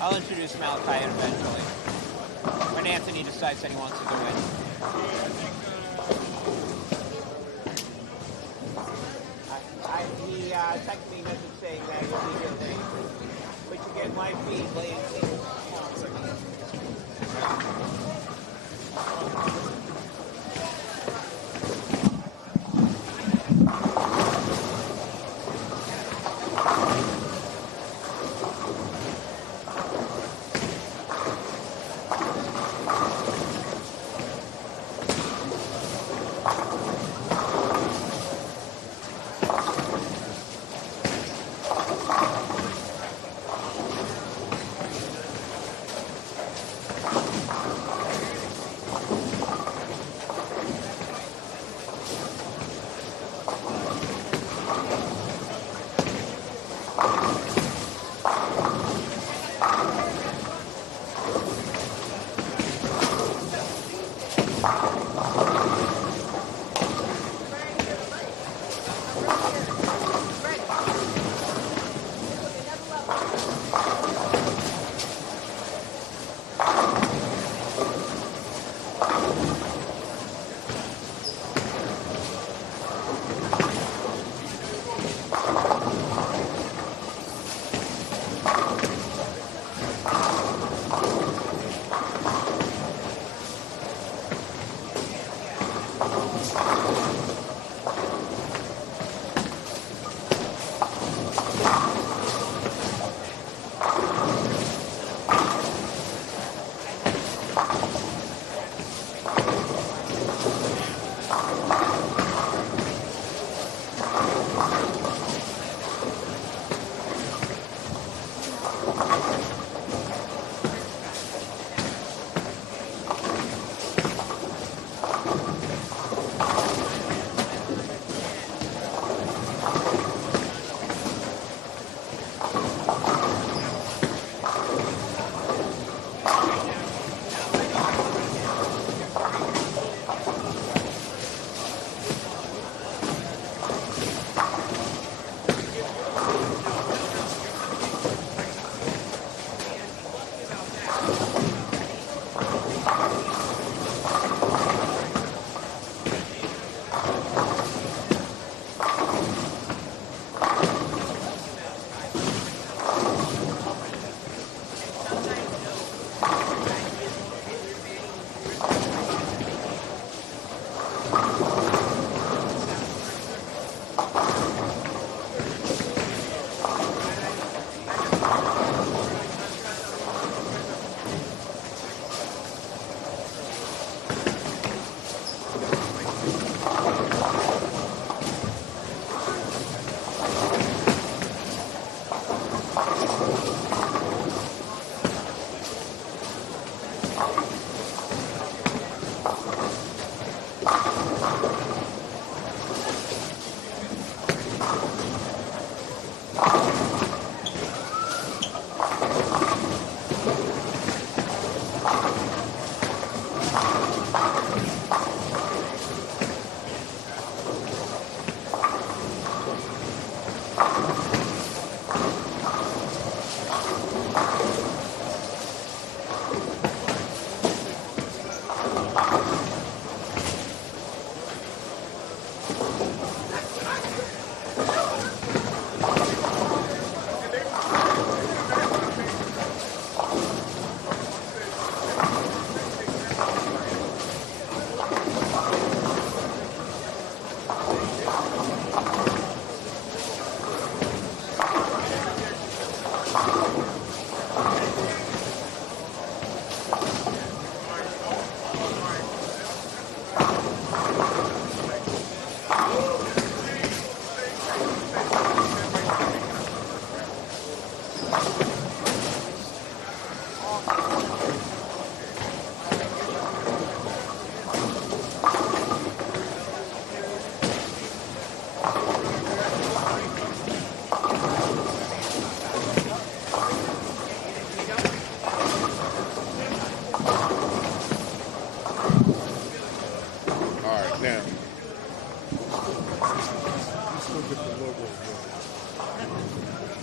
I'll introduce Malachi eventually, when Anthony decides that he wants to go in. He texted me a message saying that he'll be here today. But you get live feed latency.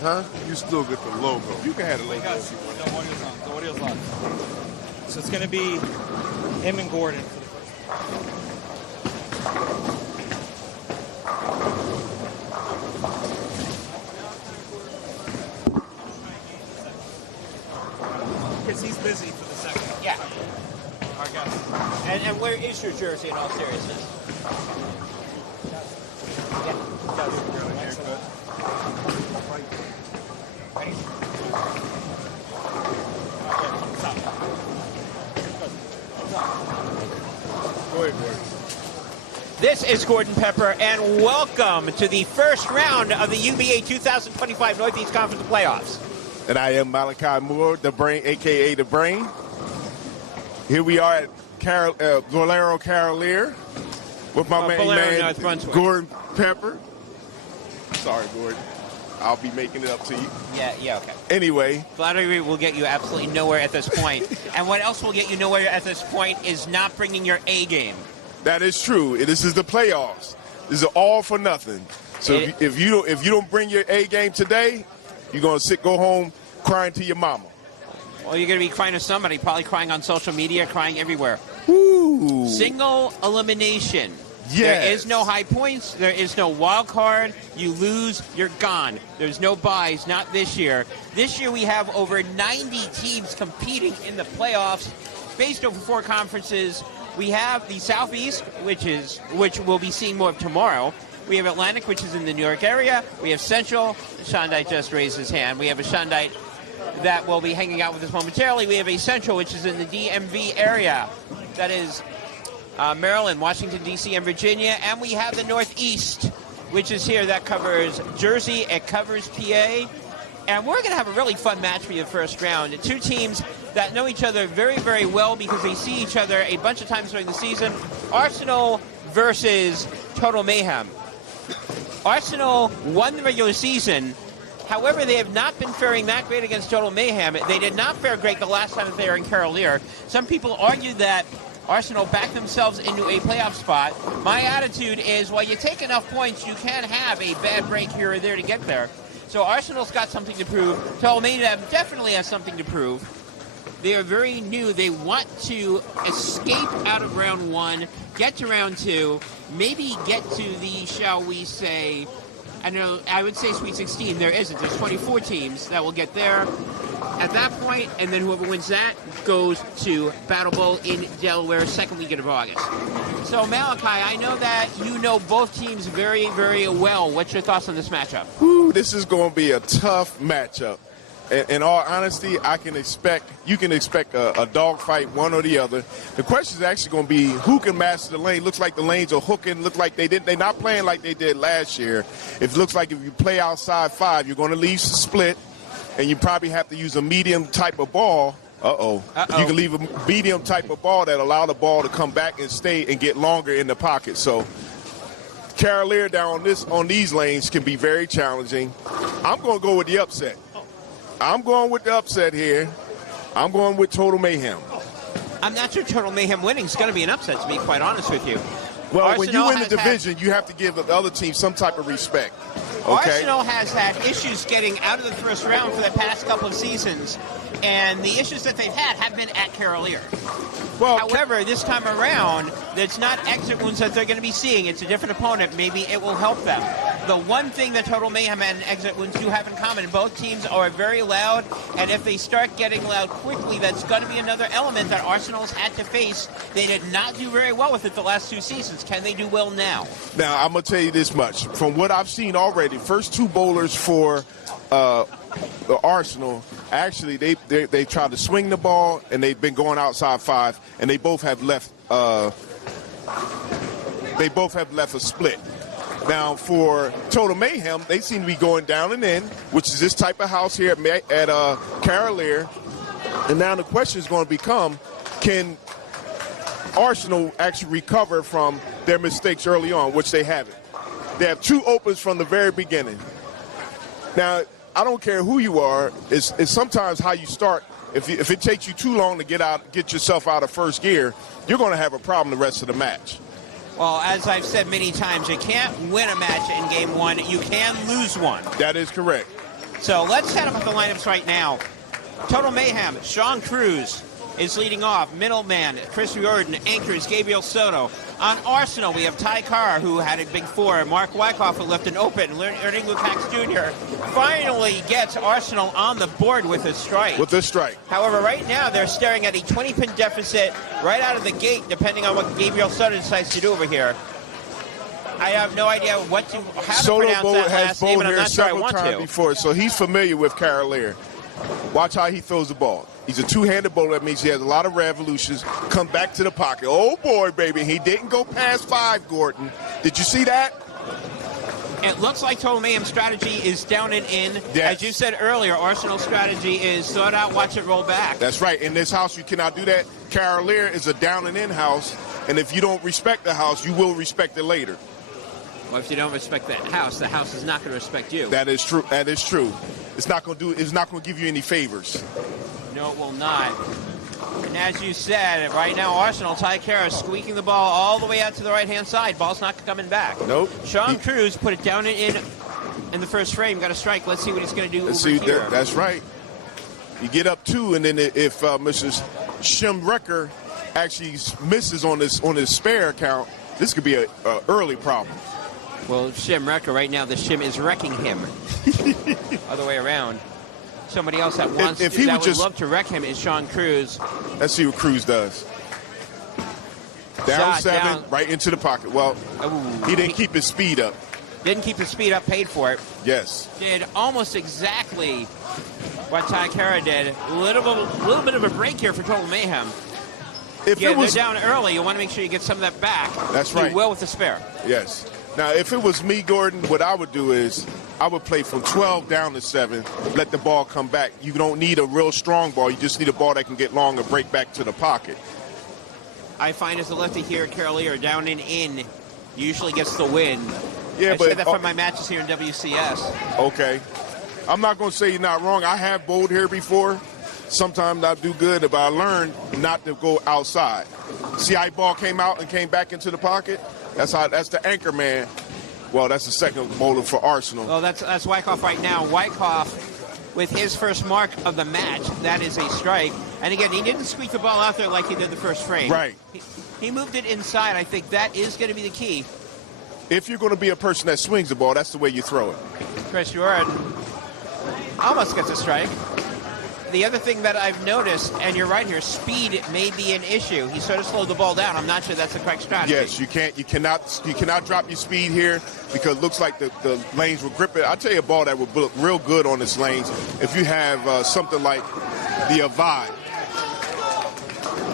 Huh? You still get the logo. You can have the logo. Guys, the audio's on. The audio's on. So it's going to be him and Gordon for the first. Because he's busy for the second. Yeah. All right, guys. And where is your jersey in all seriousness? Yeah. Ready? Go ahead, Gordon. This is Gordon Pepper, and welcome to the first round of the UBA 2025 Northeast Conference Playoffs. And I am Malachi Moore, the Brain, a.k.a. The Brain. Here we are at Valero Carolier with my main man, North Brunswick. Gordon Pepper. Sorry, Gordon. I'll be making it up to you. Yeah, okay. Anyway. Flattery will get you absolutely nowhere at this point. And what else will get you nowhere at this point is not bringing your A game. That is true. This is the playoffs. This is all for nothing. So if you don't bring your A game today, you're gonna go home crying to your mama. Well, you're gonna be crying to somebody, probably crying on social media, crying everywhere. Ooh. Single elimination. Yes. There is no high points. There is no wild card. You lose, you're gone. There's no buys, not this year. This year we have over 90 teams competing in the playoffs, based over 4 conferences. We have the Southeast, which we'll be seeing more of tomorrow. We have Atlantic, which is in the New York area. We have Central. Shondite just raised his hand. We have a Shondite that will be hanging out with us momentarily. We have a Central, which is in the DMV area. That is Maryland, Washington, D.C., and Virginia. And we have the Northeast, which is here. That covers Jersey. It covers PA. And we're going to have a really fun match for you first round. 2 teams that know each other very, very well because they see each other a bunch of times during the season. Arsenal versus Total Mayhem. Arsenal won the regular season. However, they have not been faring that great against Total Mayhem. They did not fare great the last time that they were in Carolier. Some people argue that Arsenal backed themselves into a playoff spot. My attitude is, well, you take enough points, you can have a bad break here or there to get there. So Arsenal's got something to prove. Total Mayhem definitely has something to prove. They are very new. They want to escape out of round 1, get to round 2, maybe get to the, shall we say, I would say Sweet 16. There isn't. There's 24 teams that will get there at that point, and then whoever wins that goes to Battle Bowl in Delaware, second weekend of August. So, Malachi, I know that you know both teams very, very well. What's your thoughts on this matchup? Ooh, this is going to be a tough matchup. In all honesty, you can expect a dogfight, one or the other. The question is actually going to be who can master the lane. Looks like the lanes are hooking. Look like they're not playing like they did last year. It looks like if you play outside 5, you're going to leave split, and you probably have to use a medium type of ball. You can leave a medium type of ball that allow the ball to come back and stay and get longer in the pocket. So Carolier down on these lanes can be very challenging. I'm going to go with the upset. I'm going with the upset here. I'm going with Total Mayhem. I'm not sure Total Mayhem winning is going to be an upset, to be quite honest with you. Well, Arsenal, when you win the division, you have to give the other team some type of respect. Okay? Arsenal has had issues getting out of the first round for the past couple of seasons, and the issues that they've had have been at Carolier. Well, however, this time around, it's not exit wounds that they're going to be seeing. It's a different opponent. Maybe it will help them. The one thing that Total Mayhem and exit wounds do have in common, both teams are very loud, and if they start getting loud quickly, that's going to be another element that Arsenal's had to face. They did not do very well with it the last 2 seasons. Can they do well now? Now, I'm going to tell you this much. From what I've seen already, first 2 bowlers for Arsenal, actually, they tried to swing the ball, and they've been going outside 5, and they both have left a split. Now, for Total Mayhem, they seem to be going down and in, which is this type of house here at Carolier. And now the question is going to become, can Arsenal actually recover from their mistakes early on, which they haven't? They have 2 opens from the very beginning. Now, I don't care who you are. It's sometimes how you start. If it takes you too long to get yourself out of first gear, you're going to have a problem the rest of the match. Well, as I've said many times, you can't win a match in game 1. You can lose one. That is correct. So let's set up the lineups right now. Total Mayhem, Sean Cruz is leading off. Middleman, Chris Riordan. Anchors, Gabriel Soto. On Arsenal, we have Ty Carr, who had a big four. Mark Wyckoff, who left an open. Ernie Lukacs Jr. finally gets Arsenal on the board with a strike. However, right now, they're staring at a 20-pin deficit right out of the gate, depending on what Gabriel Soto decides to do over here. I have no idea how to pronounce that last name, and I'm not sure I want to. Before, so he's familiar with Carolier. Watch how he throws the ball. He's a two-handed bowler. That means he has a lot of revolutions. Come back to the pocket. Oh, boy, baby. He didn't go past 5, Gordon. Did you see that? It looks like Total Mayhem's strategy is down and in. Yes. As you said earlier, Arsenal's strategy is throw it out, watch it roll back. That's right. In this house, you cannot do that. Carolier is a down and in house, and if you don't respect the house, you will respect it later. Well, if you don't respect the house is not going to respect you. That is true. That is true. It's not going to give you any favors. No, it will not. And as you said, right now, Arsenal, Ty Carr squeaking the ball all the way out to the right-hand side. Ball's not coming back. Nope. Sean Cruz put it down in the first frame. Got a strike. Let's see what he's going to do over here. That's right. You get up 2, and then if Mrs. Schimrecker actually misses on his spare count, this could be an early problem. Well, Shim Wrecker right now, the Shim is wrecking him. Other way around. Somebody else that wants would love to wreck him is Sean Cruz. Let's see what Cruz does. Down 7, right into the pocket. Well, he didn't keep his speed up. Didn't keep his speed up, paid for it. Yes. Did almost exactly what Ty Carr did. A little bit of a break here for Total Mayhem. If it was they're down early, you want to make sure you get some of that back. That's right. You will with the spare. Yes. Now, if it was me, Gordon, what I would do is I would play from 12 down to 7, let the ball come back. You don't need a real strong ball. You just need a ball that can get long and break back to the pocket. I find as a lefty here, Carolier down and in usually gets the win. Yeah, I say that from my matches here in WCS. Okay. I'm not going to say you're not wrong. I have bowled here before. Sometimes I do good, but I learned not to go outside. See how ball came out and came back into the pocket? That's the anchor man. Well, that's the second bowler for Arsenal. Well, that's Wyckoff right now. Wyckoff with his first mark of the match. That is a strike. And again, he didn't squeak the ball out there like he did the first frame. Right. He moved it inside. I think that is going to be the key. If you're going to be a person that swings the ball, that's the way you throw it. Chris Jordan almost gets a strike. The other thing that I've noticed, and you're right here, speed may be an issue. He sort of slowed the ball down. I'm not sure that's the correct strategy. Yes, you cannot drop your speed here because it looks like the lanes will grip it. I'll tell you a ball that would look real good on this lanes if you have something like the Vibe,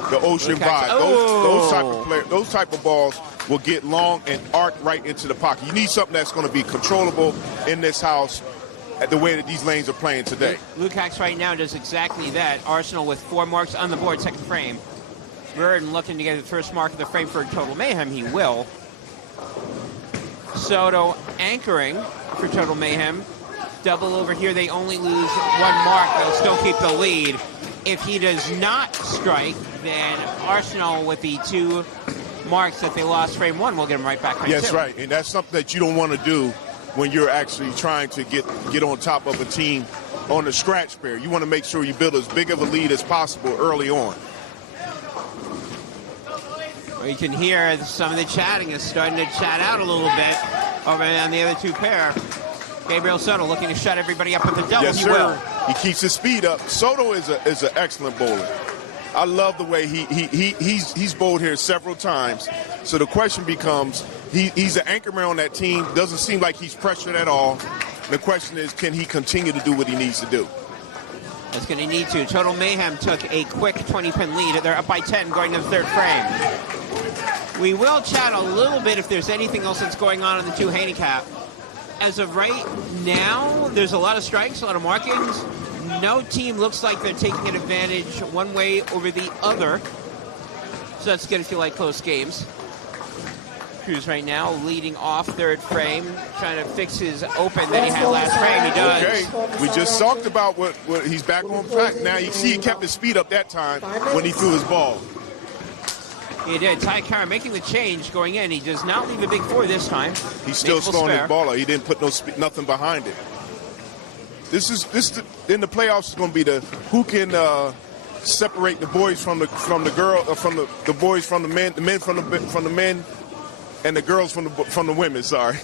the Ocean Vibe. Those type of balls will get long and arc right into the pocket. You need something that's going to be controllable in this house at the way that these lanes are playing today. Lukacs right now does exactly that. Arsenal with 4 marks on the board, second frame. Reardon looking to get the first mark of the frame for Total Mayhem. He will. Soto anchoring for Total Mayhem. Double over here. They only lose 1 mark. They'll still keep the lead. If he does not strike, then Arsenal with the 2 marks that they lost frame 1 will get him right back. Yes, right. And that's something that you don't want to do when you're actually trying to get on top of a team on the scratch pair. You want to make sure you build as big of a lead as possible early on. Well, you can hear some of the chatting is starting to chat out a little bit over on the other 2 pair. Gabriel Soto looking to shut everybody up with a double. Yes, he sir. will. He keeps his speed up. Soto is an excellent bowler. I love the way he's bowled here several times. So the question becomes, he's an anchor man on that team. Doesn't seem like he's pressured at all. The question is, can he continue to do what he needs to do? That's going to need to. Total Mayhem took a quick 20-pin lead. They're up by 10 going to the 3rd frame. We will chat a little bit if there's anything else that's going on in the 2 handicap. As of right now, there's a lot of strikes, a lot of markings. No team looks like they're taking an advantage one way over the other. So that's going to feel like close games. Cruz right now leading off 3rd frame, trying to fix his open that he had last frame. He does. Okay, we just talked about what he's back on track. Now you see he kept his speed up that time when he threw his ball. He did. Ty Carr making the change going in. He does not leave a big 4 this time. He's still slowing his ball out. He didn't put nothing behind it. in the playoffs is going to be the who can separate the boys from the girl from the boys from the men from the men, and the girls from the women. Sorry.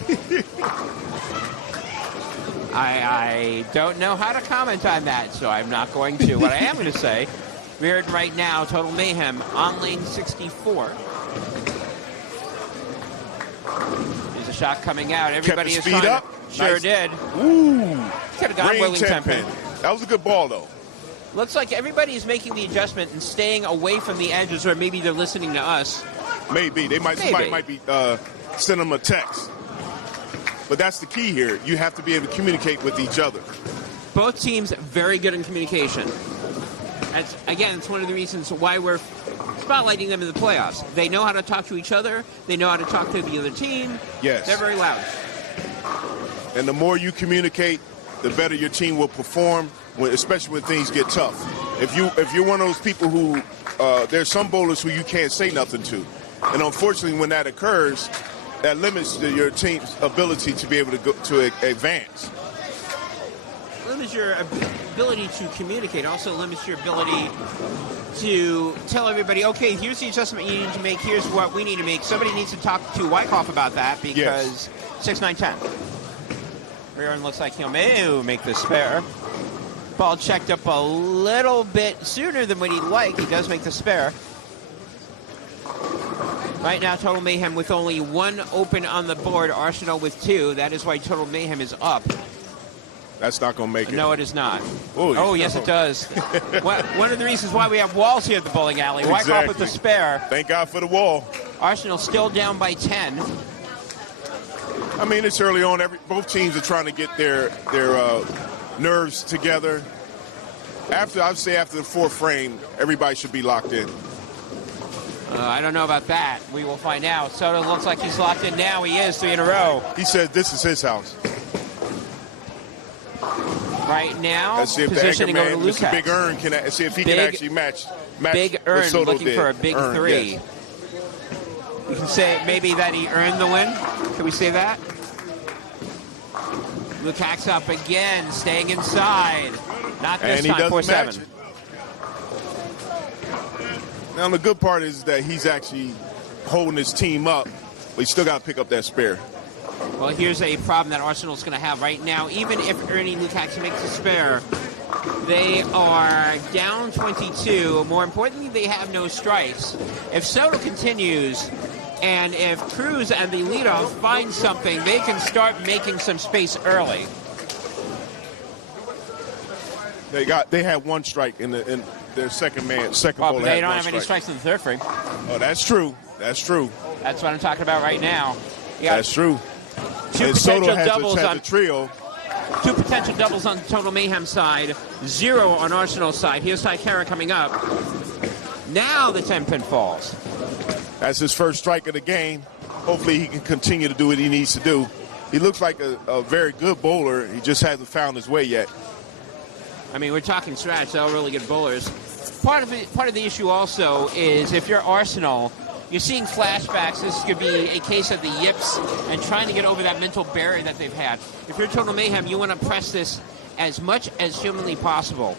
I don't know how to comment on that, so I'm not going to. What I am going to say, we're right now, Total Mayhem on lane 64. There's a shot coming out. Everybody is speed up. Sure Nice. did. Ooh. Could have gone Green Willing 10 10 pin. That was a good ball, though. Looks like everybody is making the adjustment and staying away from the edges, or maybe they're listening to us. Maybe. Somebody might be sending them a text. But that's the key here. You have to be able to communicate with each other. Both teams very good in communication. Again, it's one of the reasons why we're spotlighting them in the playoffs. They know how to talk to each other. They know how to talk to the other team. Yes. They're very loud. And the more you communicate, the better your team will perform, especially when things get tough. If you're one of those people who, there's some bowlers who you can't say nothing to. And unfortunately, when that occurs, that limits your team's ability to be able to advance. Limits your ability to communicate. Also limits your ability to tell everybody, okay, here's the adjustment you need to make. Here's what we need to make. Somebody needs to talk to Wyckoff about that because 6, 9, 10. Reardon looks like he'll make the spare. Ball checked up a little bit sooner than what he'd like. He does make the spare. Right now, Total Mayhem with only 1 open on the board. Arsenal with 2. That is why Total Mayhem is up. That's not going to make it. No, it is not. Ooh, oh, yes, it does. One of the reasons why we have walls here at the bowling alley. Exactly. Wyckoff with the spare. Thank God for the wall. Arsenal still down by 10. I mean, it's early on. Both teams are trying to get their nerves together. After the 4th frame, everybody should be locked in. I don't know about that. We will find out. Soto looks like he's locked in now. He is 3 in a row. He says this is his house. Right now, Let's see if positioning the over to anchor man, Lukacs. Mr. Big Earn, can see if he can actually match Big what Earn Soto looking did. for a big Earn, 3. Yes. You can say maybe that he earned the win. Can we say that? Lukacs up again, staying inside. Not this And he time, doesn't 4-7. match it. Now, the good part is that he's actually holding his team up, but he's still got to pick up that spare. Well, here's a problem that Arsenal's going to have right now. Even if Ernie Lukacs makes a spare, they are down 22. More importantly, they have no strikes. If Soto continues, and if Cruz and the leadoff find something, they can start making some space early. They had 1 strike in their second bowler. But they don't have strike. any strikes in the 3rd frame. Oh, that's true. That's true. That's what I'm talking about right now. That's true. 2 And potential Soto doubles has on the trio. 2 potential doubles on Total Mayhem side, 0 on Arsenal side. Here's Ty Kara coming up. Now the 10-pin falls. That's his first strike of the game. Hopefully he can continue to do what he needs to do. He looks like a very good bowler. He just hasn't found his way yet. I mean, we're talking stretch. They're all really good bowlers. Part of the issue also is if you're Arsenal, you're seeing flashbacks. This could be a case of the yips and trying to get over that mental barrier that they've had. If you're Total Mayhem, you want to press this as much as humanly possible.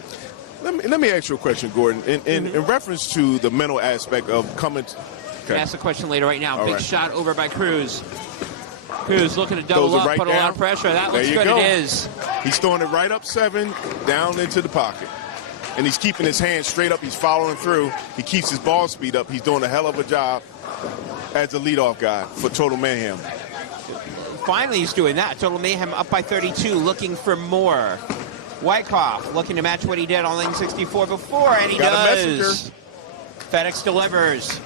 Let me ask you a question, Gordon. In reference to the mental aspect of coming to... Okay. Ask the question later right now. All Big right. shot over by Cruz. Cruz looking to double up, right put a lot of pressure. That looks good. Go. It is. He's throwing it right up 7, down into the pocket. And he's keeping his hands straight up. He's following through. He keeps his ball speed up. He's doing a hell of a job as a leadoff guy for Total Mayhem. Finally, he's doing that. Total Mayhem up by 32, looking for more. Wyckoff looking to match what he did on lane 64 before, and he Got does. a messenger. FedEx delivers.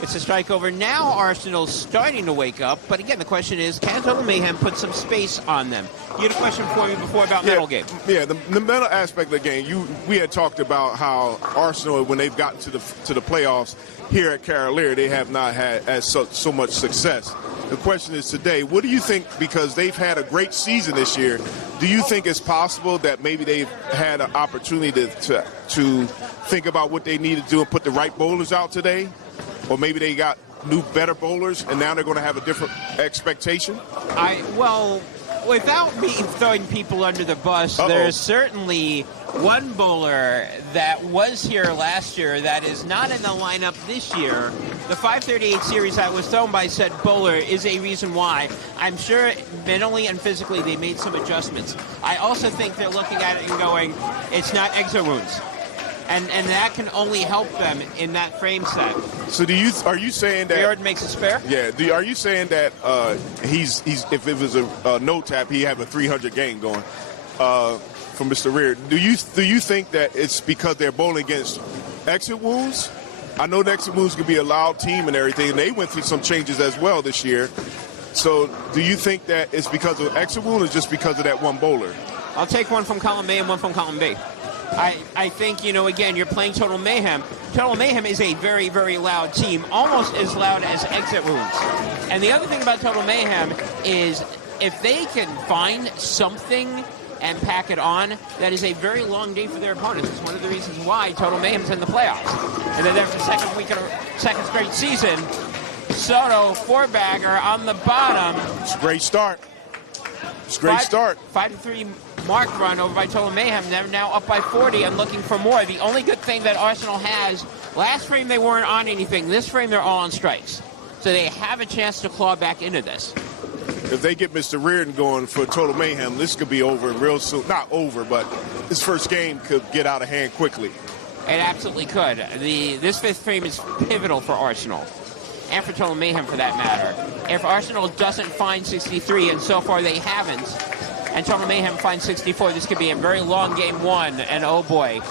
It's a strike over. Now Arsenal's starting to wake up, but again, the question is, can Total Mayhem put some space on them? You had a question for me before about mental game. Yeah, the mental aspect of the game. We had talked about how Arsenal, when they've gotten to the playoffs here at Cavalier, they have not had so much success. The question is today, what do you think, because they've had a great season this year, do you think it's possible that maybe they've had an opportunity to think about what they need to do and put the right bowlers out today? Or maybe they got new, better bowlers, and now they're going to have a different expectation? Well, without me throwing people under the bus, Uh-oh. there's certainly one bowler that was here last year that is not in the lineup this year. The 538 series that was thrown by said bowler is a reason why. I'm sure mentally and physically they made some adjustments. I also think they're looking at it and going, it's not exit wounds. And that can only help them in that frame set. So are you saying that Riordan makes a spare? Yeah. Are you saying that he's if it was a no tap, he have a 300 game going from Mr. Riordan? Do you think that it's because they're bowling against exit wounds? I know the exit wounds can be a loud team and everything, and they went through some changes as well this year. So do you think that it's because of exit wound or just because of that one bowler? I'll take one from column A and one from column B. I think, again, you're playing Total Mayhem. Total Mayhem is a very, very loud team, almost as loud as Exit Wounds. And the other thing about Total Mayhem is if they can find something and pack it on, that is a very long day for their opponents. It's one of the reasons why Total Mayhem's in the playoffs. And then after the second straight season, Soto, four-bagger on the bottom. It's a great start. It's a great start. 5-3 mark run over by Total Mayhem. They're now up by 40 and looking for more. The only good thing that Arsenal has, last frame they weren't on anything. This frame they're all on strikes. So they have a chance to claw back into this. If they get Mr. Riordan going for Total Mayhem, this could be over real soon. Not over, but this first game could get out of hand quickly. It absolutely could. This fifth frame is pivotal for Arsenal. And for Total Mayhem, for that matter. If Arsenal doesn't find 63, and so far they haven't, and Total Mayhem finds 64, this could be a very long game one, and oh boy.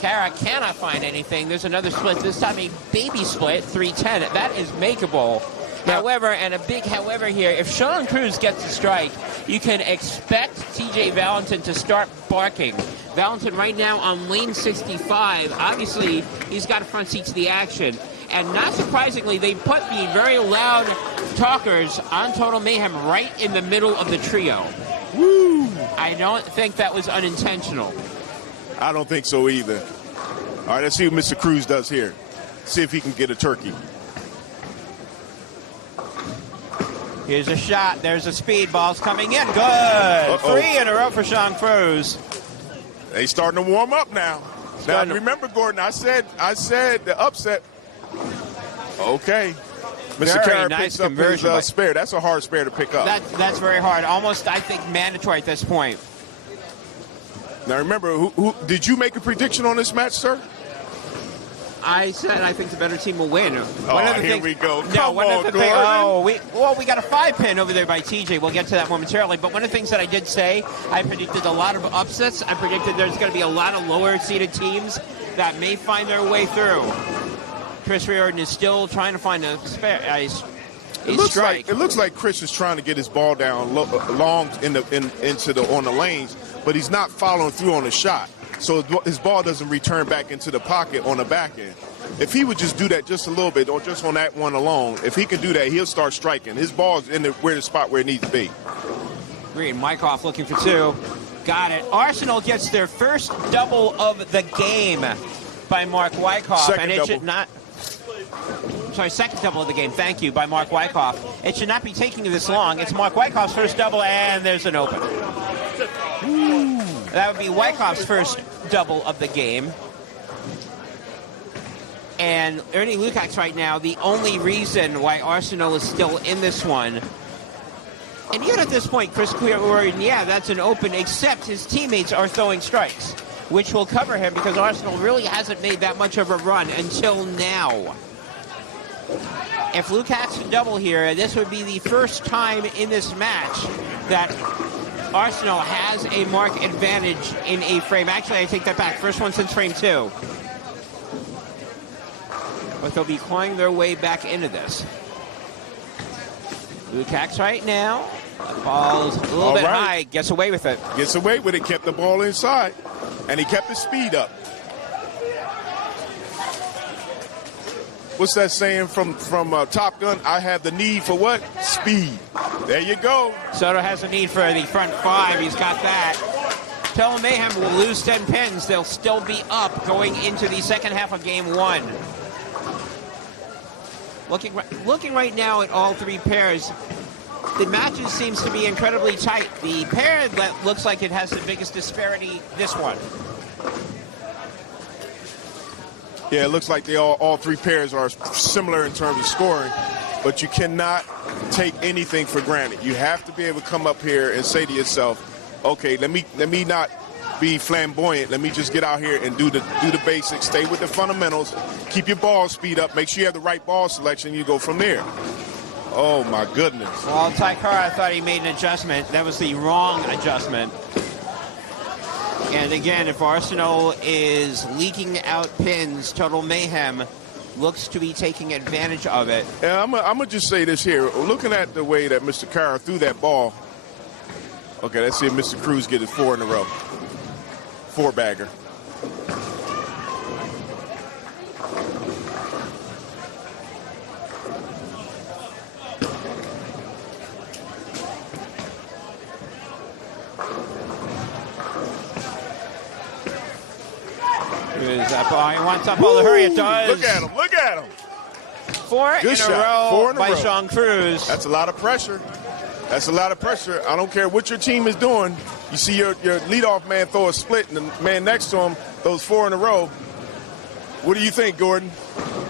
Kara cannot find anything. There's another split, this time a baby split, 310. That is makeable. However, and a big however here, if Sean Cruz gets a strike, you can expect TJ Valentin to start barking. Valentin right now on lane 65. Obviously, he's got a front seat to the action. And not surprisingly, they put the very loud talkers on Total Mayhem right in the middle of the trio. Woo! I don't think that was unintentional. I don't think so either. All right, let's see what Mr. Cruz does here. See if he can get a turkey. Here's a shot. There's a speed. Ball's coming in. Good. Uh-oh. 3 in a row for Sean Cruz. They starting to warm up now. Now, remember, Gordon, I said the upset. Okay. Mr. Carey nice picks up his spare. That's a hard spare to pick up. That's very hard. Almost, I think, mandatory at this point. Now, remember, who did you make a prediction on this match, sir? I said I think the better team will win. Here we go. Come on, Gordon. We got a 5-pin over there by TJ. We'll get to that momentarily. But one of the things that I did say, I predicted a lot of upsets. I predicted there's going to be a lot of lower-seeded teams that may find their way through. Chris Riordan is still trying to find a spare. Strike. It looks like Chris is trying to get his ball down long on the lanes, but he's not following through on the shot. So his ball doesn't return back into the pocket on the back end. If he would just do that just a little bit, or just on that one alone, if he can do that, he'll start striking. His ball's in the spot where it needs to be. Green, Wyckoff looking for 2. Got it. Arsenal gets their first double of the game by Mark Wyckoff. Second double of the game. Thank you, by Mark Wyckoff. It should not be taking this long. It's Mark Wyckoff's first double, and there's an open. Ooh. That would be Wyckoff's first double of the game. And Ernie Lukács right now, the only reason why Arsenal is still in this one. And even at this point, Chris Riordan, yeah, that's an open, except his teammates are throwing strikes, which will cover him because Arsenal really hasn't made that much of a run until now. If Lukács can double here, this would be the first time in this match that Arsenal has a mark advantage in a frame. Actually, I take that back. First one since frame 2. But they'll be clawing their way back into this. Lukács right now. The ball's a little bit high. Gets away with it. Gets away with it. Kept the ball inside. And he kept his speed up. What's that saying from Top Gun? I have the need for what? Speed. There you go. Soto has a need for the front 5. He's got that. Total Mayhem will lose 10 pins. They'll still be up going into the second half of game 1. Looking right now at all 3 pairs. the matches seems to be incredibly tight. The pair that looks like it has the biggest disparity, this one. Yeah, it looks like they all three pairs are similar in terms of scoring, but you cannot take anything for granted. You have to be able to come up here and say to yourself, okay, let me not be flamboyant. Let me just get out here and do the basics. Stay with the fundamentals. Keep your ball speed up. Make sure you have the right ball selection. You go from there. Oh my goodness. Well, Taikara thought he made an adjustment. That was the wrong adjustment. And again, if Arsenal is leaking out pins, Total Mayhem looks to be taking advantage of it. And I'm gonna just say this here. Looking at the way that Mr. Kara threw that ball. Okay, let's see if Mr. Cruz gets his 4 in a row. 4-bagger. He wants up all the hurry. It does. Look at him. Look at him. 4 in a row by Sean Cruz. That's a lot of pressure. That's a lot of pressure. I don't care what your team is doing. You see your leadoff man throw a split, and the man next to him throws 4 in a row. What do you think, Gordon?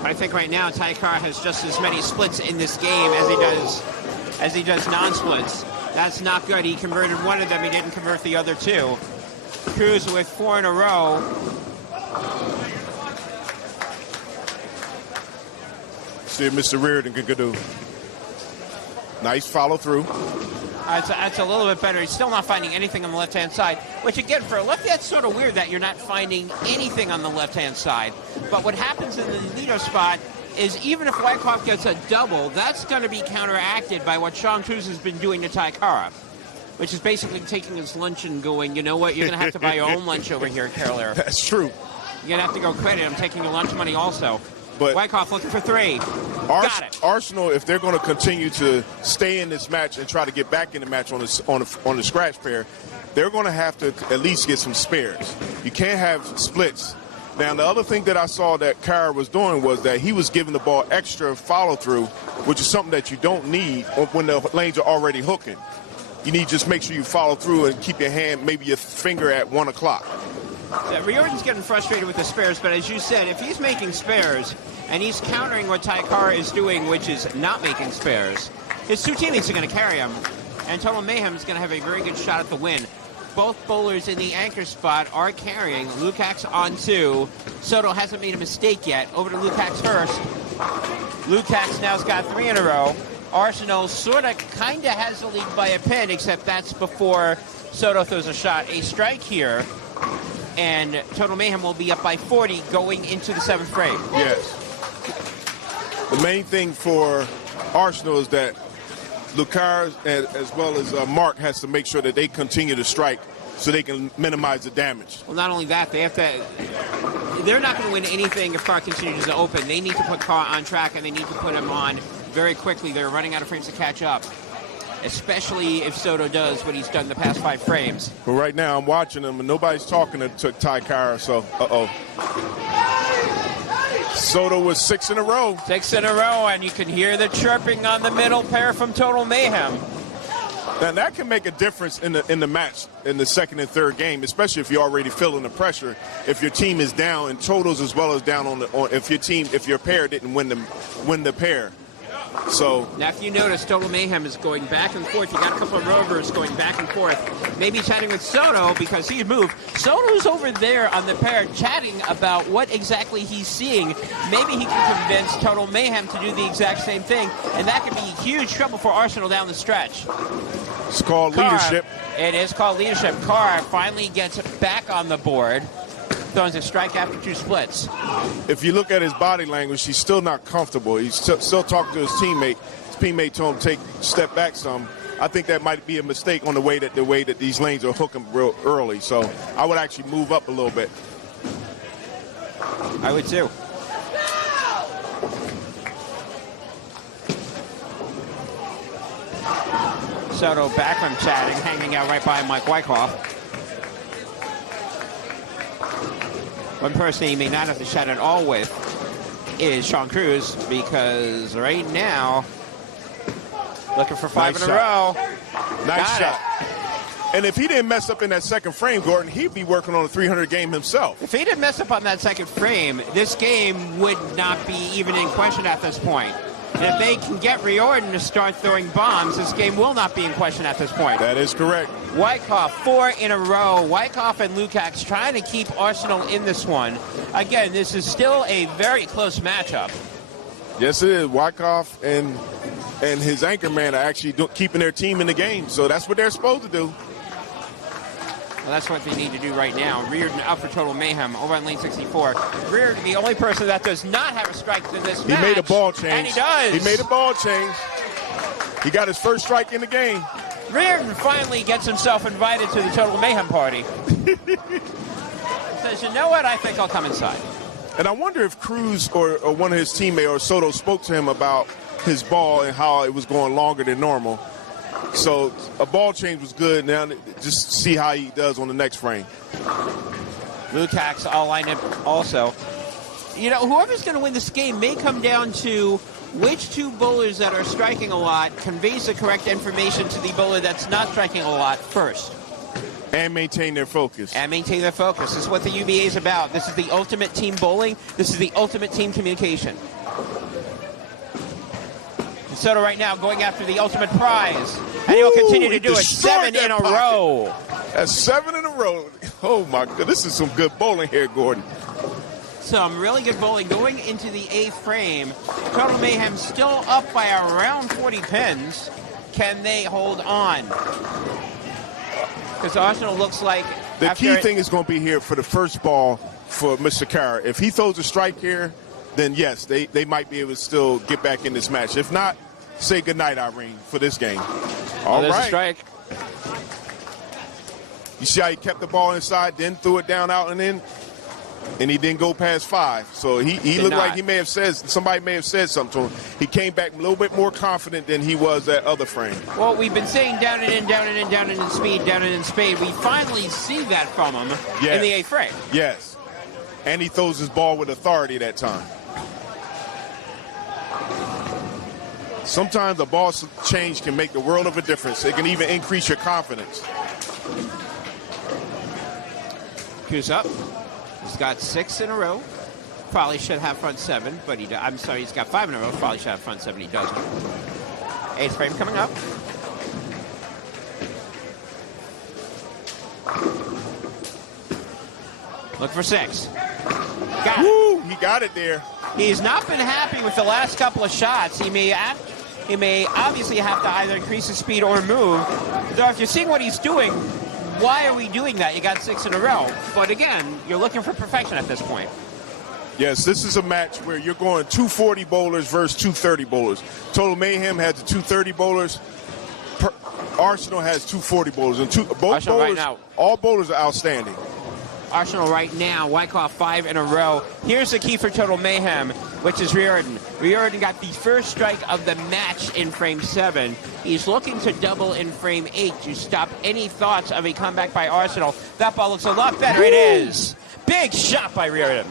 I think right now Taikara has just as many splits in this game as he does non-splits. That's not good. He converted one of them. He didn't convert the other 2. Cruz with 4 in a row. See what Mr. Reardon can do. Nice follow through. That's a little bit better. He's still not finding anything on the left-hand side, which again, for a lefty, that's sort of weird that you're not finding anything on the left-hand side. But what happens in the leader spot is even if Wyckoff gets a double, that's going to be counteracted by what Sean Cruz has been doing to Taikara, which is basically taking his lunch and going, you know what, you're going to have to buy your own lunch over here, Carol Air. That's true. You're going to have to go credit. I'm taking your lunch money also. But Wyckoff looking for 3. Got it. Arsenal, if they're going to continue to stay in this match and try to get back in the match on the scratch pair, they're going to have to at least get some spares. You can't have splits. Now, the other thing that I saw that Kara was doing was that he was giving the ball extra follow-through, which is something that you don't need when the lanes are already hooking. You need to just make sure you follow through and keep your hand, maybe your finger at 1 o'clock. Riordan's getting frustrated with the spares, but as you said, if he's making spares and he's countering what Taikara is doing, which is not making spares, his 2 teammates are going to carry him, and Total Mayhem is going to have a very good shot at the win. Both bowlers in the anchor spot are carrying. Lukács on 2. Soto hasn't made a mistake yet. Over to Lukács first. Lukács now's got 3 in a row. Arsenal sort of kind of has the lead by a pin, except that's before Soto throws a shot. A strike here. And Total Mayhem will be up by 40 going into the 7th frame. Yes. The main thing for Arsenal is that Lukács as well as Mark has to make sure that they continue to strike so they can minimize the damage. Well, not only that, they're not going to win anything if Carr continues to open. They need to put Carr on track, and they need to put him on very quickly. They're running out of frames to catch up, especially if Soto does what he's done the past 5 frames. Well, right now I'm watching him, and nobody's talking to Taikara, so Soto was 6 in a row. 6 in a row, and you can hear the chirping on the middle pair from Total Mayhem. Now that can make a difference in the match in the 2nd and 3rd game, especially if you're already feeling the pressure. If your team is down in totals as well as down if your pair didn't win the pair. So now, if you notice, Total Mayhem is going back and forth. You got a couple of rovers going back and forth. Maybe chatting with Soto because he's moved. Soto's over there on the pair chatting about what exactly he's seeing. Maybe he can convince Total Mayhem to do the exact same thing, and that could be huge trouble for Arsenal down the stretch. It's called leadership. It is called leadership. Carr finally gets back on the board. Throws a strike after 2 splits. If you look at his body language, he's still not comfortable. He's still talking to his teammate. His teammate told him step back some. I think that might be a mistake on the way that these lanes are hooking real early. So I would actually move up a little bit. I would too. Soto back from chatting, hanging out right by Mike Wyckoff. One person he may not have to chat at all with is Sean Cruz, because right now Looking for 5 Nice in a row. Nice Got shot. it. And if he didn't mess up in that second frame, Gordon, he'd be working on a 300 game himself. If he didn't mess up on that second frame, this game would not be even in question at this point. And if they can get Riordan to start throwing bombs, this game will not be in question at this point. That is correct. Wyckoff, 4 in a row. Wyckoff and Lukács trying to keep Arsenal in this one. Again, this is still a very close matchup. Yes, it is. Wyckoff and his anchor man are actually keeping their team in the game. So that's what they're supposed to do. Well, that's what they need to do right now. Riordan up for Total Mayhem over on lane 64. Riordan, the only person that does not have a strike in this match. He made a ball change. And he does. He made a ball change. He got his first strike in the game. Riordan finally gets himself invited to the Total Mayhem party. Says, you know what? I think I'll come inside. And I wonder if Cruz or one of his teammates or Soto spoke to him about his ball and how it was going longer than normal. So a ball change was good. Now just see how he does on the next frame. Lukács all lined up also. You know, whoever's going to win this game may come down to which two bowlers that are striking a lot conveys the correct information to the bowler that's not striking a lot first. And maintain their focus. And maintain their focus. This is what the UBA is about. This is the ultimate team bowling. This is the ultimate team communication. Soto right now going after the ultimate prize. And he will continue to do it. 7 in a row. That's 7 in a row. Oh, my God. This is some good bowling here, Gordon. Some really good bowling going into the 8th frame. Total Mayhem still up by around 40 pins. Can they hold on? Because Arsenal looks like... The key thing is going to be here for the first ball for Mr. Carr. If he throws a strike here, then yes, they might be able to still get back in this match. If not, say goodnight, Irene, for this game. All there's right. A strike. You see how he kept the ball inside, then threw it down, out, and in? And he didn't go past 5. So he looked like he may have said, somebody may have said something to him. He came back a little bit more confident than he was that other frame. Well, we've been saying down and in, down and in, down and in speed, down and in speed. We finally see that from him in the 8th frame. Yes. And he throws his ball with authority that time. Sometimes a ball change can make the world of a difference. It can even increase your confidence. Cruz up. He's got 6 in a row. Probably should have front 7, but I'm sorry, he's got 5 in a row. Probably should have front 7. He doesn't. 8th frame coming up. Look for 6. Got it. Woo, he got it there. He's not been happy with the last couple of shots. He may obviously have to either increase his speed or move. So if you're seeing what he's doing, why are we doing that? You got 6 in a row. But again, you're looking for perfection at this point. Yes, this is a match where you're going 240 bowlers versus 230 bowlers. Total Mayhem has the 230 bowlers. Arsenal has 240 bowlers. And both Arsenal bowlers, right now. all bowlers are outstanding. Arsenal right now, Wyckoff 5 in a row. Here's the key for Total Mayhem, which is Riordan. Riordan got the first strike of the match in frame 7. He's looking to double in frame 8 to stop any thoughts of a comeback by Arsenal. That ball looks a lot better. Woo! It is. Big shot by Riordan.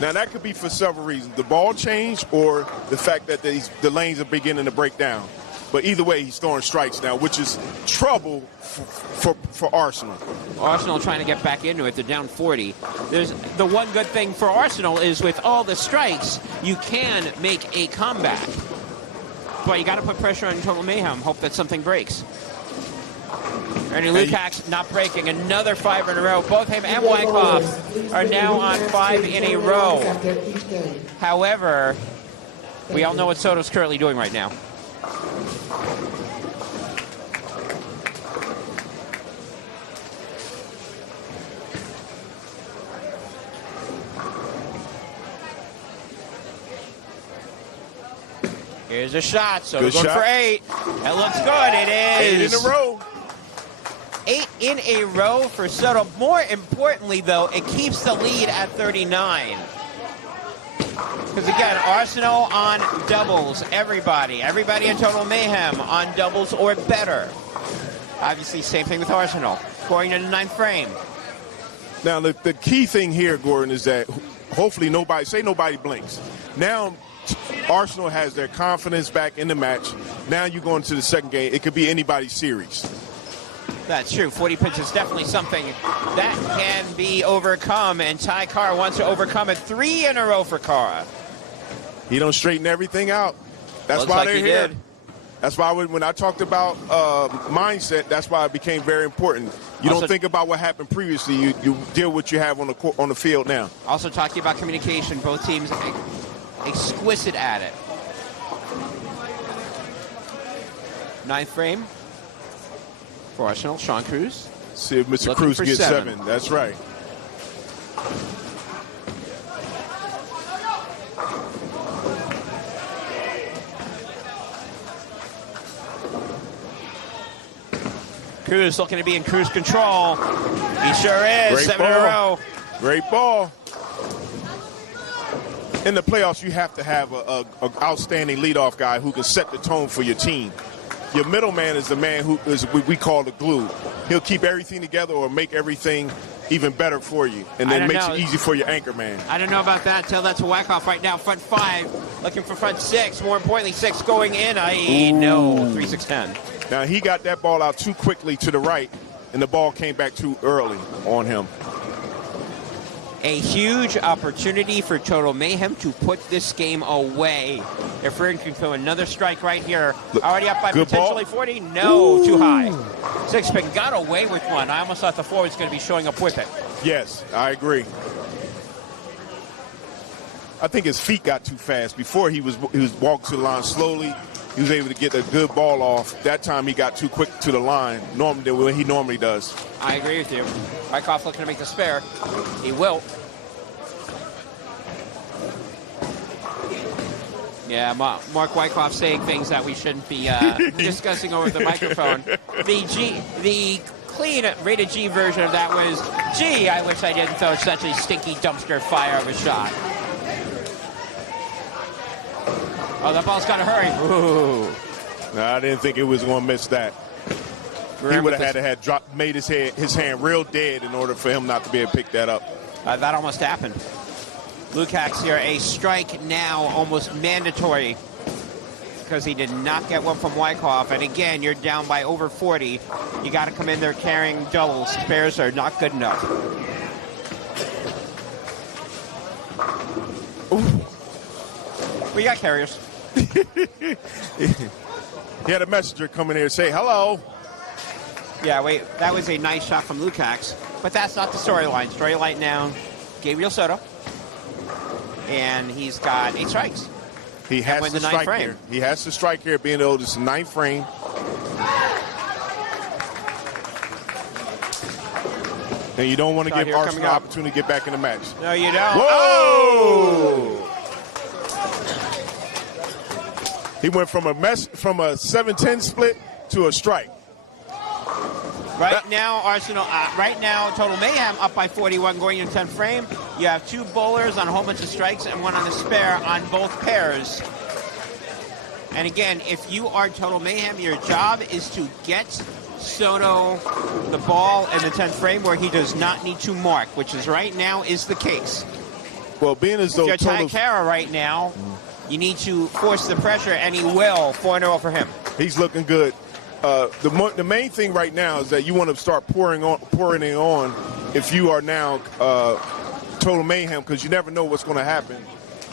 Now, that could be for several reasons. The ball change or the fact that the lanes are beginning to break down. But either way, he's throwing strikes now, which is trouble for Arsenal. Arsenal trying to get back into it. They're down 40. There's the one good thing for Arsenal is with all the strikes, you can make a comeback. But you got to put pressure on Total Mayhem. Hope that something breaks. Ernie Lukács not breaking. Another 5 in a row. Both him and Wyckoff are now on 5 in a row. However, we all know what Soto's currently doing right now. Here's a shot. So good going shot. for 8. That looks good. It is. 8 in a row. 8 in a row for Soto. More importantly, though, it keeps the lead at 39. Because, again, Arsenal on doubles. Everybody in Total Mayhem on doubles or better. Obviously, same thing with Arsenal. Scoring in the 9th frame. Now, the key thing here, Gordon, is that hopefully nobody blinks. Now, Arsenal has their confidence back in the match. Now you go into the second game. It could be anybody's series. That's true. 40 pitches is definitely something that can be overcome, and Ty Carr wants to overcome it 3 in a row for Carr. He don't straighten everything out. That's Looks why like they're he here. did. That's why when I talked about mindset, that's why it became very important. You Also, don't think about what happened previously. You deal with what you have on the field now. Also talking about communication, both teams exquisite at it. 9th frame for Arsenal, Sean Cruz. See if Mr. Looking Cruz for gets 7. 7. That's right. Cruz looking to be in cruise control. He sure is. Great 7 in a ball. row. Great ball. In the playoffs, you have to have an outstanding leadoff guy who can set the tone for your team. Your middleman is the man who is what we call the glue. He'll keep everything together or make everything even better for you, and then makes it easy for your anchor man. I don't know about that. Tell that to Wyckoff right now. Front 5, looking for front 6. More importantly, 6 going in. No. 3-6-10. Now, he got that ball out too quickly to the right, and the ball came back too early on him. A huge opportunity for Total Mayhem to put this game away. If we're going to another strike right here, already up by potentially 40. No, too high. Sixpin got away with one. I almost thought the forward was going to be showing up with it. Yes, I agree. I think his feet got too fast. Before he was walking to the line slowly. He was able to get a good ball off. That time he got too quick to the line, normally the way he normally does. I agree with you. Wyckoff looking to make the spare. He will. Yeah, Mark Wyckoff saying things that we shouldn't be discussing over the microphone. The clean rated G version of that was, gee, I wish I didn't throw such a stinky dumpster fire of a shot. Oh, that ball's got to hurry. Ooh. No, I didn't think it was going to miss that. He would have had to have made his hand real dead in order for him not to be able to pick that up. That almost happened. Lukács here, a strike now, almost mandatory, because he did not get one from Wyckoff. And again, you're down by over 40. You got to come in there carrying doubles. Spares are not good enough. Ooh. We got carriers. He had a messenger come in here and say hello. Yeah, wait, that was a nice shot from Lukács, but that's not the storyline. Storyline now, Gabriel Soto, and he's got 8 strikes. He has to strike here. He has to strike here, being able to this 9th frame. And you don't want to give Arsenal an opportunity to get back in the match. No, you don't. Whoa! He went from a 7-10 split to a strike. Right now, Arsenal. Right now, Total Mayhem up by 41 going into 10th frame. You have 2 bowlers on a whole bunch of strikes and 1 on the spare on both pairs. And again, if you are Total Mayhem, your job is to get Soto the ball in the 10th frame where he does not need to mark, which is right now is the case. Well, being as though if you're Ty Carr right now, you need to force the pressure, and he will. 4-0 for him. He's looking good. The main thing right now is that you want to start pouring it on if you are now Total Mayhem, because you never know what's going to happen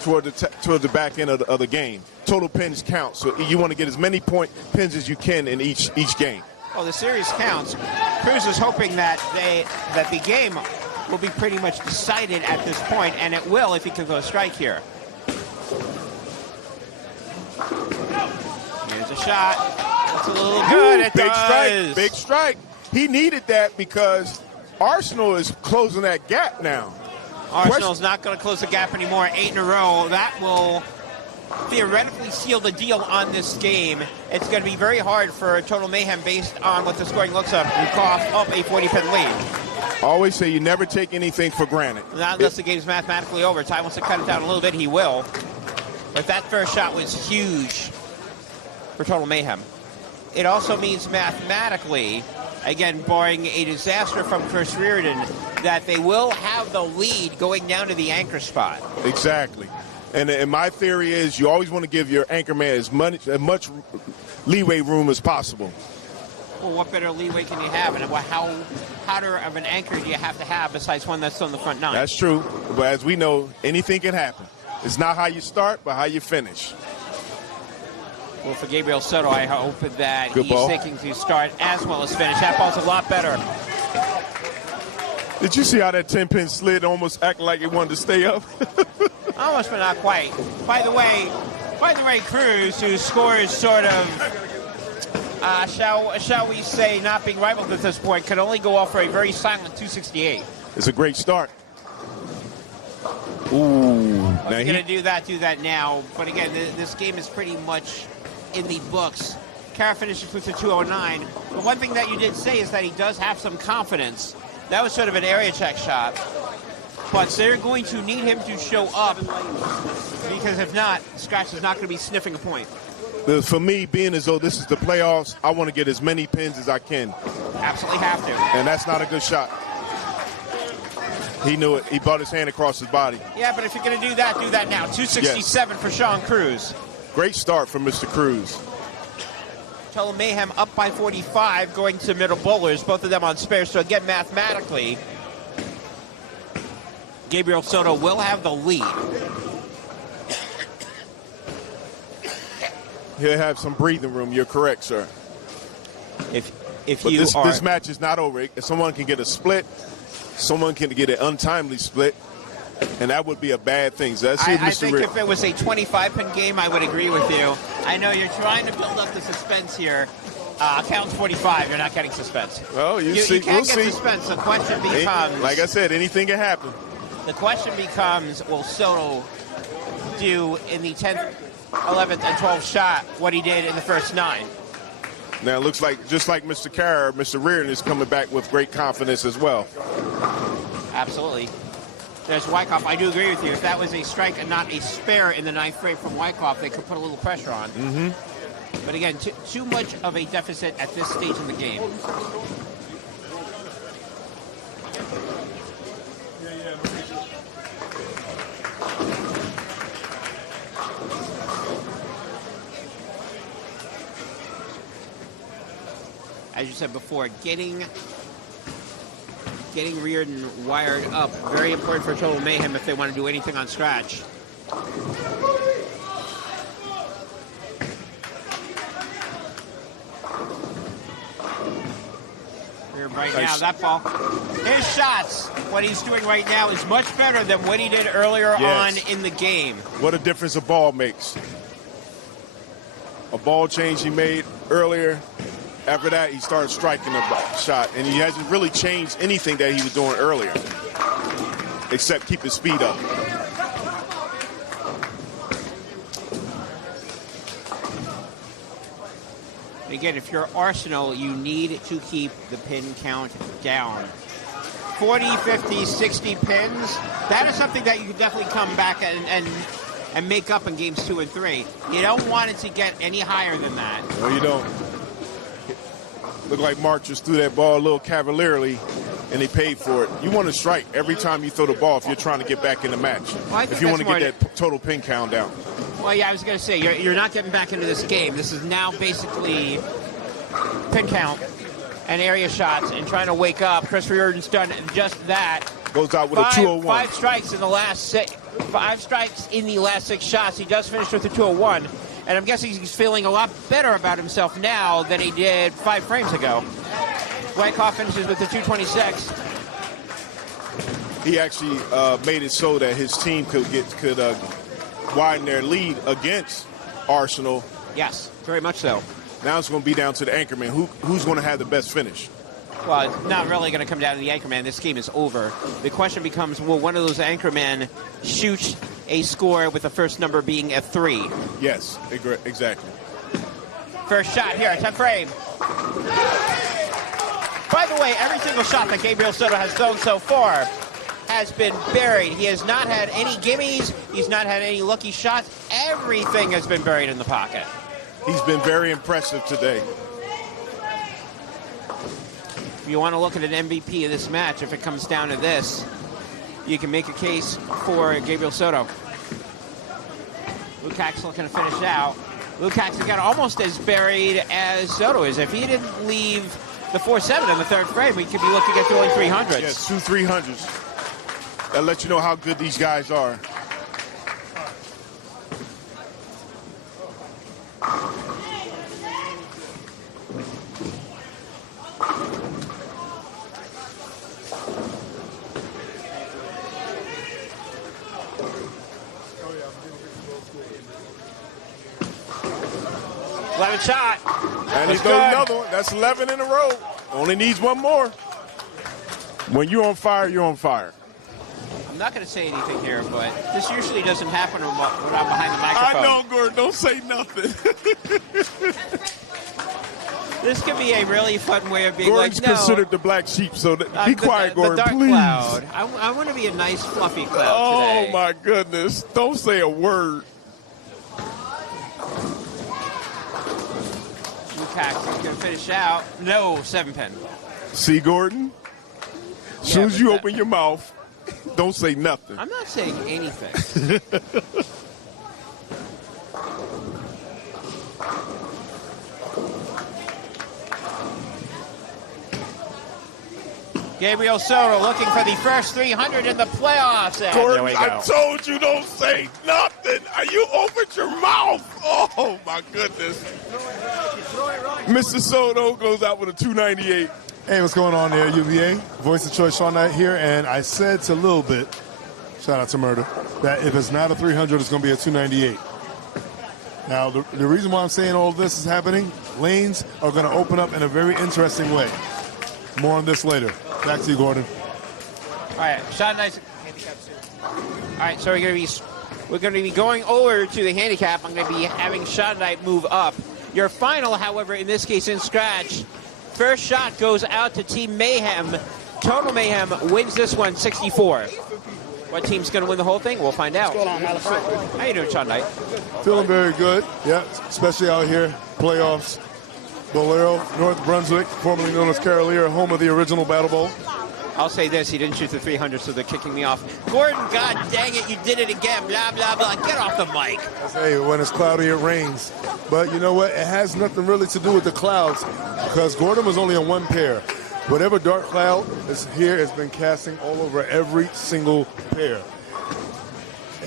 toward the back end of the game. Total pins count, so you want to get as many pins as you can in each game. Oh, the series counts. Cruz is hoping that the game will be pretty much decided at this point, and it will if he can go strike here. Here's a shot. That's a little good. It big does. Strike. Big strike. He needed that because Arsenal is closing that gap now. Arsenal's not going to close the gap anymore. 8 in a row. That will theoretically seal the deal on this game. It's going to be very hard for Total Mayhem based on what the scoring looks like. You cough up a 40-pin lead. I always say you never take anything for granted. Not unless the game's mathematically over. Ty wants to cut it down a little bit. He will. But that first shot was huge for Total Mayhem. It also means mathematically, again, barring a disaster from Chris Reardon, that they will have the lead going down to the anchor spot. Exactly. And my theory is you always want to give your anchor man as much leeway room as possible. Well, what better leeway can you have? And how harder of an anchor do you have to have besides one that's on the front nine? That's true. But as we know, anything can happen. It's not how you start, but how you finish. Well, for Gabriel Soto, I hope that Good he's ball. thinking to start as well as finish. That ball's a lot better. Did you see how that 10-pin slid, almost acting like it wanted to stay up? Almost, but not quite. By the way, Cruz, who scores sort of, shall we say, not being rivaled at this point, could only go off for a very silent 268. It's a great start. Ooh. If you're going to do that now. But again, this game is pretty much in the books. Kara finishes with a 209. But one thing that you did say is that he does have some confidence. That was sort of an area check shot. But they're going to need him to show up, because if not, Scratch is not going to be sniffing a point. For me, being as though this is the playoffs, I want to get as many pins as I can. Absolutely have to. And that's not a good shot. He knew it. He brought his hand across his body. Yeah, but if you're going to do that now. 267 for Sean Cruz. Great start from Mr. Cruz. Total Mayhem up by 45, going to middle bowlers, both of them on spares. So again, mathematically, Gabriel Soto will have the lead. He'll have some breathing room. You're correct, sir. But this match is not over. Someone can get a split. Someone can get an untimely split, and that would be a bad thing. So I think if it was a 25-pin game, I would agree with you. I know you're trying to build up the suspense here. Counts 45. You're not getting suspense. Well, you can we'll get see. Suspense. The question becomes, like I said, anything can happen. The question becomes, will Soto do in the 10th, 11th, and 12th shot what he did in the first 9? Now it looks like, just like Mr. Carr, Mr. Reardon is coming back with great confidence as well. Absolutely. There's Wyckoff. I do agree with you. If that was a strike and not a spare in the 9th frame from Wyckoff, they could put a little pressure on. Mm-hmm. But again, too much of a deficit at this stage in the game. As you said before, getting Reardon wired up, very important for Total Mayhem if they want to do anything on Scratch. Right now, that ball, his shots, what he's doing right now is much better than what he did earlier on in the game. What a difference a ball makes. A ball change he made earlier. After that, he started striking a shot, and he hasn't really changed anything that he was doing earlier, except keep his speed up. Again, if you're Arsenal, you need to keep the pin count down. 40, 50, 60 pins, that is something that you can definitely come back and make up in games 2 and 3. You don't want it to get any higher than that. No, you don't. Looked like Mark just threw that ball a little cavalierly, and he paid for it. You want to strike every time you throw the ball if you're trying to get back in the match. Well, if you want to get that total pin count down. Well, yeah, I was going to say, you're not getting back into this game. This is now basically pin count and area shots and trying to wake up. Chris Reardon's done just that. Goes out with a 201. 5 strikes in the last 6 shots. He does finish with a 201. And I'm guessing he's feeling a lot better about himself now than he did 5 frames ago. Wyckoff finishes with a 226. He actually made it so that his team could widen their lead against Arsenal. Yes, very much so. Now it's going to be down to the anchorman. Who's going to have the best finish? Well, it's not really going to come down to the anchorman. This game is over. The question becomes, will one of those anchormen shoot a score with the first number being a 3? Yes, exactly. First shot here, 10th frame. By the way, every single shot that Gabriel Soto has thrown so far has been buried. He has not had any gimmies. He's not had any lucky shots. Everything has been buried in the pocket. He's been very impressive today. If you want to look at an MVP of this match, if it comes down to this, you can make a case for Gabriel Soto. Lukács looking to finish out. Lukács has got almost as buried as Soto is. If he didn't leave the 4-7 in the third frame, we could be looking at throwing 300s. Yes, 2 300s. That lets you know how good these guys are. Shot. And he's got another one. That's 11 in a row. Only needs one more. When you're on fire, you're on fire. I'm not going to say anything here, but this usually doesn't happen when I'm behind the microphone. I know, Gordon. Don't say nothing. This could be a really fun way of being Gordon's like, no. considered the black sheep, so be quiet, Gordon, the dark please. cloud. I want to be a nice, fluffy cloud today. Oh, my goodness. Don't say a word. Lukács is going to finish out. No, 7-pin. See, Gordon? As soon as you open your mouth, don't say nothing. I'm not saying anything. Gabriel Soto looking for the first 300 in the playoffs. And Gordon, I told you don't say nothing. Are you opened your mouth? Oh, my goodness. Mr. Soto goes out with a 298. Hey, what's going on there, UBA? Voice of Choice, Sean Knight here, and I said to Lil Bit, shout out to Murder, that if it's not a 300, it's going to be a 298. Now, the reason why I'm saying all this is happening, lanes are going to open up in a very interesting way. More on this later. Back to you, Gordon. All right, Sean Knight's handicap soon. All right, so we're going to be going over to the handicap. I'm going to be having Sean Knight move up. Your final, however, in this case in scratch, first shot goes out to Team Mayhem. Total Mayhem wins this one 64. What team's going to win the whole thing? We'll find out. What's going on, Alice? How you doing, Sean Knight? Feeling very good. Yeah, especially out here, playoffs. Bolero, North Brunswick, formerly known as Carolier, home of the original Battle Bowl. I'll say this, he didn't shoot the 300, so they're kicking me off. Gordon, God dang it, you did it again, blah, blah, blah. Get off the mic. Hey, when it's cloudy, it rains. But you know what? It has nothing really to do with the clouds because Gordon was only on one pair. Whatever dark cloud is here has been casting all over every single pair.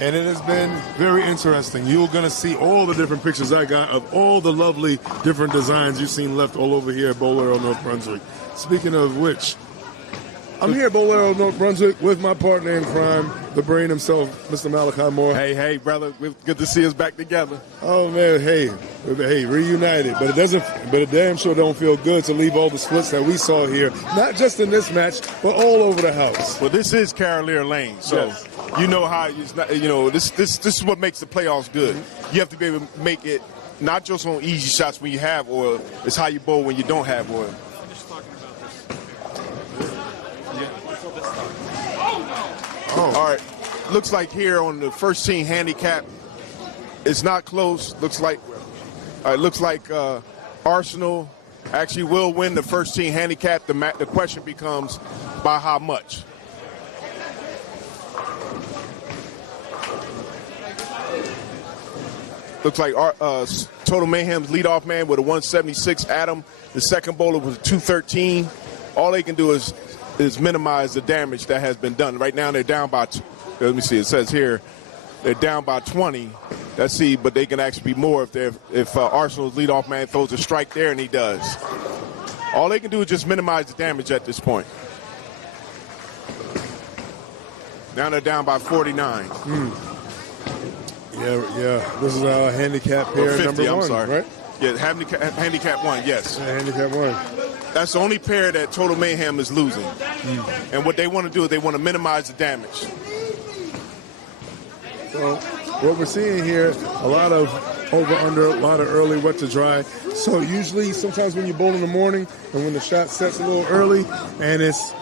And it has been very interesting. You're going to see all the different pictures I got of all the lovely different designs you've seen left all over here at Bolero, North Brunswick. Speaking of which, I'm here at Bolero, North Brunswick with my partner in crime, the brain himself, Mr. Malachi Moore. Hey, brother. Good to see us back together. Oh, man, hey, reunited. But it damn sure don't feel good to leave all the splits that we saw here, not just in this match, but all over the house. Well, this is Carolier Lane, so yes. You know how it's not, this is what makes the playoffs good. You have to be able to make it not just on easy shots when you have oil, it's how you bowl when you don't have oil. I'm just talking about this. All right. Looks like here on the first team handicap, it's not close. Looks like Arsenal actually will win the first team handicap. The question becomes by how much. Looks like Total Mayhem's leadoff man with a 176, Adam. The second bowler was a 213. All they can do is minimize the damage that has been done. Right now they're down by, let me see, it says here, they're down by 20. Let's see, but they can actually be more if Arsenal's leadoff man throws a strike there, and he does. All they can do is just minimize the damage at this point. Now they're down by 49. Yeah. This is our handicap pair 50, number one, sorry. right? Yeah, handicap one, yes. Yeah, handicap one. That's the only pair that Total Mayhem is losing. And what they want to do is they want to minimize the damage. So what we're seeing here, a lot of over-under, a lot of early wet to dry. So usually, sometimes when you bowl in the morning and when the shot sets a little early and it's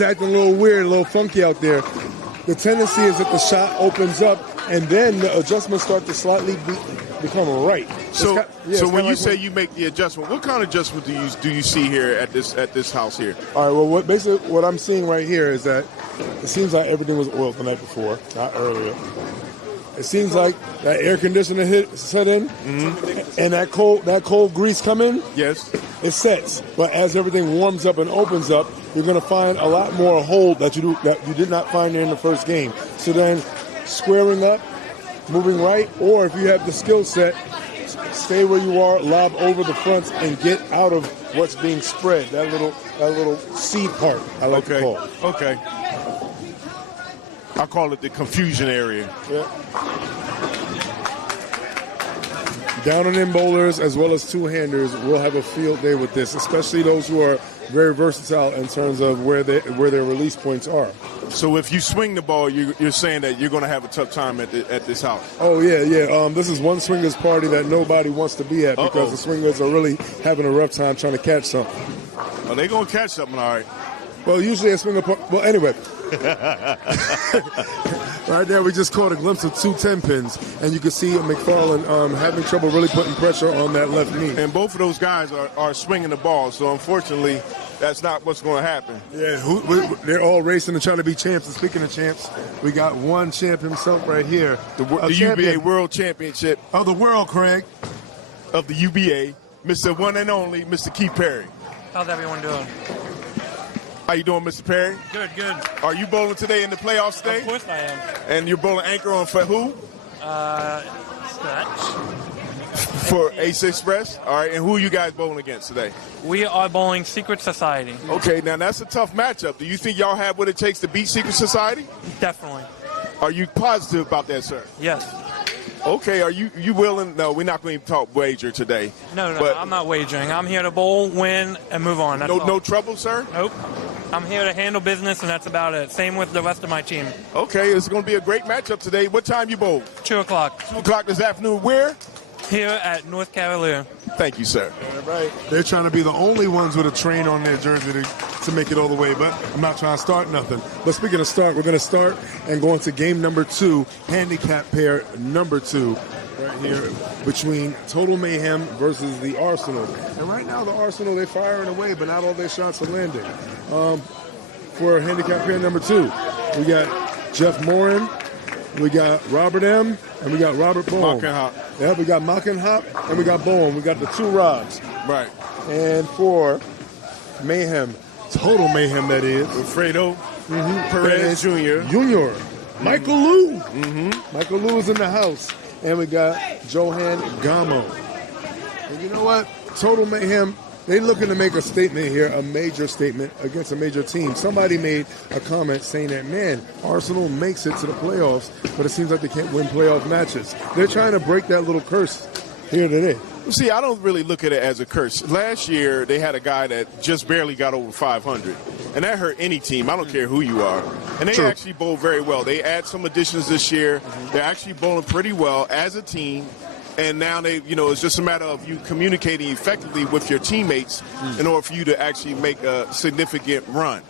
acting a little weird, a little funky out there, the tendency is that the shot opens up and then the adjustments start to slightly become right. So when you say you make the adjustment, what kind of adjustment do you see here at this house here? All right. Well, what I'm seeing right here is that it seems like everything was oiled the night before, not earlier, it seems like that air conditioner set in, and that cold grease come in. Yes. It sets, but as everything warms up and opens up, you're going to find a lot more hold that you did not find there in the first game. So then, squaring up, moving right, or if you have the skill set, stay where you are, lob over the fronts, and get out of what's being spread. That little seed part, I like to call. Okay. I call it the confusion area. Yeah. Down and in bowlers as well as two-handers will have a field day with this, especially those who are very versatile in terms of where their release points are. So if you swing the ball, you're saying that you're going to have a tough time at this house. Oh, yeah. This is one swingers party that nobody wants to be at because the swingers are really having a rough time trying to catch something. Are they going to catch something, all right? Well, usually a swinger party. Well, anyway. Right there, we just caught a glimpse of 2 10-pins, and you can see McFarland having trouble really putting pressure on that left knee. And both of those guys are swinging the ball, so unfortunately, that's not what's going to happen. Yeah, they're all racing and trying to be champs. And speaking of champs, we got one champ himself right here. The UBA World Championship. Of the world, Craig. Of the UBA, Mr. One and Only, Mr. Keith Perry. How's everyone doing? How you doing, Mr. Perry? Good. Are you bowling today in the playoffs today? Of course I am. And you're bowling anchor on for who? Scratch. For Ace Express? All right, and who are you guys bowling against today? We are bowling Secret Society. Okay, now that's a tough matchup. Do you think y'all have what it takes to beat Secret Society? Definitely. Are you positive about that, sir? Yes. Okay, are you willing? No, we're not going to talk wager today. No, but I'm not wagering. I'm here to bowl, win, and move on. That's all. No trouble, sir? Nope. I'm here to handle business, and that's about it. Same with the rest of my team. Okay, it's going to be a great matchup today. What time you bowl? 2 o'clock. 2 o'clock this afternoon. Where? Here at North Cavalier. Thank you, sir. All right. They're trying to be the only ones with a train on their jersey to make it all the way, but I'm not trying to start nothing. But speaking of start, we're going to start and go into game number 2, handicap pair number 2, right here between Total Mayhem versus the Arsenal. And right now, the Arsenal, they're firing away, but not all their shots are landing. For handicap pair number 2, we got Jeff Morin, we got Robert M., and we got Robert Bowen. Yeah, we got Mock and Hop, and we got Bowen. We got the 2 Robs. Right. And for Mayhem, Total Mayhem, that is. Alfredo Perez Jr. Michael Lou. Michael Lou is in the house. And we got Johan Gamo. And you know what? Total Mayhem, they're looking to make a statement here, a major statement against a major team. Somebody made a comment saying that, man, Arsenal makes it to the playoffs, but it seems like they can't win playoff matches. They're trying to break that little curse here today. See, I don't really look at it as a curse. Last year, they had a guy that just barely got over 500, and that hurt any team. I don't care who you are. And they actually bowled very well. They add some additions this year. They're actually bowling pretty well as a team. And now it's just a matter of you communicating effectively with your teammates in order for you to actually make a significant run.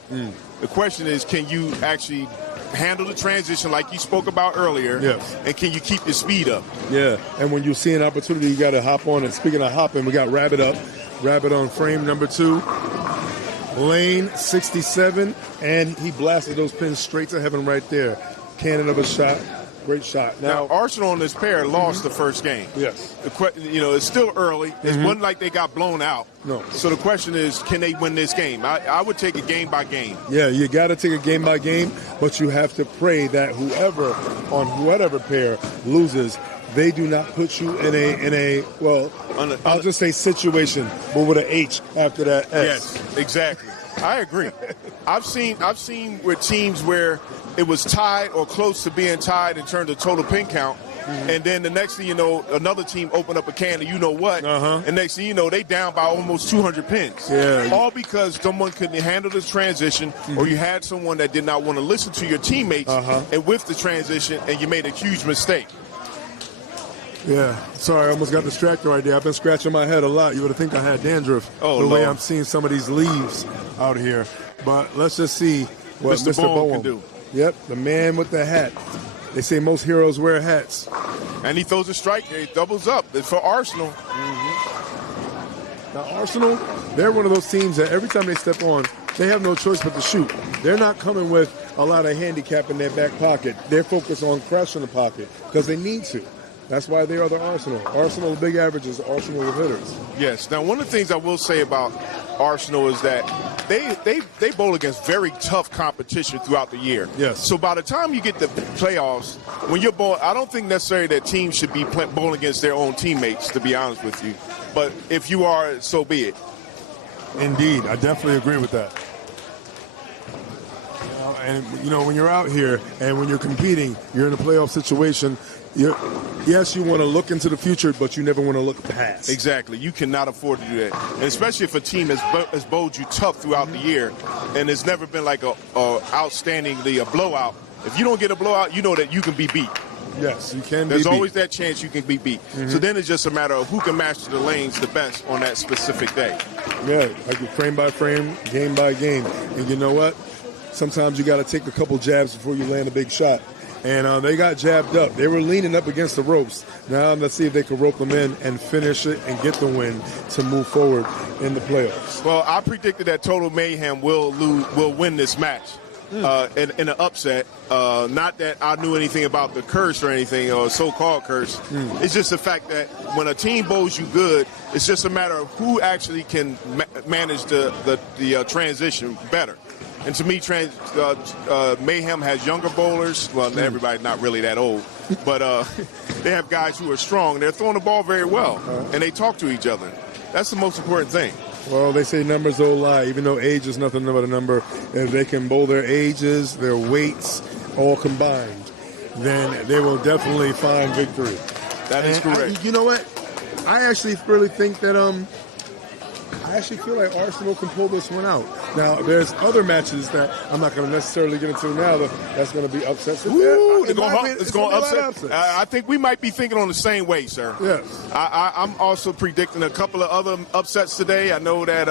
The question is, can you actually handle the transition like you spoke about earlier? Yes. And can you keep your speed up? Yeah. And when you see an opportunity, you got to hop on. And speaking of hopping, we got Rabbit up. Rabbit on frame number 2. Lane 67. And he blasted those pins straight to heaven right there. Cannon of a shot. Great shot. Now Arsenal on this pair lost the first game. Yes. It's still early. It wasn't like they got blown out. No. So the question is, can they win this game? I would take it game by game. Yeah, you got to take it game by game, but you have to pray that whoever on whatever pair loses, they do not put you in a I'll just say situation, but with an H after that S. Yes, exactly. I agree. I've seen with teams where it was tied or close to being tied in terms of total pin count, and then the next thing you know, another team opened up a can of you-know-what, and next thing you know, they down by almost 200 pins. Yeah. All because someone couldn't handle this transition, or you had someone that did not want to listen to your teammates and with the transition, and you made a huge mistake. Yeah, sorry, I almost got distracted right there. I've been scratching my head a lot. You would think I had dandruff way I'm seeing some of these leaves out here. But let's just see what Mr. Bowen can do. Yep, the man with the hat. They say most heroes wear hats. And he throws a strike. He doubles up. It's for Arsenal. Now, Arsenal, they're one of those teams that every time they step on, they have no choice but to shoot. They're not coming with a lot of handicap in their back pocket. They're focused on crushing the pocket because they need to. That's why they are the Arsenal. Arsenal, the big averages, Arsenal, the hitters. Yes. Now, one of the things I will say about Arsenal is that they bowl against very tough competition throughout the year. Yes. So by the time you get to playoffs, when you're bowling, I don't think necessarily that teams should be bowling against their own teammates, to be honest with you. But if you are, so be it. Indeed, I definitely agree with that. And, when you're out here and when you're competing, you're in a playoff situation, yes, you want to look into the future, but you never want to look past. Exactly. You cannot afford to do that. And especially if a team has bowled you tough throughout the year and it's never been like a outstandingly a blowout. If you don't get a blowout, you know that you can be beat. Yes, you can be beat. There's always that chance you can be beat. So then it's just a matter of who can master the lanes the best on that specific day. Yeah, like frame by frame, game by game. And you know what? Sometimes you got to take a couple jabs before you land a big shot. And they got jabbed up. They were leaning up against the ropes. Now let's see if they can rope them in and finish it and get the win to move forward in the playoffs. Well, I predicted that Total Mayhem will win this match in an upset. Not that I knew anything about the curse or anything, or so-called curse. It's just the fact that when a team bowls you good, it's just a matter of who actually can manage the transition better. And to me, Mayhem has younger bowlers. Well, everybody's not really that old, but they have guys who are strong. They're throwing the ball very well, and they talk to each other. That's the most important thing. Well, they say numbers don't lie, even though age is nothing but a number. If they can bowl their ages, their weights, all combined, then they will definitely find victory. That is correct. You know what? I actually really think that I actually feel like Arsenal can pull this one out. Now, there's other matches that I'm not going to necessarily get into now that's going to be upsets. Ooh, it's going to upset. I think we might be thinking on the same way, sir. Yes. I'm also predicting a couple of other upsets today. I know that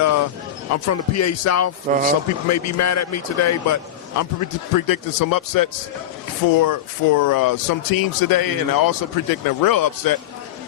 I'm from the PA South. Some people may be mad at me today, but I'm predicting some upsets for some teams today, and I'm also predicting a real upset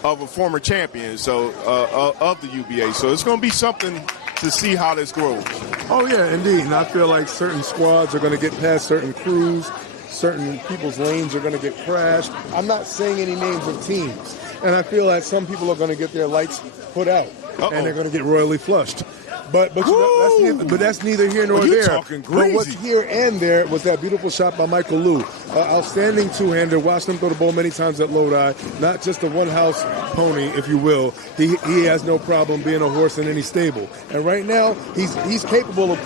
of a former champion, of the UBA. So it's going to be something to see how this grows. Oh, yeah, indeed. And I feel like certain squads are going to get past certain crews. Certain people's lanes are going to get crashed. I'm not saying any names of teams. And I feel like some people are going to get their lights put out. And they're going to get royally flushed. But that's neither here nor there. Talking crazy. But what's here and there was that beautiful shot by Michael Liu. Outstanding two-hander. Watched him throw the ball many times at Lodi. Not just a one-house pony, if you will. He has no problem being a horse in any stable. And right now, he's capable of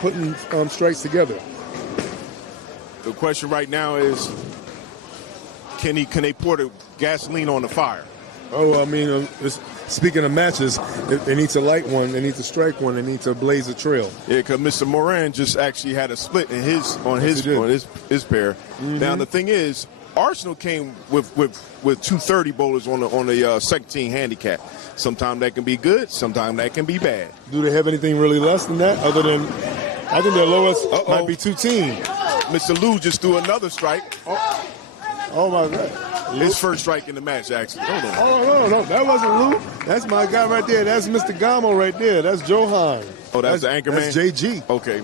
putting strikes together. The question right now is, can they pour the gasoline on the fire? Oh, I mean, speaking of matches, they need to light one, they need to strike one, they need to blaze a trail. Yeah, because Mr. Moran just actually had a split in his pair. Now the thing is, Arsenal came with 230 bowlers on the second team handicap. Sometimes that can be good, sometimes that can be bad. Do they have anything really less than that? Other than, I think their lowest might be 2-team. Mr. Liu just threw another strike. Oh my God. His first strike in the match, actually. Hold on. Oh, no, that wasn't Lou. That's my guy right there. That's Mr. Gamo right there. That's Johan. Oh, that's the anchor man? That's JG. Okay.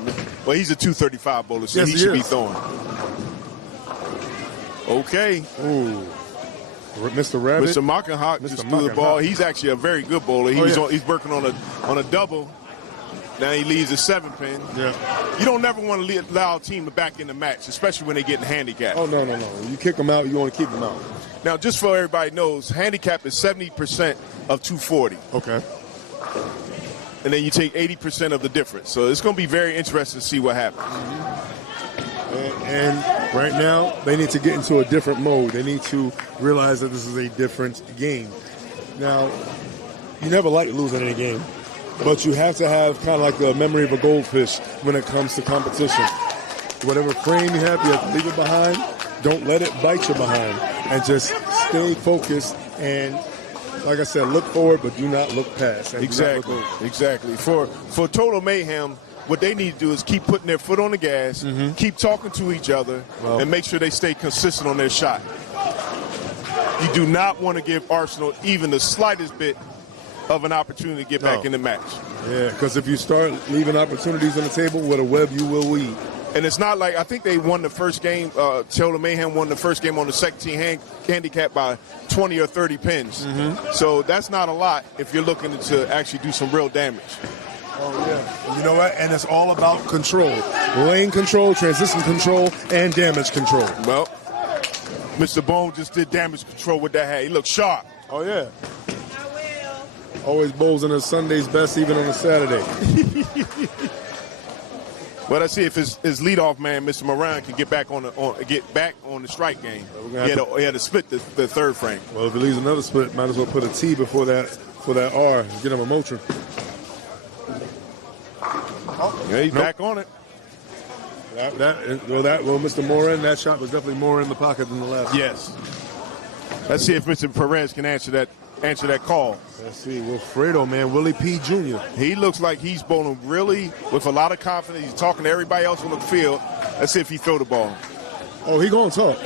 Well, he's a 235 bowler, so yes, he should be throwing. Okay. Ooh. Mr. Rabbit. Mr. Mockenhawk just threw the ball. He's actually a very good bowler. He's working on a double. Now he leaves a 7-pin. Yeah. You don't never want to allow a team to back in the match, especially when they're getting handicapped. Oh, no. You kick them out, you want to keep them out. Now, just so everybody knows, handicap is 70% of 240. Okay. And then you take 80% of the difference. So it's going to be very interesting to see what happens. And right now, they need to get into a different mode. They need to realize that this is a different game. Now, you never like losing any game. But you have to have kind of like the memory of a goldfish when it comes to competition. Whatever frame you have to leave it behind. Don't let it bite you behind. And just stay focused and, like I said, look forward, but do not look past. Exactly. For Total Mayhem, what they need to do is keep putting their foot on the gas, keep talking to each other, and make sure they stay consistent on their shot. You do not want to give Arsenal even the slightest bit of an opportunity to get back in the match. Yeah, because if you start leaving opportunities on the table, with a web you will weave. And it's not like, I think they won the first game, Taylor Mayhem won the first game on the second team handicap by 20 or 30 pins. So that's not a lot if you're looking to actually do some real damage. Oh, yeah. You know what? And it's all about control. Lane control, transition control, and damage control. Well, Mr. Bone just did damage control with that hat. He looked sharp. Oh, yeah. Always bowls in his Sunday's best, even on a Saturday. Well, let's see if his leadoff man, Mr. Moran, can get back on the strike game. He had to split the third frame. Well, if he leaves another split, might as well put a T before that R. Get him a Motrin. Yeah, he's back on it. Well, Mr. Moran, that shot was definitely more in the pocket than the last. Yes. Let's see if Mr. Perez can answer that call. Let's see. Wilfredo, man. Willie P. Jr. He looks like he's bowling really with a lot of confidence. He's talking to everybody else on the field. Let's see if he throw the ball. Oh, he gonna talk.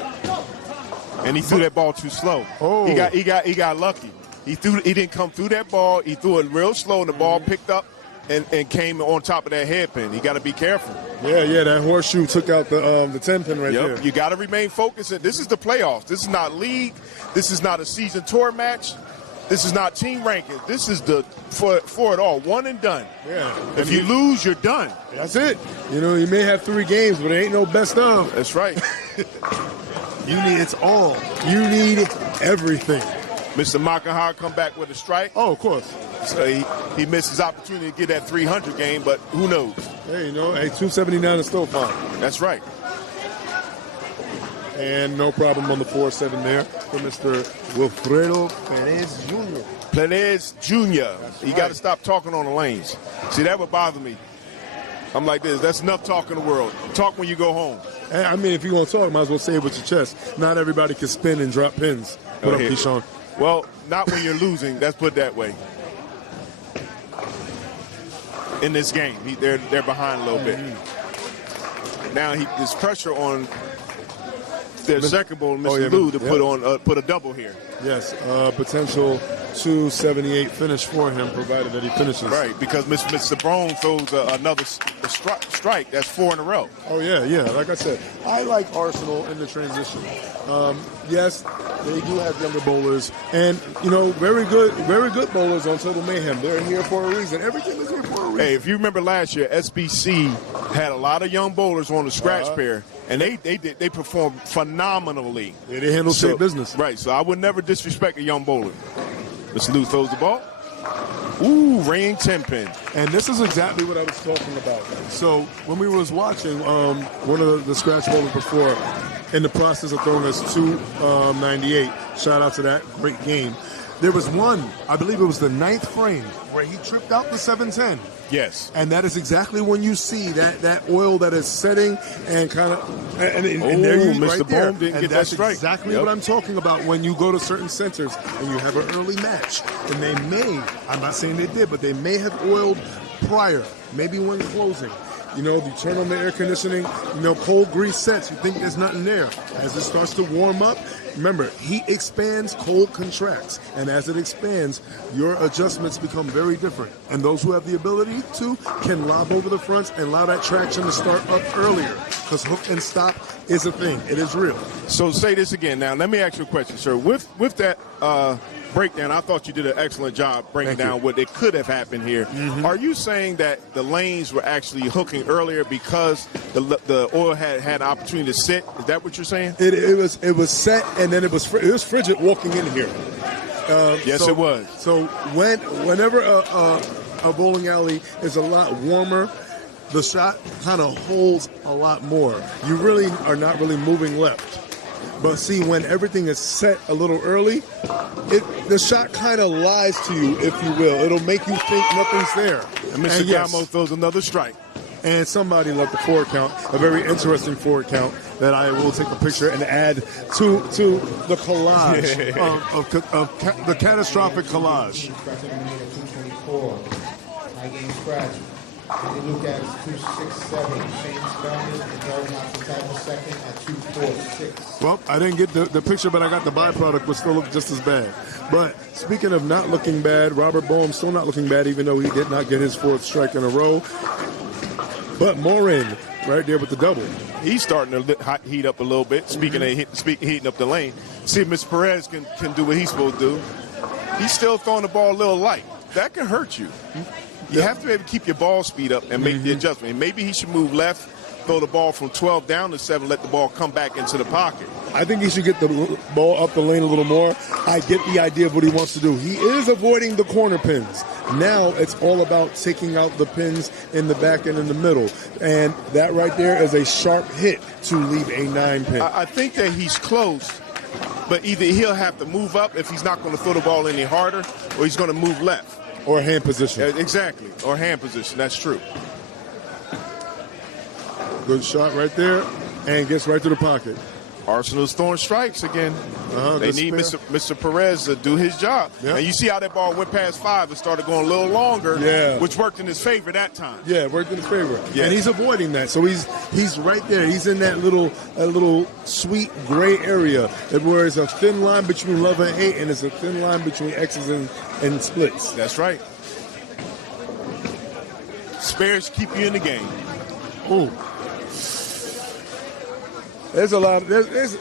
And he threw that ball too slow. Oh. He got lucky. He didn't come through that ball. He threw it real slow, and the ball picked up and came on top of that hairpin. You got to be careful. Yeah, that horseshoe took out the 10 pin right there. You got to remain focused. This is the playoffs. This is not league. This is not a season tour match. This is not team rankings. This is for it all. One and done. Yeah. If you lose, you're done. That's it. You know, you may have 3 games, but it ain't no best of. That's right. It's all. You need everything. Mr. Makahar come back with a strike. Oh, of course. So he missed his opportunity to get that 300 game, but who knows? Hey, 279 is still fine. That's right. And no problem on the 4-7 there for Mr. Wilfredo Perez Jr. Perez Jr. You got to stop talking on the lanes. See, that would bother me. I'm like this. That's enough talk in the world. Talk when you go home. I mean, if you're going to talk, might as well say it with your chest. Not everybody can spin and drop pins. What up, Keyshawn? Well, not when you're losing. Let's put it that way. In this game, they're behind a little bit. Now there's pressure on their second bowler, Mr. Lou, to put a double here. Yes, potential 278 finish for him, provided that he finishes. Right, because Mr. Brown throws another strike. That's 4 in a row. Oh, yeah. Like I said, I like Arsenal in the transition. Yes, they do have younger bowlers, and very good bowlers on Total Mayhem. They're here for a reason. Everything is here for a reason. Hey, if you remember last year, SBC had a lot of young bowlers on the scratch pair, and they performed phenomenally. Yeah, they handle state business. Right, so I would never disrespect a young bowler. Mr. Lou throws the ball. Ooh, ring 10 pin. And this is exactly what I was talking about. So when we was watching one of the scratch bowlers before, in the process of throwing us 298, shout out to that, great game. There was one, I believe it was the 9th frame, where he tripped out the 710. Yes. And that is exactly when you see that oil that is setting and kind of, and there you Mr. right there. Bohm didn't and get that's that strike. Exactly what I'm talking about when you go to certain centers and you have an early match. And they may, I'm not saying they did, but they may have oiled prior, maybe when closing. You turn on the air conditioning, cold grease sets, you think there's nothing there. As it starts to warm up, remember, heat expands, cold contracts. And as it expands, your adjustments become very different. And those who have the ability to can lob over the fronts and allow that traction to start up earlier. Because hook and stop is a thing. It is real. So say this again now. Let me ask you a question, sir. With that breakdown, I thought you did an excellent job breaking down what it could have happened here. Mm-hmm. Are you saying that the lanes were actually hooking earlier because the oil had an opportunity to sit? Is that what you're saying? It was set, and then it was frigid walking in here. Yes, it was. So whenever a bowling alley is a lot warmer, the shot kind of holds a lot more. You really are not really moving left. But see, when everything is set a little early, the shot kind of lies to you, if you will. It'll make you think nothing's there. And Mr. Gamo throws another strike. And somebody left the forward count, a very interesting forward count that I will take a picture and add to the collage of the catastrophic collage. High game scratch. Andy Lucas 267. Shane Spellman and Jordan Oxentab second at 246. Well, I didn't get the picture, but I got the byproduct, which still looked just as bad. But speaking of not looking bad, Robert Boehm still not looking bad, even though he did not get his 4th strike in a row. But Morin right there with the double. He's starting to heat up a little bit. Speaking of heating up the lane, see if Mr. Perez can do what he's supposed to do. He's still throwing the ball a little light. That can hurt you. You have to be able to keep your ball speed up and make the adjustment. And maybe he should move left, throw the ball from 12 down to 7, let the ball come back into the pocket. I think he should get the ball up the lane a little more. I get the idea of what he wants to do. He is avoiding the corner pins. Now it's all about taking out the pins in the back and in the middle. And that right there is a sharp hit to leave a 9 pin. I think that he's close, but either he'll have to move up if he's not going to throw the ball any harder, or he's going to move left. Or hand position. Exactly, or hand position. That's true. Good shot right there, and gets right to the pocket. Arsenal's throwing strikes again. They need Mr. Perez to do his job. Yep. And you see how that ball went past 5 and started going a little longer, which worked in his favor that time. Yeah, worked in his favor. Yeah. And he's avoiding that. So he's right there. He's in that little sweet gray area where it's a thin line between love and hate, and it's a thin line between X's and splits. That's right. Spares keep you in the game. Ooh. There's a lot. There's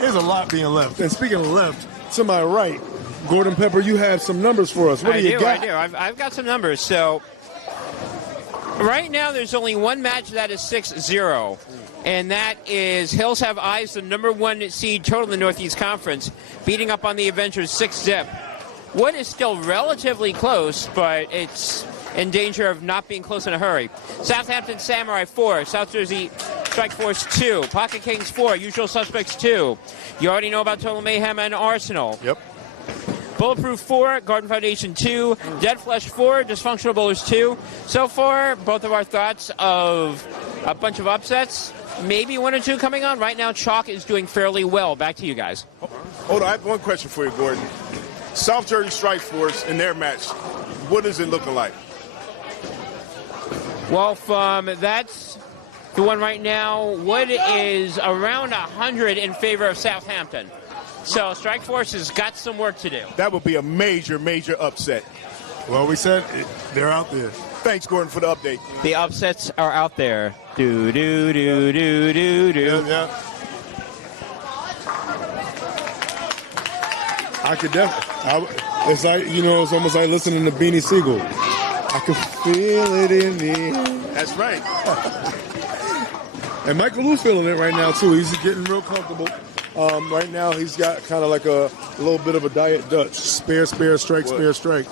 a lot being left. And speaking of left, to my right, Gordon Pepper, you have some numbers for us. What do you got? I do. I've got some numbers. So right now, there's only one match that is 6-0, and that is Hills Have Eyes, the number 1 seed total in the Northeast Conference, beating up on the Avengers 6-zip. Wood is still relatively close, but it's in danger of not being close in a hurry. Southampton Samurai 4, South Jersey Strike Force 2, Pocket Kings 4, Usual Suspects 2. You already know about Total Mayhem and Arsenal. Yep. Bulletproof 4, Garden Foundation 2, Dead Flesh 4, Dysfunctional Bowlers 2. So far, both of our thoughts of a bunch of upsets, maybe 1 or 2 coming on. Right now, Chalk is doing fairly well. Back to you guys. Hold on, I have one question for you, Gordon. South Jersey Strike Force in their match, what is it looking like? Well, that's the one right now. Wood is around 100 in favor of Southampton. So Strike Force has got some work to do. That would be a major, major upset. Well, we said they're out there. Thanks, Gordon, for the update. The upsets are out there. Do, do, do, do, do, do. Yeah. I could definitely. It's like, it's almost like listening to Beanie Siegel. I can feel it in the air. That's right. And Michael Lou's feeling it right now, too. He's getting real comfortable. Right now, he's got kind of like a little bit of a Diet Dutch. Spare, strike, spare, strike.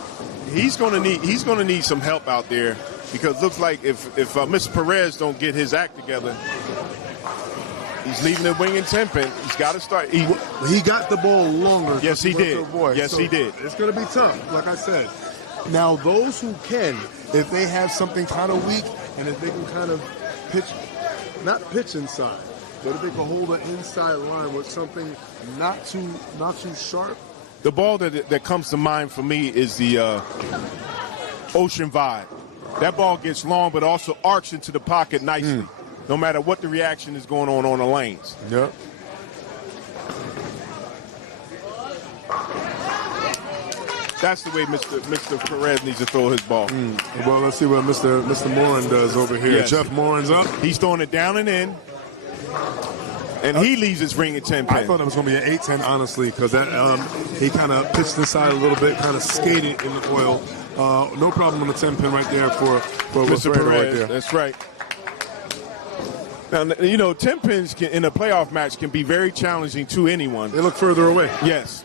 He's going to need some help out there, because it looks like if Mr. Perez don't get his act together, he's leaving the wing and 10 pin. He's got to start. He got the ball longer. Yes, he did. Yes, he did. It's going to be tough, like I said. Now, those who can, if they have something kind of weak, and if they can kind of not pitch inside, but if they can hold an inside line with something not too sharp. The ball that comes to mind for me is the Ocean Vibe. That ball gets long, but also arcs into the pocket nicely, no matter what the reaction is going on the lanes. Yep. That's the way Mr. Perez needs to throw his ball. Well, let's see what Mr. Morin does over here. Yes. Jeff Morin's up. He's throwing it down and in, and he leaves his ring at 10 pin. I thought it was going to be an 8-10, honestly, because that he kind of pitched inside a little bit, kind of skated in the oil. No problem on the 10 pin right there for Mr. Perez. Right there. That's right. Now, 10 pins in a playoff match can be very challenging to anyone. They look further away. Yes.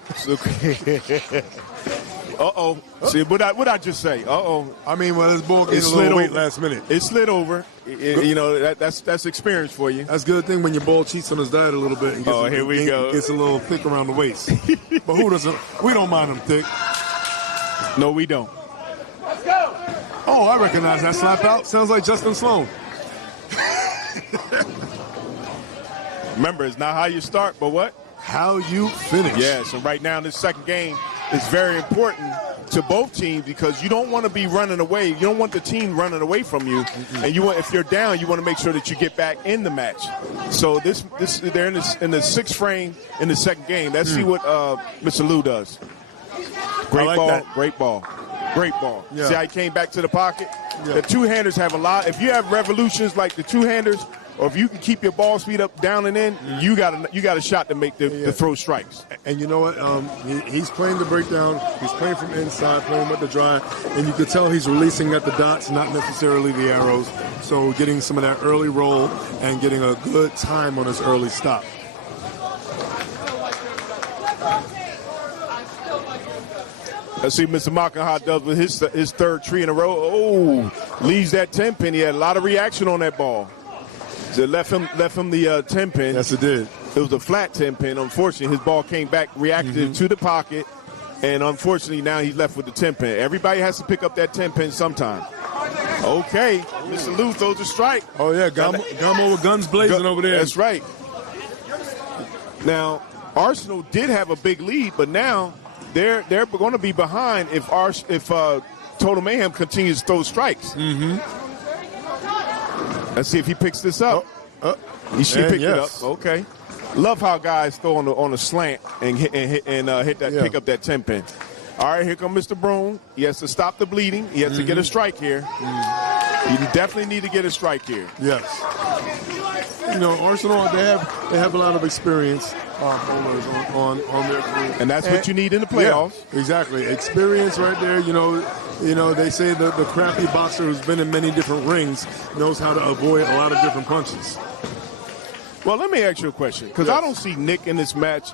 Uh-oh. See, what I just say? Uh-oh. I mean, well, this ball gets a little weight last minute. It slid over. That's experience for you. That's a good thing when your ball cheats on his diet a little bit and gets a little thick around the waist. But who doesn't? We don't mind them thick. No, we don't. Let's go. Oh, I recognize that slap out. Sounds like Justin Sloan. Remember, it's not how you start, but what? How you finish. Yeah, so right now in this second game is very important to both teams, because you don't want to be running away. You don't want the team running away from you. Mm-hmm. And if you're down, you want to make sure that you get back in the match. So they're in the 6th frame in the second game. Let's see what Mr. Lou does. Great ball. Great ball. Yeah. See how he came back to the pocket? Yeah. The two-handers have a lot. If you have revolutions like the two-handers, or if you can keep your ball speed up, down and in, you got a shot to make the throw strikes. And you know what? He's playing the breakdown. He's playing from inside, playing with the drive, and you could tell he's releasing at the dots, not necessarily the arrows. So getting some of that early roll and getting a good time on his early stop. Let's see what Mr. Makaha does with his third tree in a row. Oh, leaves that 10-pin. He had a lot of reaction on that ball. It left him the 10-pin. Yes, it did. It was a flat 10-pin. Unfortunately, his ball came back, reacted to the pocket, and unfortunately now he's left with the 10-pin. Everybody has to pick up that 10-pin sometime. Okay, Mr. Lou throws a strike. Oh, yeah, Gamo with guns blazing over there. That's right. Now, Arsenal did have a big lead, but now they're going to be behind if Total Mayhem continues to throw strikes. Let's see if he picks this up. He should pick it up. Okay. Love how guys throw on a slant and pick up that 10-pin. All right, here comes Mr. Broom. He has to stop the bleeding. He has to get a strike here. You definitely need to get a strike here. Yes. You know, Arsenal, they have a lot of experience bowlers on their crew. And that's what you need in the playoffs. Yeah, exactly. Experience right there. You know, they say the crappy boxer who's been in many different rings knows how to avoid a lot of different punches. Well, let me ask you a question, because I don't see Nick in this match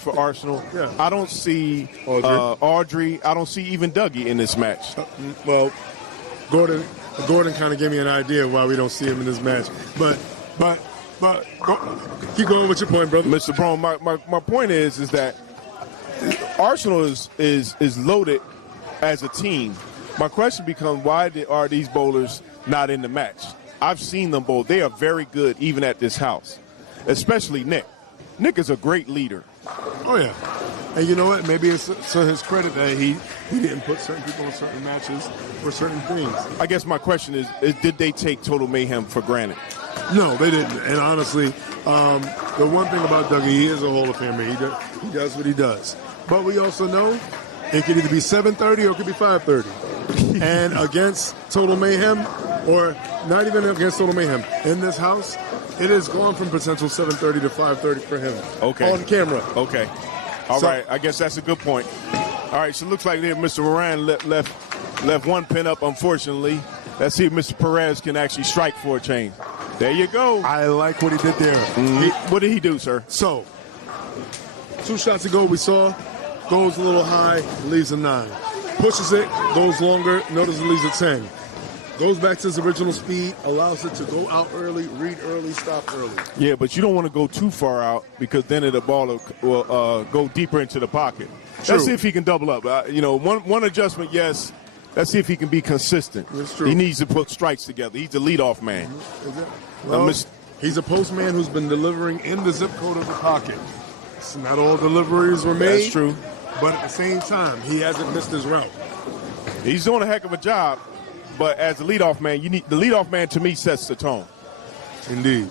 for Arsenal. Yeah. I don't see Audrey. I don't see even Dougie in this match. Well, Gordon kind of gave me an idea of why we don't see him in this match. But keep going with your point, brother. Mr. Brown, my point is that Arsenal is loaded as a team. My question becomes, why are these bowlers not in the match? I've seen them bowl. They are very good even at this house, especially Nick. Nick is a great leader. Oh, yeah. And you know what? Maybe it's to his credit that he didn't put certain people in certain matches for certain things. I guess my question is did they take Total Mayhem for granted? No, they didn't. And honestly, the one thing about Dougie, he is a Hall of Famer. He does what he does. But we also know it could either be 7:30 or it could be 5:30. And against Total Mayhem, or not even against Total Mayhem, in this house, it has gone from potential 7:30 to 5:30 for him. Okay. On camera. Okay. All right. I guess that's a good point. All right. So it looks like there Mr. Moran left one pin up, unfortunately. Let's see if Mr. Perez can actually strike for a change. There you go. I like what he did there. What did he do, sir? So, 2 shots ago we saw, goes a little high, leaves a 9. Pushes it, goes longer, notice it leaves a 10. Goes back to his original speed, allows it to go out early, read early, stop early. Yeah, but you don't want to go too far out because then the ball will go deeper into the pocket. True. Let's see if he can double up. One adjustment, yes. Let's see if he can be consistent. That's true. He needs to put strikes together. He's the leadoff man. Well, he's a postman who's been delivering in the zip code of the pocket. So not all deliveries were made. That's true. But at the same time, he hasn't missed his route. He's doing a heck of a job. But as a leadoff man, the leadoff man to me sets the tone. Indeed.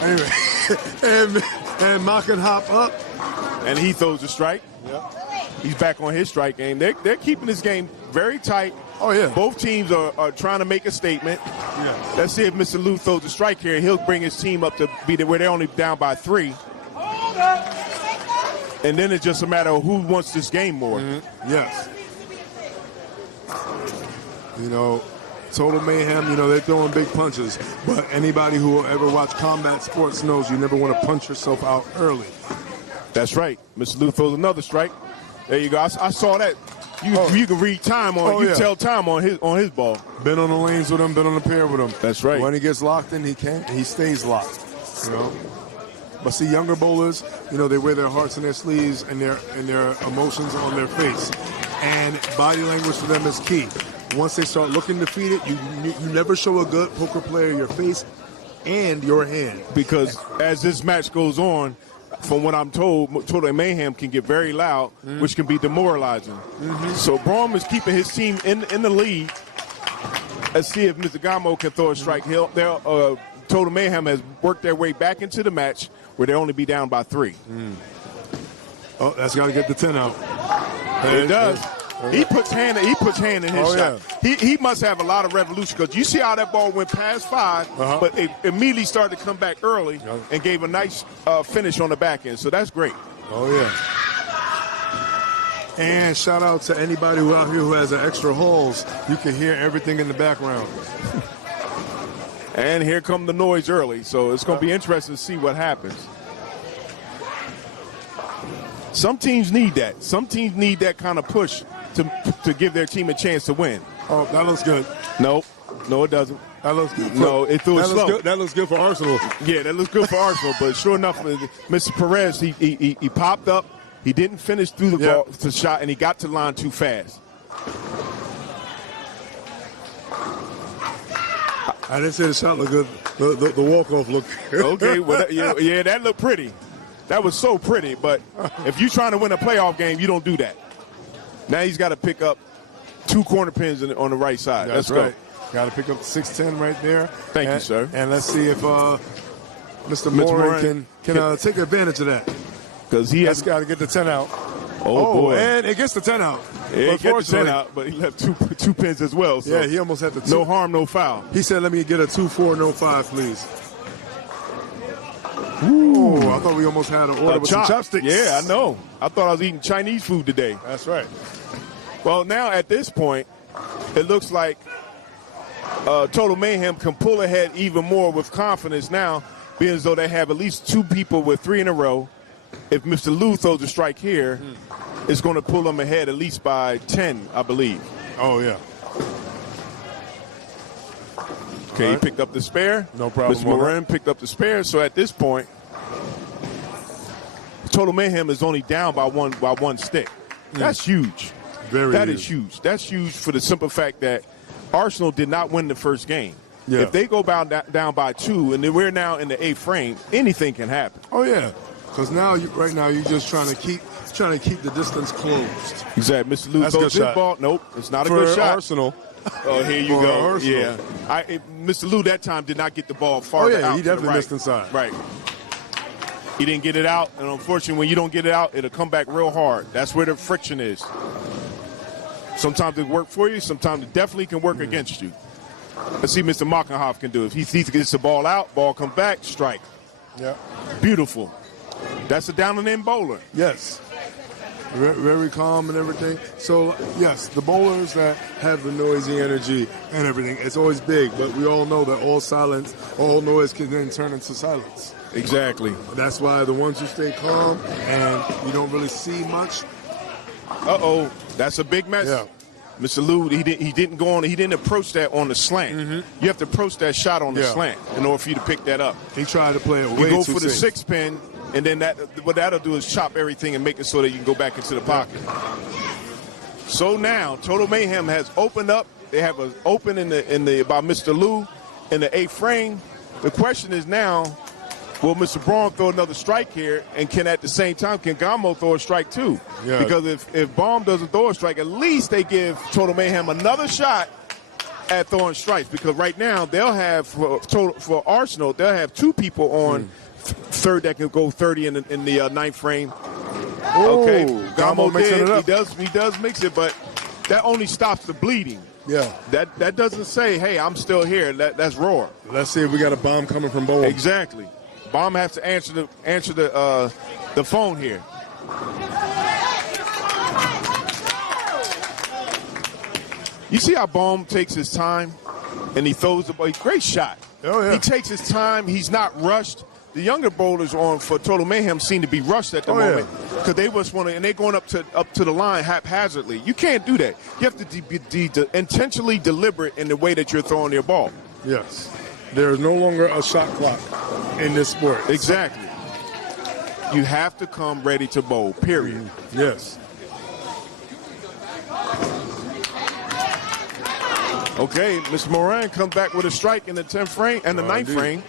Anyway, and Mock can hop up. And he throws a strike. Yep. He's back on his strike game. They're keeping this game very tight. Oh, yeah. Both teams are trying to make a statement. Yeah. Let's see if Mr. Lou throws a strike here. He'll bring his team up to be where they're only down by 3. And then it's just a matter of who wants this game more. Yes. Total Mayhem, they're throwing big punches. But anybody who will ever watch combat sports knows you never want to punch yourself out early. That's right. Mr. Lou throws another strike. There you go. I saw that. You can read time on. You tell time on his ball. Been on the lanes with him. Been on the pair with him. That's right. When he gets locked in, he stays locked. But see, younger bowlers, they wear their hearts in their sleeves and their emotions on their face, and body language for them is key. Once they start looking defeated, you never show a good poker player your face and your hand. Because as this match goes on, from what I'm told, Total Mayhem can get very loud, which can be demoralizing. So Braum is keeping his team in the lead. Let's see if Mr. Gamo can throw a strike. Total Mayhem has worked their way back into the match where they'll only be down by 3. Oh, that's got to get the 10 out. It does. He puts hand in his shot. Yeah. He must have a lot of revolution because you see how that ball went past 5, but it immediately started to come back early and gave a nice finish on the back end. So that's great. Oh, yeah. And shout out to anybody who out here who has an extra holes. You can hear everything in the background. And here come the noise early. So it's going to be interesting to see what happens. Some teams need that. Some teams need that kind of push to give their team a chance to win. Oh, that looks good. No, it doesn't. That looks good. No, it threw it slow. That looks good for Arsenal. Yeah, that looks good for Arsenal. But sure enough, Mr. Perez, he popped up. He didn't finish through the ball, the shot, and he got to the line too fast. I didn't say the shot looked good. The walk-off looked good. Okay, well, yeah, that looked pretty. That was so pretty. But if you're trying to win a playoff game, you don't do that. Now he's got to pick up 2 corner pins on the right side. That's Let's right. Got to pick up the 6'10" right there. Thank you, sir. And let's see if Mr. Moran can take advantage of that. Because he has got to get the 10 out. Oh, boy. And it gets the 10 out. Yeah, he got the 10 out, but he left two pins as well. So yeah, he almost had the 2. No harm, no foul. He said, let me get a 2-4, no 5, please. Ooh, I thought we almost had an order with some chopsticks. Yeah, I know. I thought I was eating Chinese food today. That's right. Well, now at this point, it looks like Total Mayhem can pull ahead even more with confidence now, being as though they have at least 2 people with 3 in a row. If Mr. Lou throws a strike here, it's going to pull them ahead at least by 10, I believe. Oh, yeah. Okay, he picked up the spare. No problem. Mr. Moran picked up the spare. So at this point, Total Mayhem is only down by one stick. That's huge. That is huge. That's huge for the simple fact that Arsenal did not win the first game. Yeah. If they go down by 2, and then we're now in the 8th frame, anything can happen. Oh yeah, because right now you're just trying to keep the distance closed. Exactly. Mr. Lou throws his ball. Nope, it's not a good shot. Arsenal. Oh, here you go. Arsenal. Yeah. Mr. Lou that time did not get the ball far out. He definitely missed inside. Right. He didn't get it out, and unfortunately, when you don't get it out, it'll come back real hard. That's where the friction is. Sometimes it works for you. Sometimes it definitely can work against you. Let's see Mr. Mockenhoff can do it. If he gets the ball out, ball come back, strike. Yeah. Beautiful. That's a down and in bowler. Yes. Very calm and everything. So, yes, the bowlers that have the noisy energy and everything, it's always big, but we all know that all noise can then turn into silence. Exactly. That's why the ones who stay calm and you don't really see much. Uh-oh, that's a big mess. Yeah. Mr. Lou, he didn't approach that on the slant. You have to approach that shot on the slant in order for you to pick that up. He tried to play it way too safe. You go for the safe. 6-pin, and then what that'll do is chop everything and make it so that you can go back into the pocket. So now, Total Mayhem has opened up. They have an open by Mr. Lou in the 8th frame. The question is now, will Mr. Braun throw another strike here, and at the same time, can Gamo throw a strike too? Yeah. Because if Baum doesn't throw a strike, at least they give Total Mayhem another shot at throwing strikes. Because right now, they'll have, for Arsenal, they'll have 2 people on third that can go 30 in the 9th frame. Oh, okay, Gamo mixing it up. He does mix it, but that only stops the bleeding. Yeah. That doesn't say, hey, I'm still here. That's roar. Let's see if we got a bomb coming from Bowen. Exactly. Baum has to answer the phone here. You see how Baum takes his time and he throws the ball. Great shot. Oh yeah. He takes his time. He's not rushed. The younger bowlers for Total Mayhem seem to be rushed at the moment because they just want to, and they're going up to the line haphazardly. You can't do that. You have to be intentionally deliberate in the way that you're throwing your ball. Yes. There is no longer a shot clock in this sport. Exactly. You have to come ready to bowl, period. Yes. Okay, Mr. Moran comes back with a strike in the 10th frame and the 9th frame.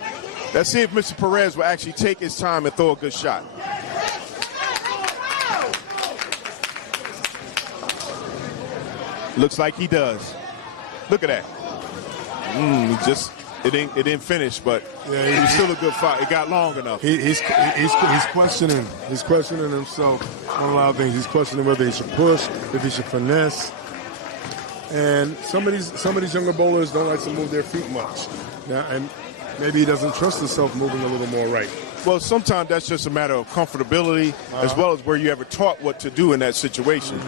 Let's see if Mr. Perez will actually take his time and throw a good shot. Looks like he does. Look at that. He just It didn't finish, but Yeah, it was still a good fight. It got long enough. He's questioning. He's questioning himself on a lot of things. He's questioning whether he should push, if he should finesse. And some of these younger bowlers don't like to move their feet much. Now, and maybe he doesn't trust himself moving a little more right. Well, sometimes that's just a matter of comfortability as well as where you ever taught what to do in that situation.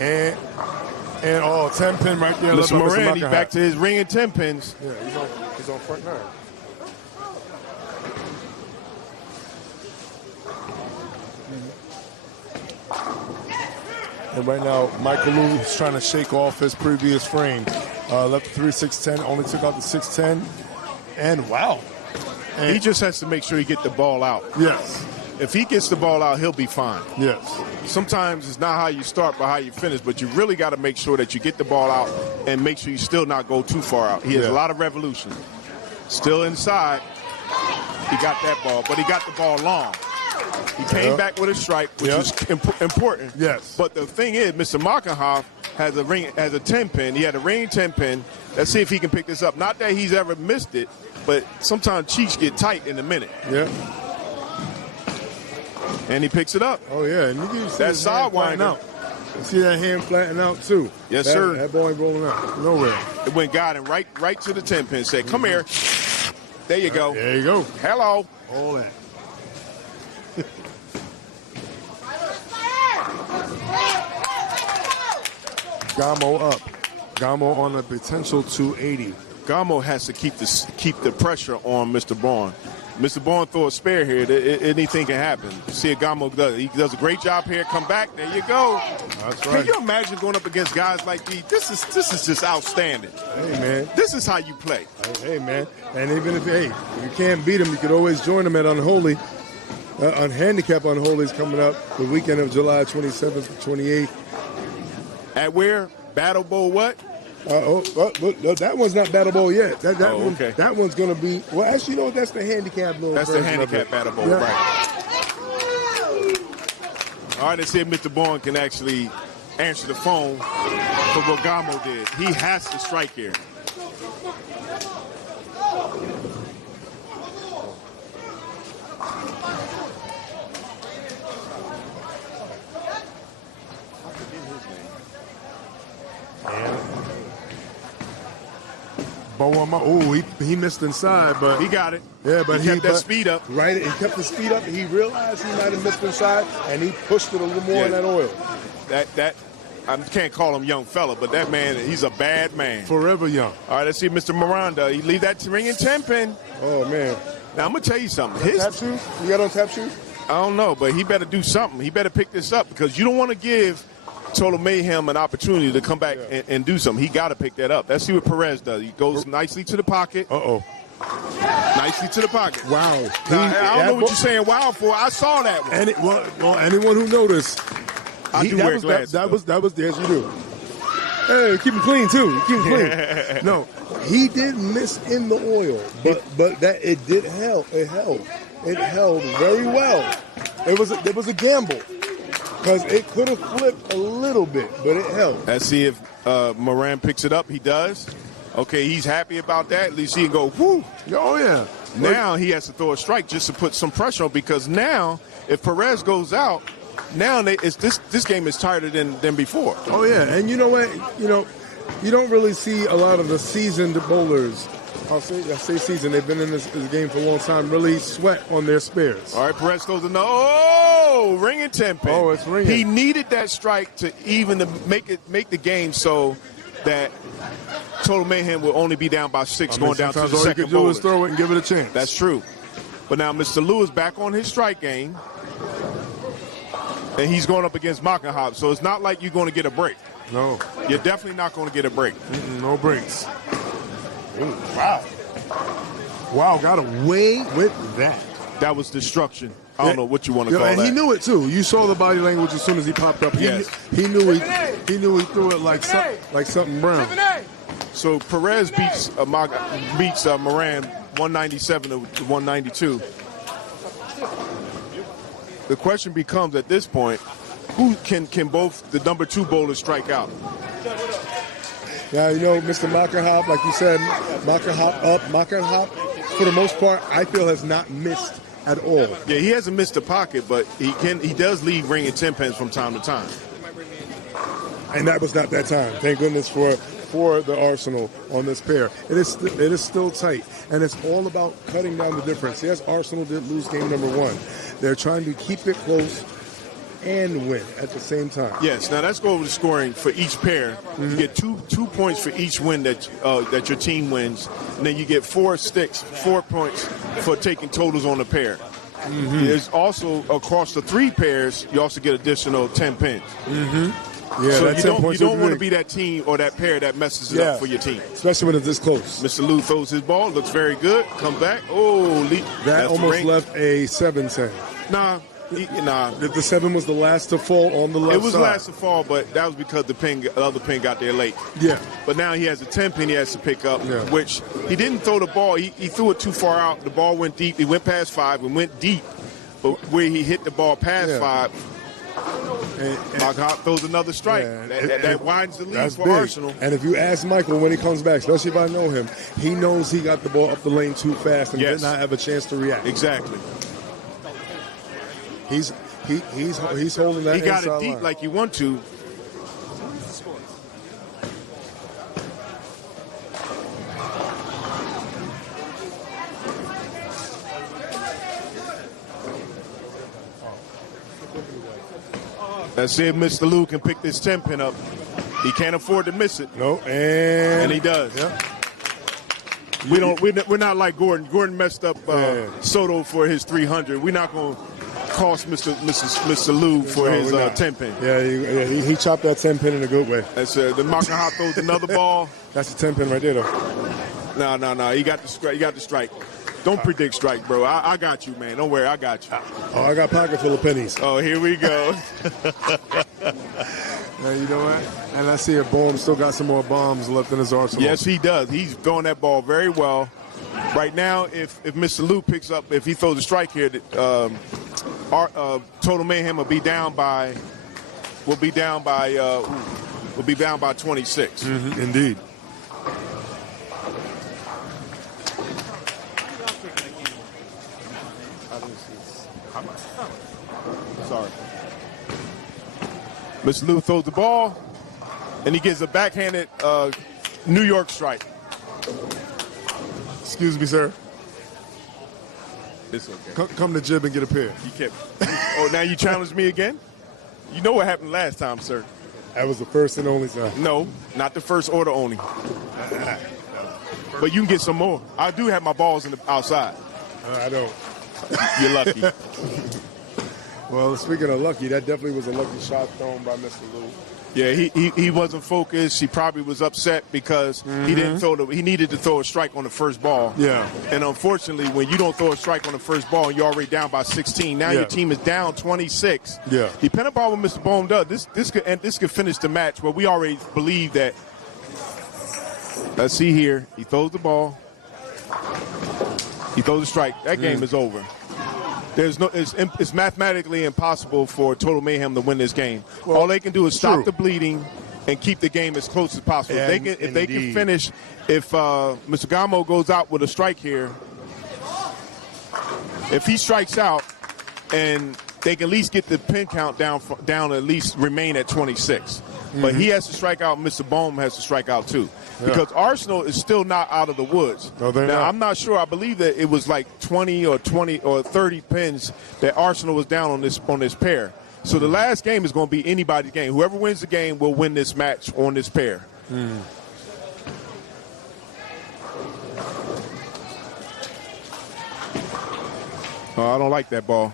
And 10 pin right there. Mr. Moran, he's back to his ring and 10 pins. Yeah, he's on front nine. And right now, Michael Liu is trying to shake off his previous frame. Left 3-6-10, only took out the 6-10. And wow. And he just has to make sure he get the ball out. yes. If he gets the ball out, he'll be fine. Yes. Sometimes it's not how you start, but how you finish. But you really got to make sure that you get the ball out and make sure you still not go too far out. He has a lot of revolution. Still inside. He got that ball, but he got the ball long. He came back with a strike, which is important. Yes. But the thing is, Mr. Markenhoff has a 10 pin. He had a ring 10 pin. Let's see if he can pick this up. Not that he's ever missed it, but sometimes cheeks get tight in a minute. Yeah. And he picks it up. Oh, yeah. And you can see That his hand flatten sidewinder. out. You see that hand flatten out, too. Yes, sir. That ball ain't rolling out. Nowhere. It went God and right to the 10 pin. Said, come here. There you go. There you go. Hello. All in. Gamo up. Gamo on a potential 280. Gamo has to keep the pressure on Mr. Bourne. Mr. Bourne throw a spare here. Anything can happen. See what Gamo does. He does a great job here. Come back. There you go. That's right. Can you imagine going up against guys like these? This is just outstanding. Hey, man. This is how you play. Hey, man. And even if you can't beat them, you could always join them at Unholy. On Handicap Unholy is coming up the weekend of July 27th to 28th. At where? Battle Bowl what? That one's not Battle Bowl yet. Okay. That one's going to be, well, actually, you know what? That's the handicap. That's the handicap Battle Bowl, right. All right, let's see if Mr. Bourne can actually answer the phone for what Gamo did. He has to strike here. He missed inside, but he got it. Yeah, but he kept that speed up. Right, he kept the speed up. He realized he might have missed inside, and he pushed it a little more in that oil. That I can't call him young fella, but that man, he's a bad man. Forever young. All right, let's see Mr. Miranda. He leave that ring in 10 pin. Oh man. Now I'm gonna tell you something. Tap shoes? You got on tap shoes? I don't know, but he better do something. He better pick this up because you don't want to give Total Mayhem an opportunity to come back and do something. He got to pick that up. Let's see what Perez does. He goes nicely to the pocket. Nicely to the pocket. Wow. Now, I don't know what you're saying wow for. I saw that one. Anyone who noticed, I do wear glasses. That was yes, you do. Hey, keep him clean too. Keep him clean. No, he did miss in the oil, but that it did help. It held. It held very well. It was a gamble. Because it could have flipped a little bit, but it held. Let's see if Moran picks it up. He does. Okay, he's happy about that. At least he can go, whoo. Oh, yeah. Now he has to throw a strike just to put some pressure on because now if Perez goes out, now this game is tighter than before. Oh, yeah. And you know what? You don't really see a lot of the seasoned bowlers. I say seasoned. They've been in this game for a long time. Really sweat on their spares. All right, Perez throws ringing 10 pin. Oh, it's ringing. He needed that strike to make the game so that Total Mayhem will only be down by 6 going down to the second all you can do is throw it and give it a chance. That's true. But now Mr. Lewis back on his strike game. And he's going up against Mockenhop, so it's not like you're going to get a break. No. You're definitely not going to get a break. No breaks. Ooh, wow. Wow, got away with that. That was destruction. I don't know what you want to call and that. he knew it too. You saw the body language as soon as he popped up. Yes. He knew he threw it like something brown. So Perez beats Moran 197 to 192. The question becomes at this point, who can both the number 2 bowlers strike out? Now, you know, Mr. Mockenhop, like you said, Mockenhop, for the most part, I feel has not missed at all. Yeah, he hasn't missed the pocket, but he does leave ringing 10 pins from time to time. And that was not that time. Thank goodness for the Arsenal on this pair. It is still tight, and it's all about cutting down the difference. Yes, Arsenal did lose game number 1. They're trying to keep it close and win at the same time. Yes. Now let's go over the scoring for each pair. You get two points for each win that your team wins, and then you get 4 points for taking totals on the pair. There's also across the 3 pairs, you also get additional 10 pins. Yeah, so that's you don't want to be that team or that pair that messes it up for your team. Especially when it's this close. Mr. Lou throws his ball, looks very good, come back. Oh, that almost left a 7-10. Nah. The 7 was the last to fall on the left side. It was last to fall, but that was because the other pin got there late. Yeah. But now he has a 10 pin he has to pick up, which he didn't throw the ball. He threw it too far out. The ball went deep. He went past 5 and went deep. But where he hit the ball past 5, Mockenhop throws another strike. That widens the lead for Arsenal. And if you ask Michael when he comes back, especially if I know him, he knows he got the ball up the lane too fast and did not have a chance to react. Exactly. He's holding that. He got inside it deep line. like you want to. Let's see if Mr. Lou can pick this 10 pin up. He can't afford to miss it. No, and he does. Yeah. We're not like Gordon. Gordon messed up Soto for his 300. We're not going to cost Mr. Lou for his 10 pin. Yeah, he chopped that 10 pin in a good way. That's the Mockenhop throws another ball. That's a 10 pin right there, though. No. He got the strike. Don't predict strike, bro. I got you, man. Don't worry, I got you. Oh, I got a pocket full of pennies. Oh, here we go. You know what? And I see a bomb still got some more bombs left in his arsenal. Yes, he does. He's throwing that ball very well. Right now, if Mr. Lou picks up, if he throws a strike here, Total Mayhem will be down by 26. Indeed. Sorry. Mr. Lou throws the ball, and he gets a backhanded New York strike. Excuse me, sir. It's okay. Come to Jib and get a pair. You kept. Oh, now you challenged me again? You know what happened last time, sir. That was the first and only time. No, not the first or the only. But you can get some more. I do have my balls outside. I don't. You're lucky. Well, speaking of lucky, that definitely was a lucky shot thrown by Mr. Lou. Yeah, he wasn't focused. He probably was upset because he didn't throw he needed to throw a strike on the first ball. Yeah. And unfortunately, when you don't throw a strike on the first ball, and you're already down by 16. Now your team is down 26. Yeah. Depending upon what Mr. Bohm does, this could finish the match. But we already believe that. Let's see here. He throws the ball. He throws a strike. That game is over. It's mathematically impossible for Total Mayhem to win this game. Well, all they can do is stop the bleeding and keep the game as close as possible. If they can finish, if Mr. Gamo goes out with a strike here, if he strikes out, and they can at least get the pin count down at least remain at 26. But he has to strike out. Mr. Bohm has to strike out too, because Arsenal is still not out of the woods. No, they're now not. I'm not sure. I believe that it was like 20 or 30 pins that Arsenal was down on this pair. So the last game is going to be anybody's game. Whoever wins the game will win this match on this pair. Oh, I don't like that ball.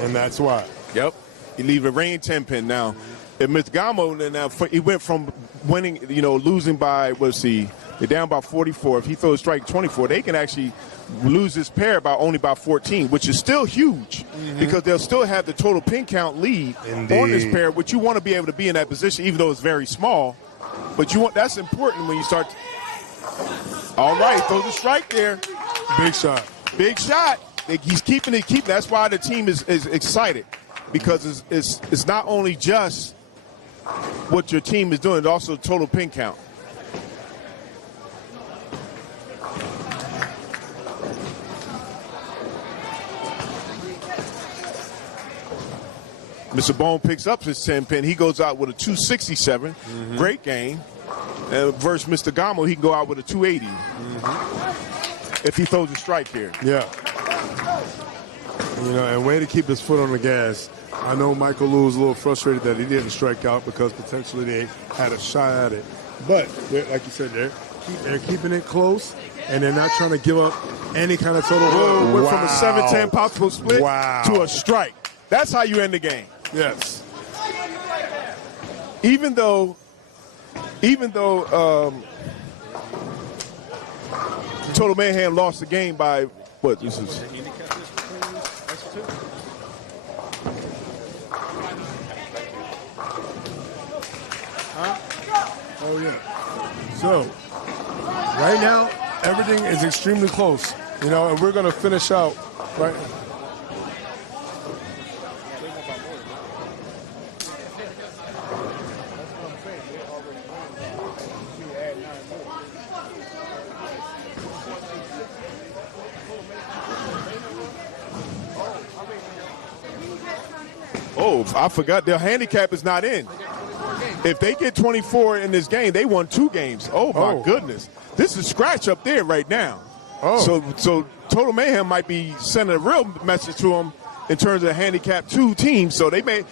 And that's why. Yep. You leave a rain 10 pin. Now, if Mithgamo, he went from winning, losing by, they're down by 44. If he throws strike 24, they can actually lose this pair only by 14, which is still huge because they'll still have the total pin count lead on this pair, which you want to be able to be in that position, even though it's very small. But that's important when you start. All right, throws a strike there. Big shot. Big shot. He's keeping it. That's why the team is excited, because it's not only just what your team is doing, it's also total pin count. Mr. Bone picks up his 10 pin. He goes out with a 267. Great game. Versus Mr. Gamo, he can go out with a 280 if he throws a strike here. Yeah. And way to keep his foot on the gas. I know Michael Lou was a little frustrated that he didn't strike out because potentially they had a shot at it. But, like you said, they're keeping it close, and they're not trying to give up any kind of total. Went from a 7-10 possible split to a strike. That's how you end the game. Yes. Even though Total Mayhem lost the game by what? This is. Oh yeah. So right now everything is extremely close, and we're gonna finish out right. Oh, I forgot their handicap is not in. If they get 24 in this game, they won 2 games. Oh, my goodness. This is scratch up there right now. So Total Mayhem might be sending a real message to them in terms of handicap 2 teams. So they may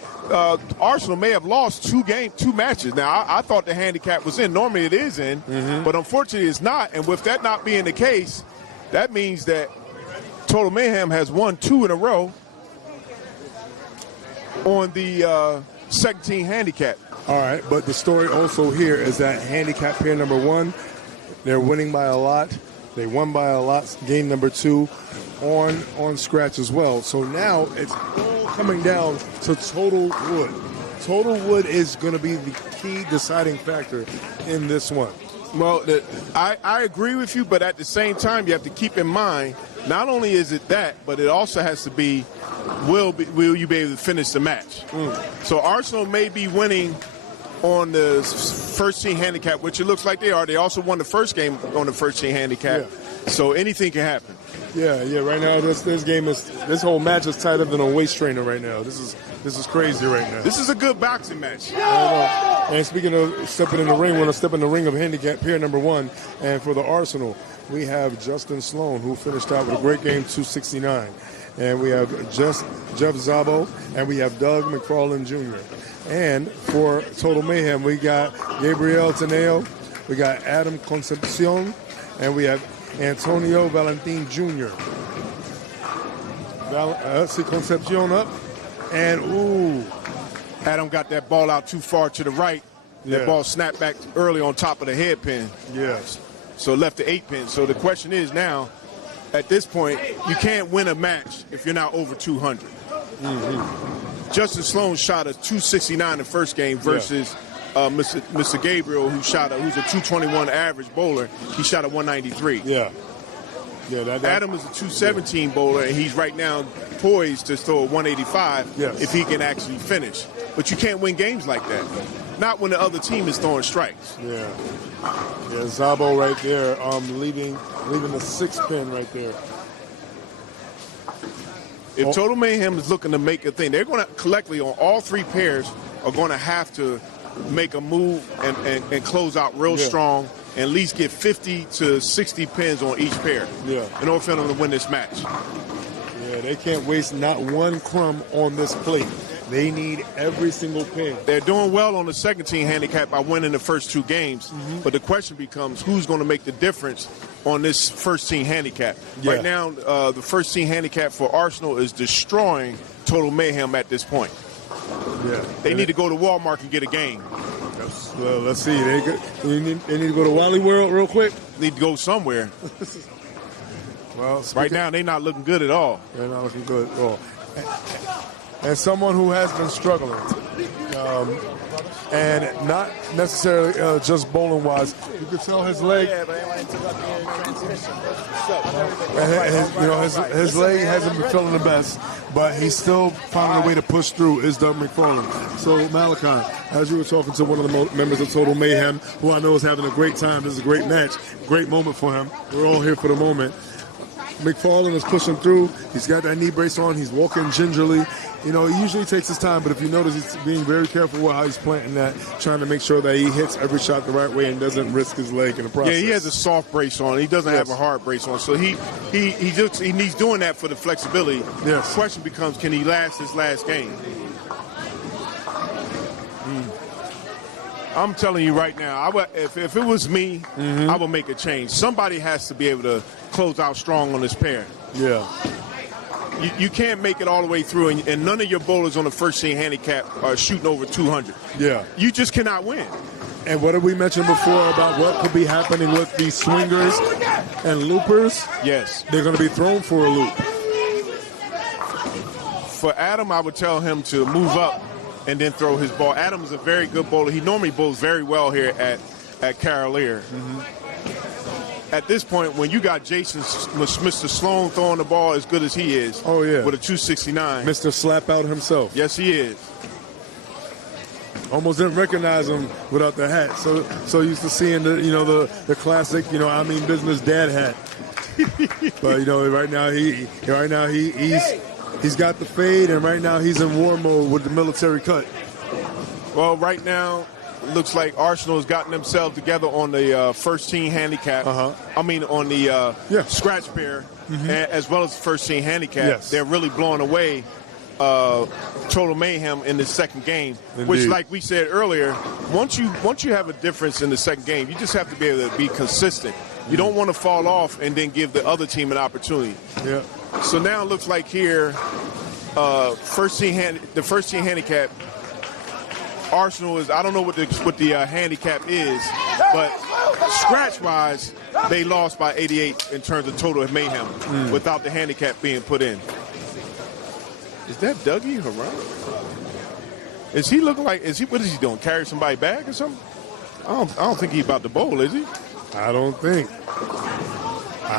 Arsenal may have lost 2 matches. Now, I thought the handicap was in. Normally it is in, but unfortunately it's not. And with that not being the case, that means that Total Mayhem has won 2 in a row on the second team handicap. All right, but the story also here is that handicap pair number 1, they're winning by a lot. They won by a lot game number 2 on scratch as well. So now it's all coming down to total wood. Total wood is going to be the key deciding factor in this one. Well, I agree with you, but at the same time, you have to keep in mind, not only is it that, but it also has to be, will you be able to finish the match? So Arsenal may be winning on the first team handicap, which it looks like they are. They also won the first game on the first team handicap. Yeah. So anything can happen. Yeah. Right now, this whole match is tighter than a waist trainer right now. This is crazy right now. This is a good boxing match. And speaking of stepping in the ring, we're going to step in the ring of handicap pair number 1. And for the Arsenal, we have Justin Sloan, who finished out with a great game, 269. And we have Jeff Zabo, and we have Doug McFarlane Jr. And for Total Mayhem, we got Gabriel Teneo, we got Adam Concepcion, and we have Antonio Valentin Jr. See Concepcion up, and Adam got that ball out too far to the right. That ball snapped back early on top of the head pin. Yes. So left the 8 pin. So the question is now, at this point, you can't win a match if you're not over 200. Justin Sloan shot a 269 in the first game versus Mr. Gabriel, who's a 221 average bowler. He shot a 193. Adam is a 217 bowler, and he's right now poised to throw a 185 if he can actually finish. But you can't win games like that. Not when the other team is throwing strikes. Zabo right there, leaving the 6 pin right there. If Total Mayhem is looking to make a thing, they're going to collectively on all 3 pairs are going to have to make a move and close out real strong and at least get 50 to 60 pins on each pair in order for them to win this match. They can't waste not one crumb on this plate. They need every single pin. They're doing well on the second team handicap by winning the first 2 games, but the question becomes who's going to make the difference on this first team handicap. Right now, the first team handicap for Arsenal is destroying Total Mayhem at this point. Yeah. They need to go to Walmart and get a game. Well, let's see. They need to go to Wally World real quick. Need to go somewhere. Well, right now they're not looking good at all. They're not looking good at all. And someone who has been struggling, and not necessarily just bowling wise, you could tell his leg. Yeah, but I want to interrupt you in transition. His leg hasn't been feeling the best, but he's still finding a way to push through. Is Doug McFarland. So Malachi, as you were talking to one of the members of Total Mayhem, who I know is having a great time. This is a great match, great moment for him. We're all here for the moment. McFarland is pushing through. He's got that knee brace on. He's walking gingerly. You know, he usually takes his time, but if you notice, he's being very careful with how he's planting that, trying to make sure that he hits every shot the right way and doesn't risk his leg in the process. Yeah, he has a soft brace on. He doesn't have a hard brace on, so he's doing that for the flexibility. Yes. The question becomes, can he last his last game? I'm telling you right now, if it was me, I would make a change. Somebody has to be able to close out strong on this pair. Yeah. You can't make it all the way through, and none of your bowlers on the first team handicap are shooting over 200. Yeah. You just cannot win. And what did we mention before about what could be happening with these swingers and loopers? Yes. They're going to be thrown for a loop. For Adam, I would tell him to move up and then throw his ball. Adam is a very good bowler. He normally bowls very well here at Cavalier. At this point, when you got Mr. Sloan throwing the ball as good as he is, oh yeah, with a 269, Mr. Slap Out himself. Yes, he is. Almost didn't recognize him without the hat. So used to seeing the classic I mean business dad hat. But right now he's got the fade, and right now he's in war mode with the military cut. Well, right now, it looks like Arsenal has gotten themselves together on the first team handicap. I mean, on the scratch pair, as well as first team handicap. Yes. They're really blowing away Total Mayhem in the second game. Indeed. Which, like we said earlier, once you have a difference in the second game, you just have to be able to be consistent. You don't want to fall off and then give the other team an opportunity. Yeah. So now it looks like here, the first team handicap. Arsenal is, I don't know what the handicap is, but scratch-wise, they lost by 88 in terms of Total Mayhem without the handicap being put in. Is that Dougie Haran? Is he looking like, what is he doing, carry somebody back or something? I don't think he's about to bowl, is he? I don't think.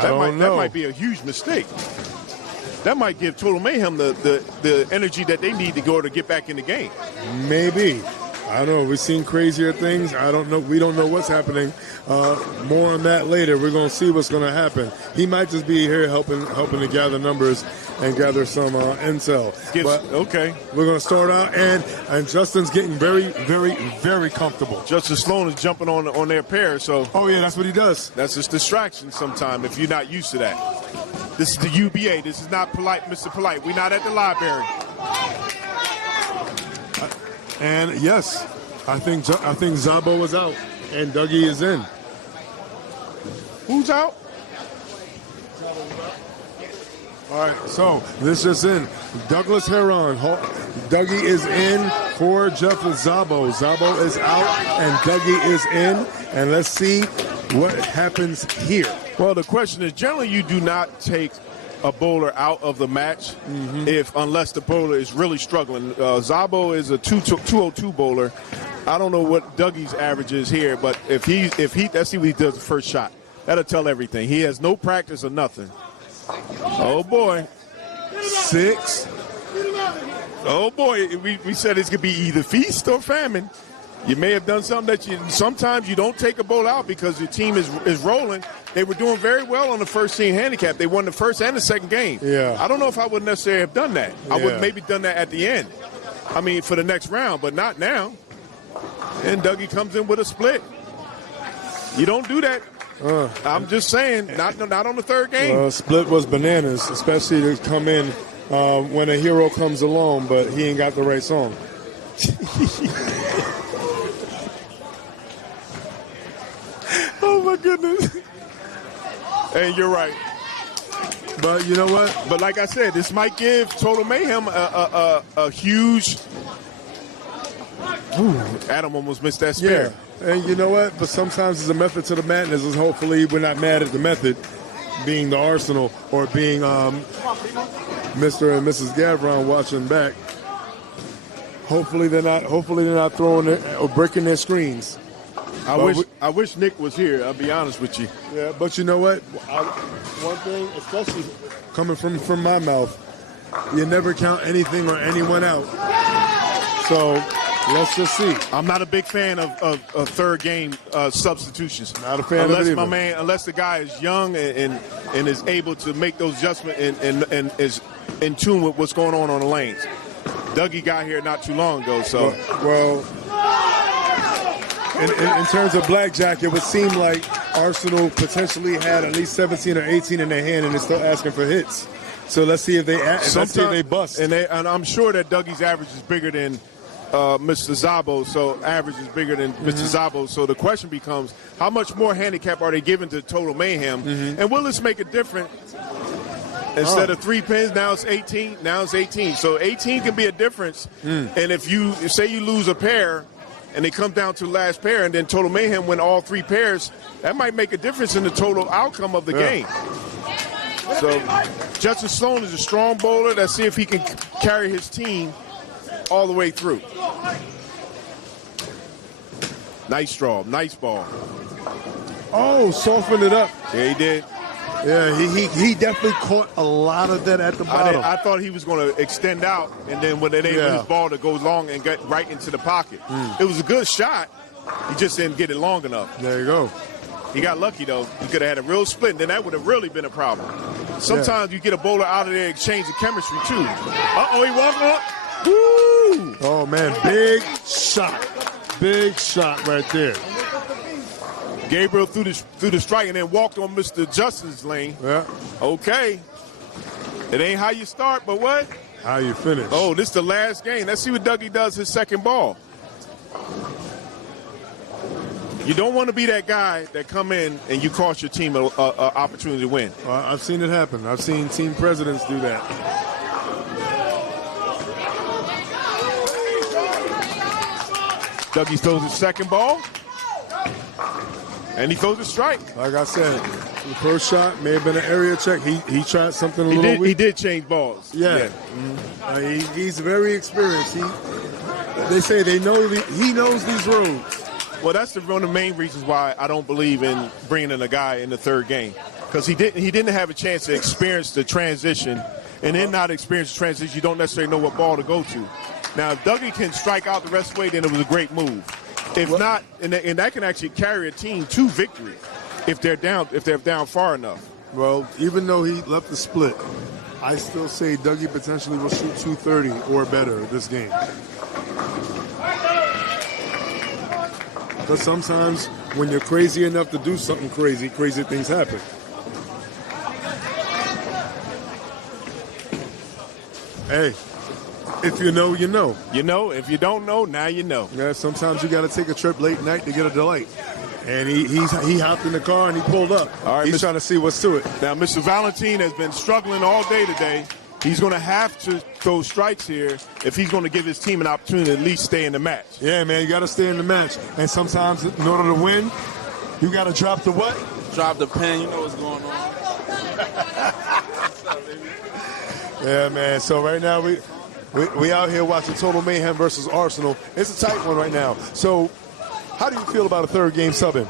That might be a huge mistake. That might give Total Mayhem the energy that they need to go to get back in the game. Maybe. I don't know. We've seen crazier things. I don't know. We don't know what's happening. More on that later. We're going to see what's going to happen. He might just be here helping to gather numbers and gather some intel. Okay. We're going to start out, and Justin's getting very, very, very comfortable. Justin Sloan is jumping on their pair. So. Oh, yeah, that's what he does. That's just distraction sometimes if you're not used to that. This is the UBA. This is not polite, Mr. Polite. We're not at the library. And yes, I think Zabo is out and Dougie is in. Who's out? All right, so this just in. Douglas Heron. Dougie is in for Jeff Zabo. Zabo is out and Dougie is in. And let's see what happens here. Well, the question is, generally you do not take a bowler out of the match unless the bowler is really struggling. Zabo is a 202 bowler. I don't know what Dougie's average is here, but if he let's see what he does the first shot. That'll tell everything. He has no practice or nothing. Oh boy. 6. Oh boy. We said it's gonna be either feast or famine. You may have done something sometimes you don't take a bowler out because your team is rolling. They were doing very well on the first team handicap. They won the first and the second game. Yeah. I don't know if I would necessarily have done that. Yeah. I would maybe done that at the end. I mean, for the next round, but not now. And Dougie comes in with a split. You don't do that. I'm just saying, not on the third game. Split was bananas, especially to come in when a hero comes along, but he ain't got the right song. Oh, my goodness. Hey, you're right. But you know what? But like I said, this might give Total Mayhem a huge Adam almost missed that spare. Yeah, and you know what? But sometimes there's a method to the madness, and hopefully we're not mad at the method being the Arsenal or being Mr. and Mrs. Gavron watching back. Hopefully they're not throwing it or breaking their screens. I wish Nick was here. I'll be honest with you. Yeah, but you know what? One thing, especially coming from my mouth, you never count anything or anyone out. So let's just see. I'm not a big fan of third game substitutions. Not a fan of it either. Unless the guy is young and is able to make those adjustments and is in tune with what's going on the lanes. Dougie got here not too long ago, so. Well, in terms of blackjack, it would seem like Arsenal potentially had at least 17 or 18 in their hand and is still asking for hits. So let's see if they bust. And I'm sure that Dougie's average is bigger than Mr. Szabo, so average is bigger than Mr. Szabo. So the question becomes, how much more handicap are they giving to Total Mayhem? And will this make a difference? Instead of 3 pins, now it's 18. Now it's 18. So 18 can be a difference. And if you say you lose a pair and they come down to the last pair and then Total Mayhem win all 3 pairs, that might make a difference in the total outcome of the game. So Justin Sloan is a strong bowler. Let's see if he can carry his team all the way through. Nice draw. Nice ball. Oh, softened it up. Yeah, he did. Yeah, he definitely caught a lot of that at the bottom. I thought he was going to extend out, and then when they able his ball to go long and get right into the pocket. It was a good shot. He just didn't get it long enough. There you go. He got lucky, though. He could have had a real split, and then that would have really been a problem. Sometimes you get a bowler out of there exchanging chemistry, too. Uh-oh, he walked up. Woo! Oh, man, big shot. Big shot right there. Gabriel threw the strike and then walked on Mr. Justin's lane. Yeah. Okay. It ain't how you start, but what? How you finish. Oh, this is the last game. Let's see what Dougie does his second ball. You don't want to be that guy that come in and you cost your team an opportunity to win. I've seen it happen. I've seen team presidents do that. Dougie throws his second ball. And he throws a strike. Like I said, the first shot may have been an area check. He tried something a little weak. He did change balls. Yeah. He's very experienced. They say he knows these roads. Well, that's one of the main reasons why I don't believe in bringing in a guy in the third game. Because he didn't have a chance to experience the transition. And then not experience the transition, you don't necessarily know what ball to go to. Now, if Dougie can strike out the rest of the way, then it was a great move. If not, and that can actually carry a team to victory if they're down far enough. Well, even though he left the split, I still say Dougie potentially will shoot 230 or better this game. Because sometimes when you're crazy enough to do something crazy things happen. Hey. If you know, you know. You know, if you don't know, now you know. Yeah, sometimes you got to take a trip late night to get a delight. And he hopped in the car and he pulled up. All right, he's trying to see what's to it. Now, Mr. Valentine has been struggling all day today. He's going to have to throw strikes here if he's going to give his team an opportunity to at least stay in the match. Yeah, man, you got to stay in the match. And sometimes in order to win, you got to drop the what? Drop the pen. You know what's going on. What's up, baby? Yeah, man. So right now we out here watching Total Mayhem versus Arsenal. It's a tight one right now. So how do you feel about a third game subbing?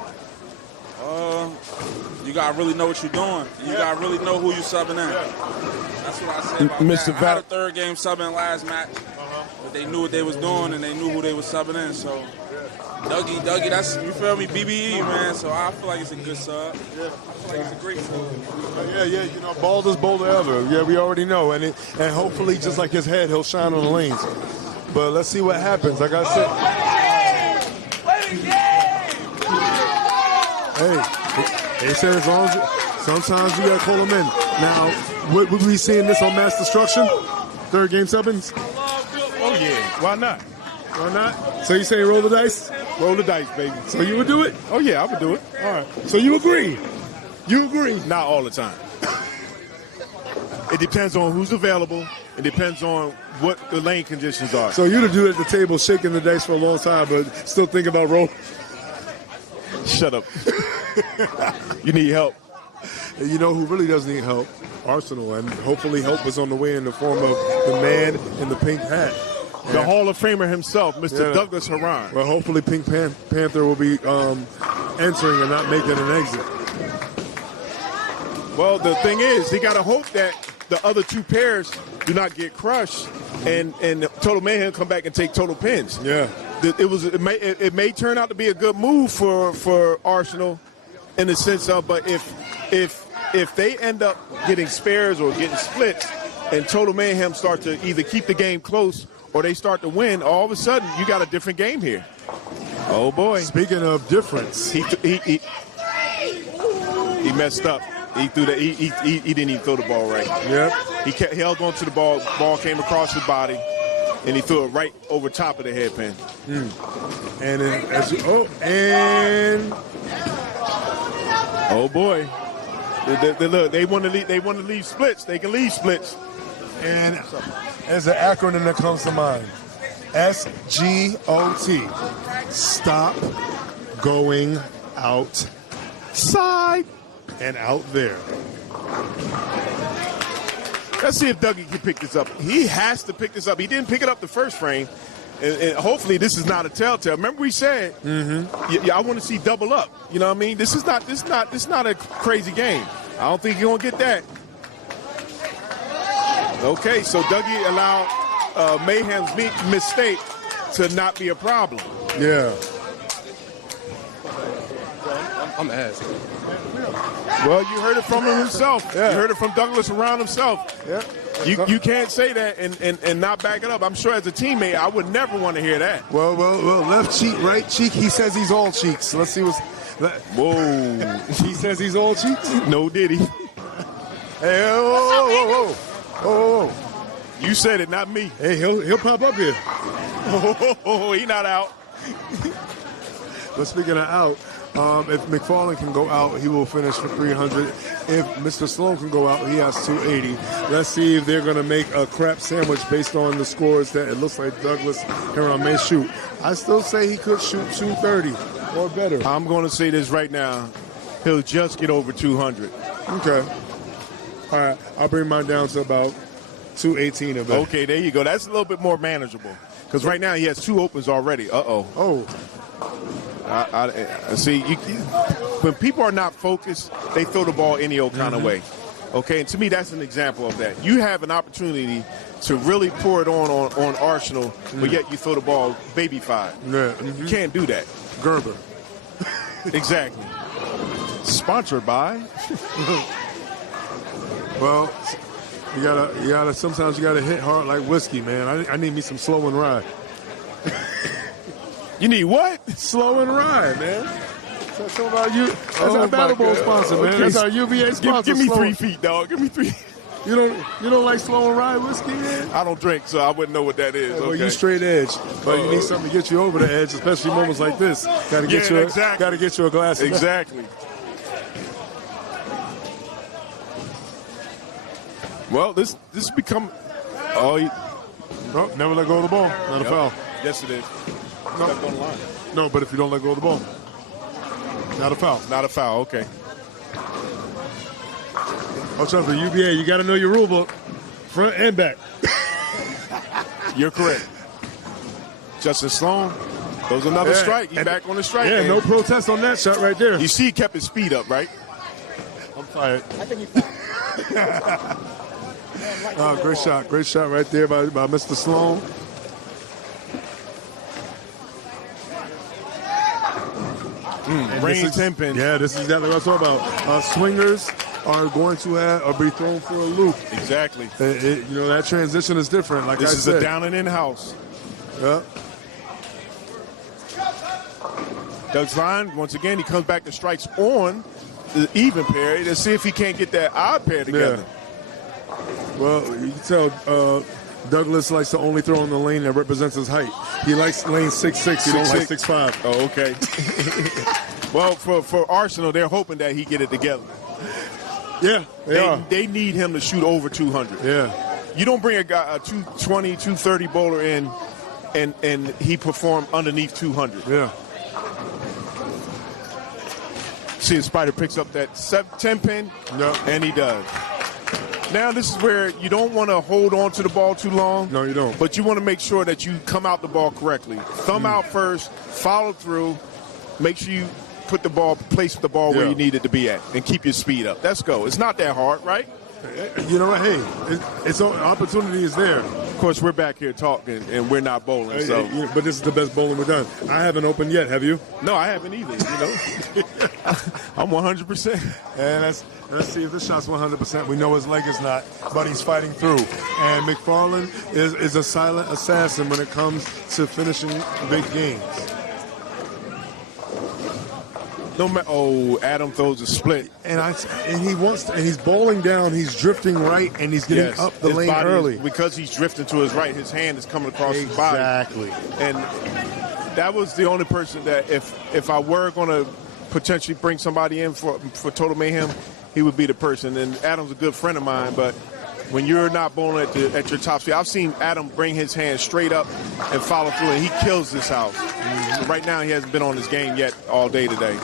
You got to really know what you're doing. You got to really know who you're subbing in. That's what I said about Mr. that. I had a third game subbing last match. But they knew what they was doing and they knew who they was subbing in. So Dougie, that's, you feel me, BBE, man. So I feel like it's a good sub. I feel like it's a great sub. Yeah, you know, baldest bowler ever. Yeah, we already know. And hopefully, just like his head, he'll shine on the lanes. But let's see what happens. Like I said. Hey, they said as long as sometimes you got to call them in. Now, would we seeing this on Mass Destruction? Third game subbins? Oh, yeah. Why not? Why not? So you say roll the dice? Roll the dice, baby. So you would do it? Oh, yeah, I would do it. All right. So you agree? You agree? Not all the time. It depends on who's available. It depends on what the lane conditions are. So you're the dude at the table shaking the dice for a long time, but still thinking about rolling. Shut up. You need help. And you know who really does need help? Arsenal, and hopefully help is on the way in the form of the man in the pink hat. The Hall of Famer himself, Mr. Douglas Haran. Well, hopefully Pink Panther will be entering and not making an exit. Well, the thing is, he got to hope that the other two pairs do not get crushed, and Total Mayhem come back and take total pins. Yeah, it may turn out to be a good move for Arsenal, in the sense of, but if they end up getting spares or getting splits, and Total Mayhem start to either keep the game close or they start to win, all of a sudden you got a different game here. Oh boy! Speaking of difference, he messed up. He threw the he didn't even throw the ball right. Yep. He held on to the ball. Ball came across his body, and he threw it right over top of the headpin. And then, oh boy! Look, they want to leave. They want to leave splits. They can leave splits. And there's an acronym that comes to mind: SGOT. Stop going outside and out there. Let's see if Dougie can pick this up. He has to pick this up. He didn't pick it up the first frame, and hopefully this is not a telltale. Remember we said, I want to see double up. You know what I mean? This is not a crazy game. I don't think you're gonna get that. Okay, so Dougie allowed Mayhem's mistake to not be a problem. Yeah. I'm asking. Well, you heard it from him himself. Yeah. You heard it from Douglas around himself. Yeah. You can't say that and not back it up. I'm sure as a teammate, I would never want to hear that. Well, left cheek, right cheek. He says he's all cheeks. Let's see what's. Whoa. He says he's all cheeks? No, did he? Hey, whoa. You said it, not me. Hey, he'll pop up here. Oh, he not out. But speaking of out, if McFarlane can go out, he will finish for 300. If Mr. Sloan can go out, he has 280. Let's see if they're going to make a crap sandwich based on the scores that it looks like Douglas Haran may shoot. I still say he could shoot 230 or better. I'm going to say this right now. He'll just get over 200. Okay. All right. I'll bring mine down to about 218 of it. Okay, there you go. That's a little bit more manageable. Because right now he has 2 opens already. Uh-oh. Oh. I see. When people are not focused, they throw the ball any old kind of way. Okay, and to me, that's an example of that. You have an opportunity to really pour it on Arsenal, but yet you throw the ball baby-fied. Yeah. You can't do that. Gerber. Exactly. Sponsored by. Well, you gotta. Sometimes you gotta hit hard like whiskey, man. I need me some slow and ride. You need what? Slow and ride, man. That's about you. That's our Battle Bowl sponsor, man. Okay. That's our UBA sponsor. Give me Slow 3 feet, dog. Give me 3. You don't like slow and ride whiskey, man? I don't drink, so I wouldn't know what that is. Well, okay. you straight edge, but you need something to get you over the edge, especially moments like this. Got to get you. Exactly. Got to get you a glass. Of Exactly. Well, this become. Oh, never let go of the ball. Not a foul. Yes, it is. No. Stepped on the line. No, but if you don't let go of the ball, not a foul. Not a foul. Okay. Watch out for UBA. You got to know your rule book, front and back. You're correct. Justin Sloan, throws another strike. He's back on the strike. Yeah, man. no protest on that shot right there. You see, he kept his speed up, right? I'm tired. I think he Great shot. Great shot right there by Mr. Sloan. Range 10 pin. Yeah, this is exactly what I'm talking about. Swingers are going to be thrown for a loop. Exactly. That transition is different. Like This I is said. a down and in house. Yeah. Doug's line, once again, he comes back and strikes on the even pair to see if he can't get that odd pair together. Yeah. Well, you can tell Douglas likes to only throw in the lane that represents his height. He likes lane 6'6". He don't like 6'5". Oh, okay. Well, for Arsenal, they're hoping that he get it together. Yeah, they need him to shoot over 200. Yeah. You don't bring a guy, a 220, 230 bowler in, and he performed underneath 200. Yeah. See if Spider picks up that 10 pin, and he does. Now this is where you don't want to hold on to the ball too long. No, you don't. But you want to make sure that you come out the ball correctly. Thumb out first, follow through, make sure you place the ball where you need it to be at, and keep your speed up. Let's go. It's not that hard, right? You know what? Hey, opportunity is there. Of course, we're back here talking, and we're not bowling. So, but this is the best bowling we've done. I haven't opened yet. Have you? No, I haven't either. I'm 100%. And let's see if this shot's 100%. We know his leg is not, but he's fighting through. And McFarland is a silent assassin when it comes to finishing big games. Adam throws a split, and he wants to, and he's bowling down. He's drifting right, and he's getting up the lane early because he's drifting to his right. His hand is coming across his body. Exactly. And that was the only person that if I were going to potentially bring somebody in for Total Mayhem, he would be the person. And Adam's a good friend of mine, but when you're not bowling at your top speed, I've seen Adam bring his hand straight up and follow through, and he kills this house. So right now, he hasn't been on his game yet all day today.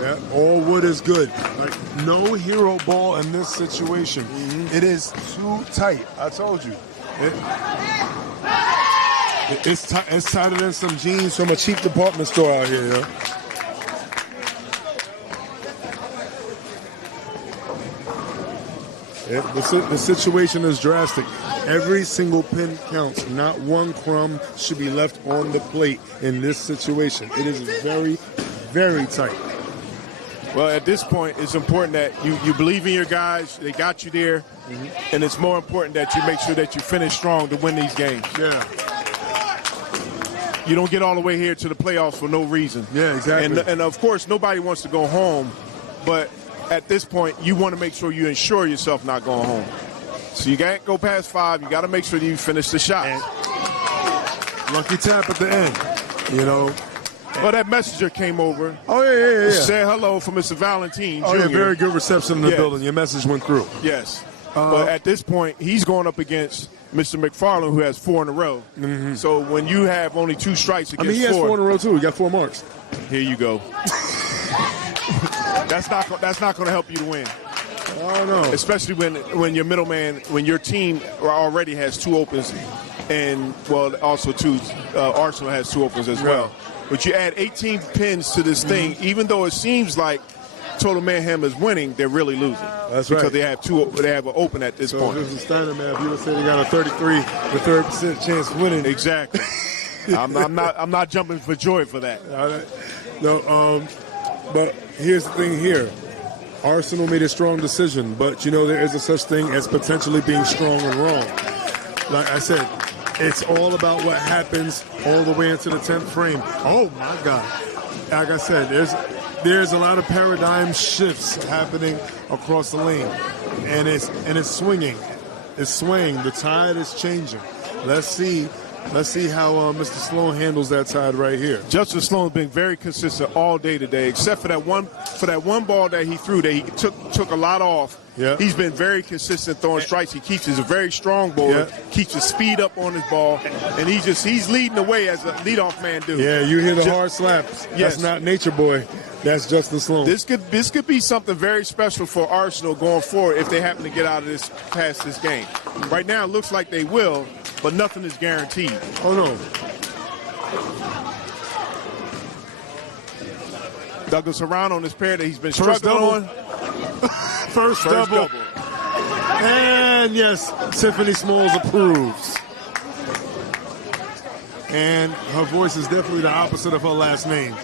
Yeah, all wood is good. Like, no hero ball in this situation. It is too tight. I told you. It's tighter than some jeans from a cheap department store out here. Yeah? The situation is drastic. Every single pin counts. Not one crumb should be left on the plate in this situation. It is very, very tight. Well, at this point, it's important that you believe in your guys. They got you there. And it's more important that you make sure that you finish strong to win these games. Yeah. You don't get all the way here to the playoffs for no reason. Yeah, exactly. And of course, nobody wants to go home. But at this point, you want to make sure you ensure yourself not going home. So you can't go past 5. You got to make sure that you finish the shot. Lucky tap at the end, you know. Well, that messenger came over. Oh, yeah. Said hello for Mr. Valentine Jr. Oh, yeah, very good reception in the building. Your message went through. Yes. But at this point, he's going up against Mr. McFarland, who has 4 in a row. So when you have only 2 strikes against 4. He has 4 in a row, too. He got 4 marks. Here you go. That's not going to help you to win. Oh, no. Especially when your middleman, when your team already has 2 opens, and, well, also Arsenal has 2 opens as well. But you add 18 pins to this thing, even though it seems like Total Mayhem is winning, they're really losing. That's right. Because they have an open at this point. So this is Steiner, man. If you would say they got a 33% chance of winning. Exactly. I'm not jumping for joy for that. No, but here's the thing here. Arsenal made a strong decision, but, you know, there is a such thing as potentially being strong and wrong. Like I said, it's all about what happens all the way into the 10th frame. Oh, my God. Like I said, there's a lot of paradigm shifts happening across the lane, and it's swinging. It's swaying. The tide is changing. Let's see how Mr. Sloan handles that tide right here. Justin Sloan's been very consistent all day today, except for that one ball that he threw that he took a lot off. Yeah. He's been very consistent throwing strikes. He's a very strong bowler. Yeah. Keeps his speed up on his ball, and he's leading the way as a leadoff man do. Yeah, you hear the hard slaps. Yes. That's not Nature Boy. That's Justin Sloan. This could be something very special for Arsenal going forward if they happen to get out of past this game. Right now, it looks like they will, but nothing is guaranteed. Oh no. Douglas around on this pair that he's been struggling on. First double. And yes, Tiffany Smalls approves. And her voice is definitely the opposite of her last name.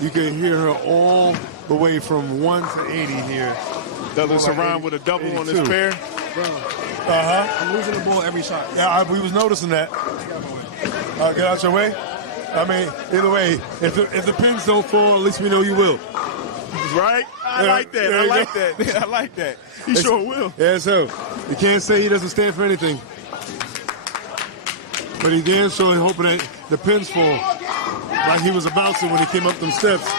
You can hear her all the way from 1 to 80 here. Douglas around with a double 82. On this pair. I'm losing the ball every shot. Yeah, we was noticing that. Get out your way. I mean, either way, if the pins don't fall, at least we know you will. Right? I like that. I like that. I like that. He sure will. Yeah, so you can't say he doesn't stand for anything. But he damn sure hoping that the pins fall. like he was a bouncer when he came up them steps.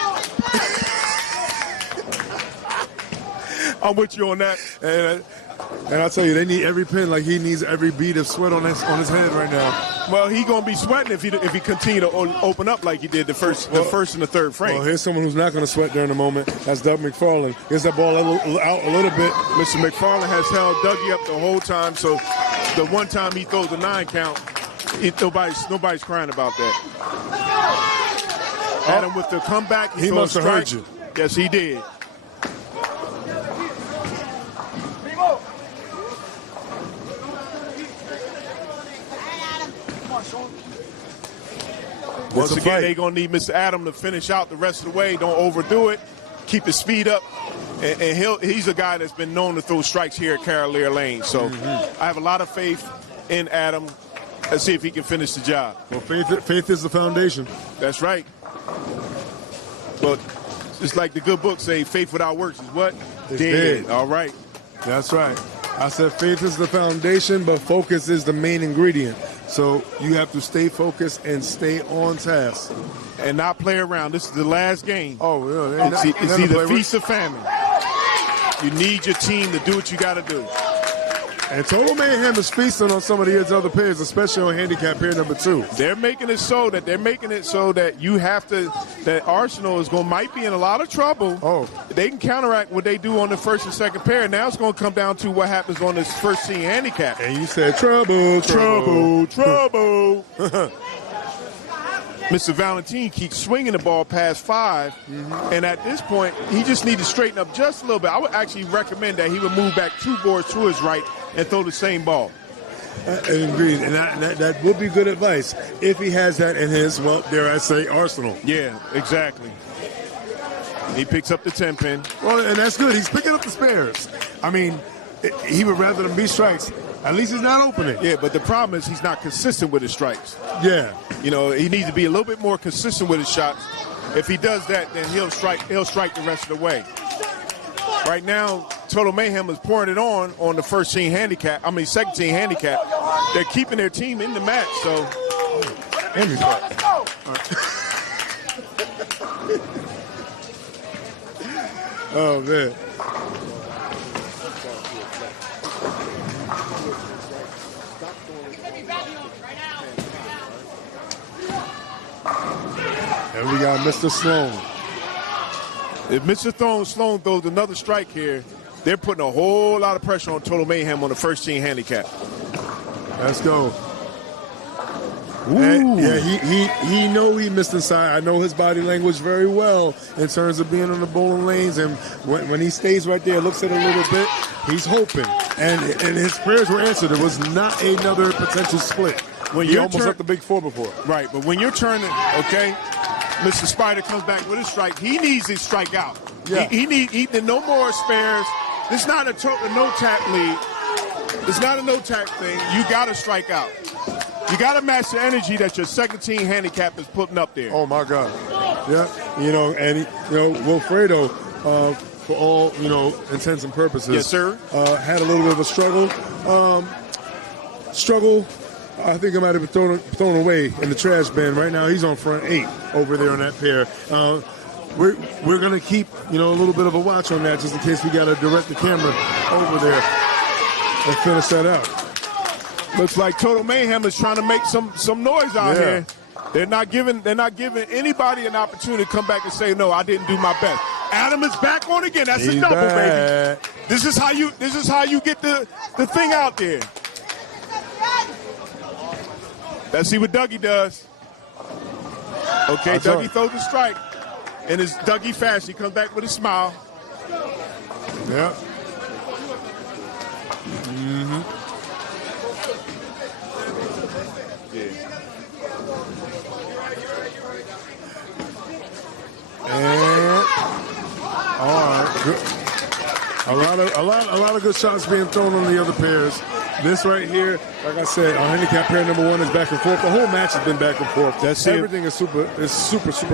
I'm with you on that. And I tell you, they need every pin. Like he needs every bead of sweat on his head right now. Well, he gonna be sweating if he continue to open up like he did the first and the third frame. Well, here's someone who's not going to sweat during the moment. That's Doug McFarlane. Gets that ball out a little bit. Mr. McFarlane has held Dougie up the whole time. So the one time he throws a 9 count, nobody's crying about that. Adam with the comeback. He must have heard you. Yes, he did. Once again, they're going to need Mr. Adam to finish out the rest of the way. Don't overdo it. Keep his speed up. And he's a guy that's been known to throw strikes here at Cavalier Lane. So I have a lot of faith in Adam. Let's see if he can finish the job. Well, faith is the foundation. That's right. But it's like the good book say, faith without works is what? It's dead. All right. That's right. I said faith is the foundation, but focus is the main ingredient. So you have to stay focused and stay on task. And not play around. This is the last game. Oh, yeah. It's either feast or famine. You need your team to do what you got to do. And Total Mayhem is feasting on some of his other pairs, especially on handicap pair number 2. They're making it so that you have to, that Arsenal might be in a lot of trouble. Oh. They can counteract what they do on the first and second pair. Now it's going to come down to what happens on this first team handicap. And you said trouble. Mr. Valentin keeps swinging the ball past 5, and at this point, he just needs to straighten up just a little bit. I would actually recommend that he would move back 2 boards to his right and throw the same ball. Agreed, and that would be good advice if he has that in his, well, dare I say, arsenal. Yeah, exactly. He picks up the 10-pin. Well, and that's good. He's picking up the spares. I mean, he would rather them be strikes. At least he's not opening. Yeah, but the problem is he's not consistent with his strikes. Yeah. You know, he needs to be a little bit more consistent with his shots. If he does that, then he'll strike the rest of the way. Right now, Total Mayhem is pouring it on the second team handicap. They're keeping their team in the match, so. Oh, man. And we got Mr. Sloan. If Mr. Sloan throws another strike here, they're putting a whole lot of pressure on Total Mayhem on the first team handicap. Let's go. Yeah, he know he missed inside. I know his body language very well in terms of being on the bowling lanes, and when he stays right there, looks at it a little bit, he's hoping. And his prayers were answered. It was not another potential split. When he almost left the big 4 before. Right, but when you're turning, okay, Mr. Spider comes back with a strike. He needs his strike out. Yeah. He needs no more spares. It's not a no-tap lead. It's not a no-tap thing. You got to strike out. You got to match the energy that your second team handicap is putting up there. Oh, my God. Yeah, and Wilfredo, for all, intents and purposes. Yes, sir. Had a little bit of a struggle. I think I might have been thrown away in the trash bin. Right now, he's on front 8 over there on that pair. We're going to keep, a little bit of a watch on that just in case we got to direct the camera over there and finish that out. Looks like Total Mayhem is trying to make some noise out here. They're not giving anybody an opportunity to come back and say, no, I didn't do my best. Adam is back on again. That's a double, baby. This is how you get the thing out there. Let's see what Dougie does. Okay, Dougie throws the strike. In his Dougie fashion, he comes back with a smile. Yeah. And all right, good. A lot of good shots being thrown on the other pairs. This right here, like I said, our handicap pair number 1 is back and forth. The whole match has been back and forth. Everything is super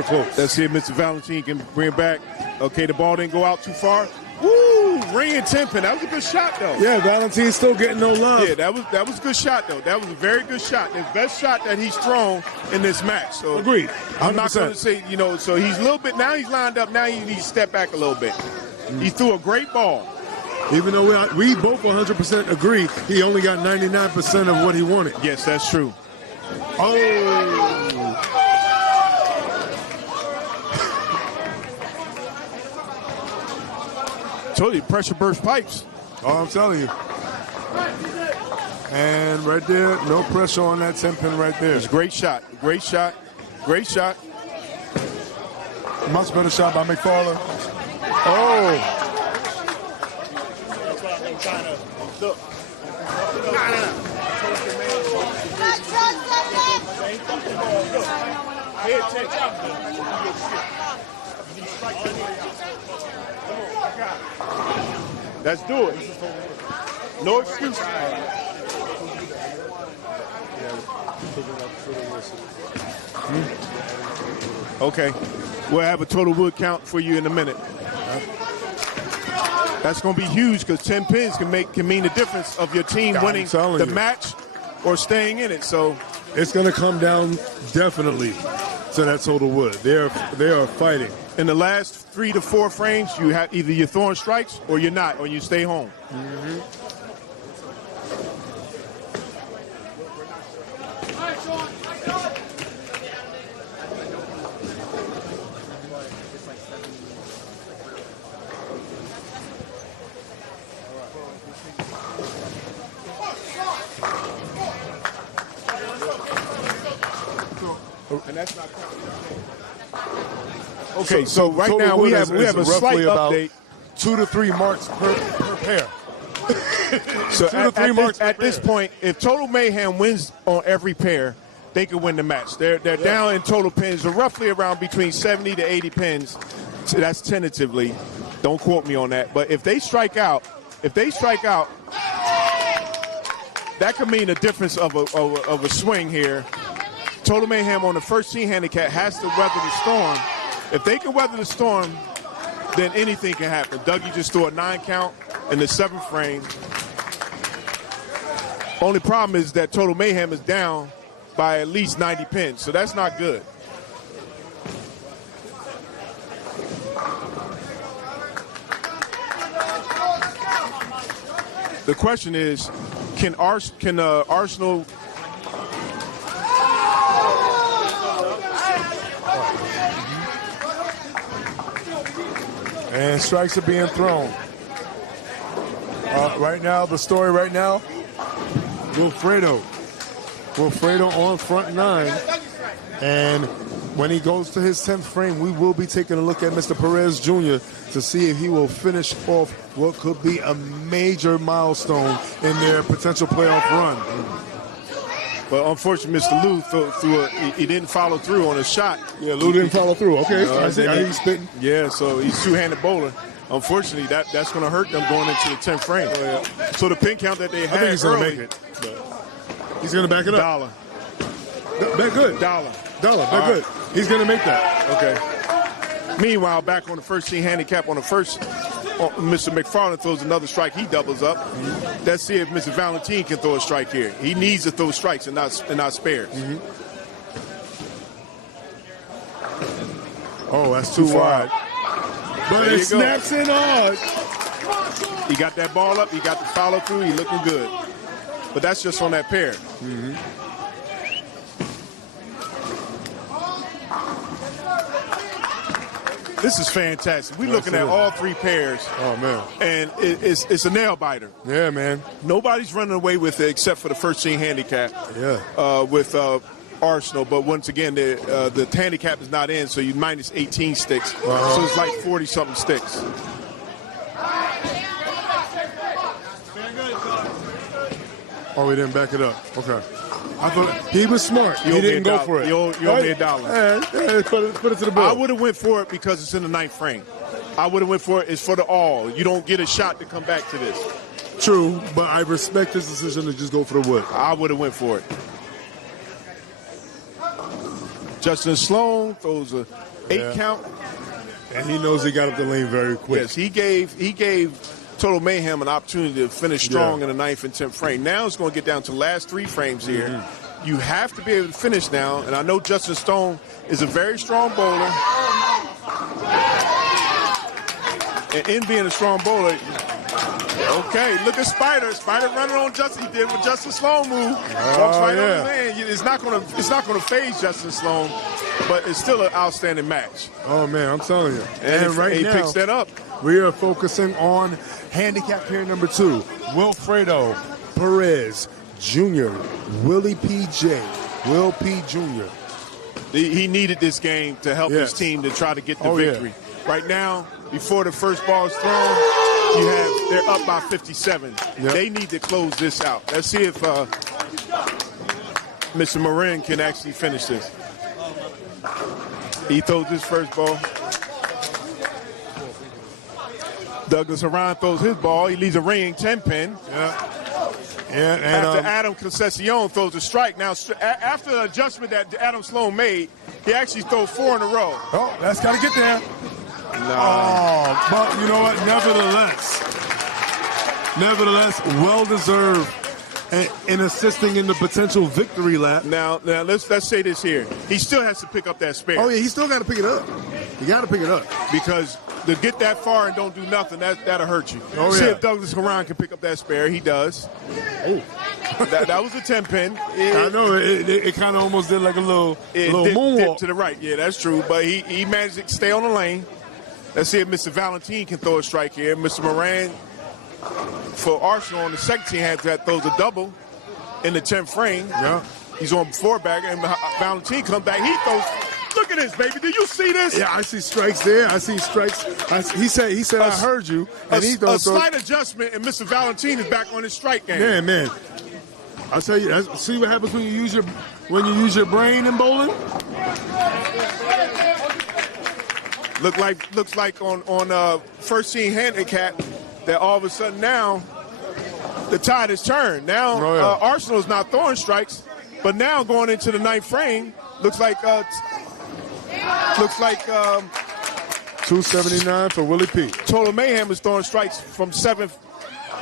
close. Let's see if Mr. Valentin can bring it back. Okay, the ball didn't go out too far. Woo! ringing 10 pin. That was a good shot, though. Yeah, Valentine's still getting no love. Yeah, that was a good shot, though. That was a very good shot. The best shot that he's thrown in this match. So Agreed. 100%. I'm not going to say, so he's a little bit, now he's lined up. Now he needs to step back a little bit. He threw a great ball. Even though we both 100% agree, he only got 99% of what he wanted. Yes, that's true. Oh. Told you, pressure burst pipes. Oh, I'm telling you. And right there, no pressure on that 10 pin right there. It's a great shot. Great shot. Great shot. Much better shot by McFarland. Oh. That's what I've been trying to look. Pay attention. Let's do it. No excuse. Okay. We'll have a total wood count for you in a minute. That's going to be huge because 10 pins can mean the difference of your team winning the match or staying in it. So it's going to come down definitely to that total wood. They are fighting. In the last 3 to 4 frames, you have either you're throwing strikes or you're not, or you stay home. Mm-hmm. And that's not okay, so right now we have a slight update. 2 to 3 marks per pair. So at this point, if Total Mayhem wins on every pair, they could win the match. They're down in total pins, so roughly around between 70 to 80 pins. So that's tentatively. Don't quote me on that. But if they strike out, that could mean a difference of a swing here. Total Mayhem on the first team handicap has to weather the storm. If they can weather the storm, then anything can happen. Dougie just threw a 9 count in the 7th frame. Only problem is that Total Mayhem is down by at least 90 pins, so that's not good. The question is, can Arsenal and strikes are being thrown. Right now, the story right now, Wilfredo on front 9. And when he goes to his 10th frame, we will be taking a look at Mr. Perez Jr. to see if he will finish off what could be a major milestone in their potential playoff run. But unfortunately, Mr. Lou he didn't follow through on his shot. Yeah, Lou didn't follow through. Okay, I see how he's spitting. Yeah, so he's two-handed bowler. Unfortunately, that's going to hurt them going into the 10th frame. Oh, yeah. So the pin count that they had, I think he's going to make it. He's going to back it up. Dollar. Bet good. Dollar. Bet good. He's going to make that. Okay. Meanwhile, back on the first team handicap on the first, Mr. McFarland throws another strike. He doubles up. Mm-hmm. Let's see if Mr. Valentine can throw a strike here. He needs to throw strikes and not spares. Mm-hmm. Oh, that's too wide. But it snaps in hard. He got that ball up. He got the follow through. He looking good. But that's just on that pair. Mm-hmm. This is fantastic. We're looking at all 3 pairs. Oh, man. And it's a nail biter. Yeah, man. Nobody's running away with it except for the first team handicap. Yeah. With Arsenal. But once again, the handicap is not in, so you minus 18 sticks. So it's like 40-something sticks. Oh, he didn't back it up. Okay. I thought he was smart. He didn't go for it. You owe me $1. Put it to the bill. I would have went for it because it's in the 9th frame. I would have went for it. It's for the all. You don't get a shot to come back to this. True, but I respect his decision to just go for the wood. I would have went for it. Justin Sloan throws a 8 count. And he knows he got up the lane very quick. Yes, he gave Total Mayhem an opportunity to finish strong in the 9th and 10th frame. Now it's going to get down to the last 3 frames here. You have to be able to finish now, and I know Justin Stone is a very strong bowler. And in being a strong bowler, okay, look at Spider. Spider running on Justin. He did what Justin Sloan moved. Walks right on his man. It's not going to phase Justin Sloan, but it's still an outstanding match. Oh man, I'm telling you. And right he now, picks that up. We are focusing on handicap pair number 2, Wilfredo Perez Jr., Willie P.J., Will P. Jr. He needed this game to help his team to try to get the victory. Right now, before the first ball is thrown, they're up by 57. They need to close this out. Let's see if Mr. Marin can actually finish this. He throws his first ball. Douglas Haran throws his ball. He leaves a ringing 10-pin. And after Adam Concession throws a strike. Now, after the adjustment that Adam Sloan made, he actually throws 4 in a row. Oh, that's got to get there. No. Oh, but you know what? Nevertheless, well-deserved in assisting in the potential victory lap. Now let's say this here. He still has to pick up that spare. Oh, yeah, he still got to pick it up. You got to pick it up. Because to get that far and don't do nothing, that'll hurt you. Oh, see yeah. if Douglas Haran can pick up that spare. He does. Oh. that was a 10-pin. I know. It kind of almost did like a little moonwalk. Dip to the right. Yeah, that's true. But he managed to stay on the lane. Let's see if Mr. Valentin can throw a strike here. Mr. Moran for Arsenal on the second team that throws a double in the 10th frame. Yeah. He's on 4-back, and Valentin comes back. He throws. Look at this, baby. Do you see this? Yeah, I see strikes there. I see strikes. He said, I heard you. And he a slight adjustment, and Mr. Valentin is back on his strike game. Man. I'll tell you, see what happens when you use your brain in bowling? Looks like on first team handicap that all of a sudden now the tide has turned. Now Arsenal is not throwing strikes, but now going into the 9th frame, looks like 279 for Willie P. Total Mayhem is throwing strikes from 7th.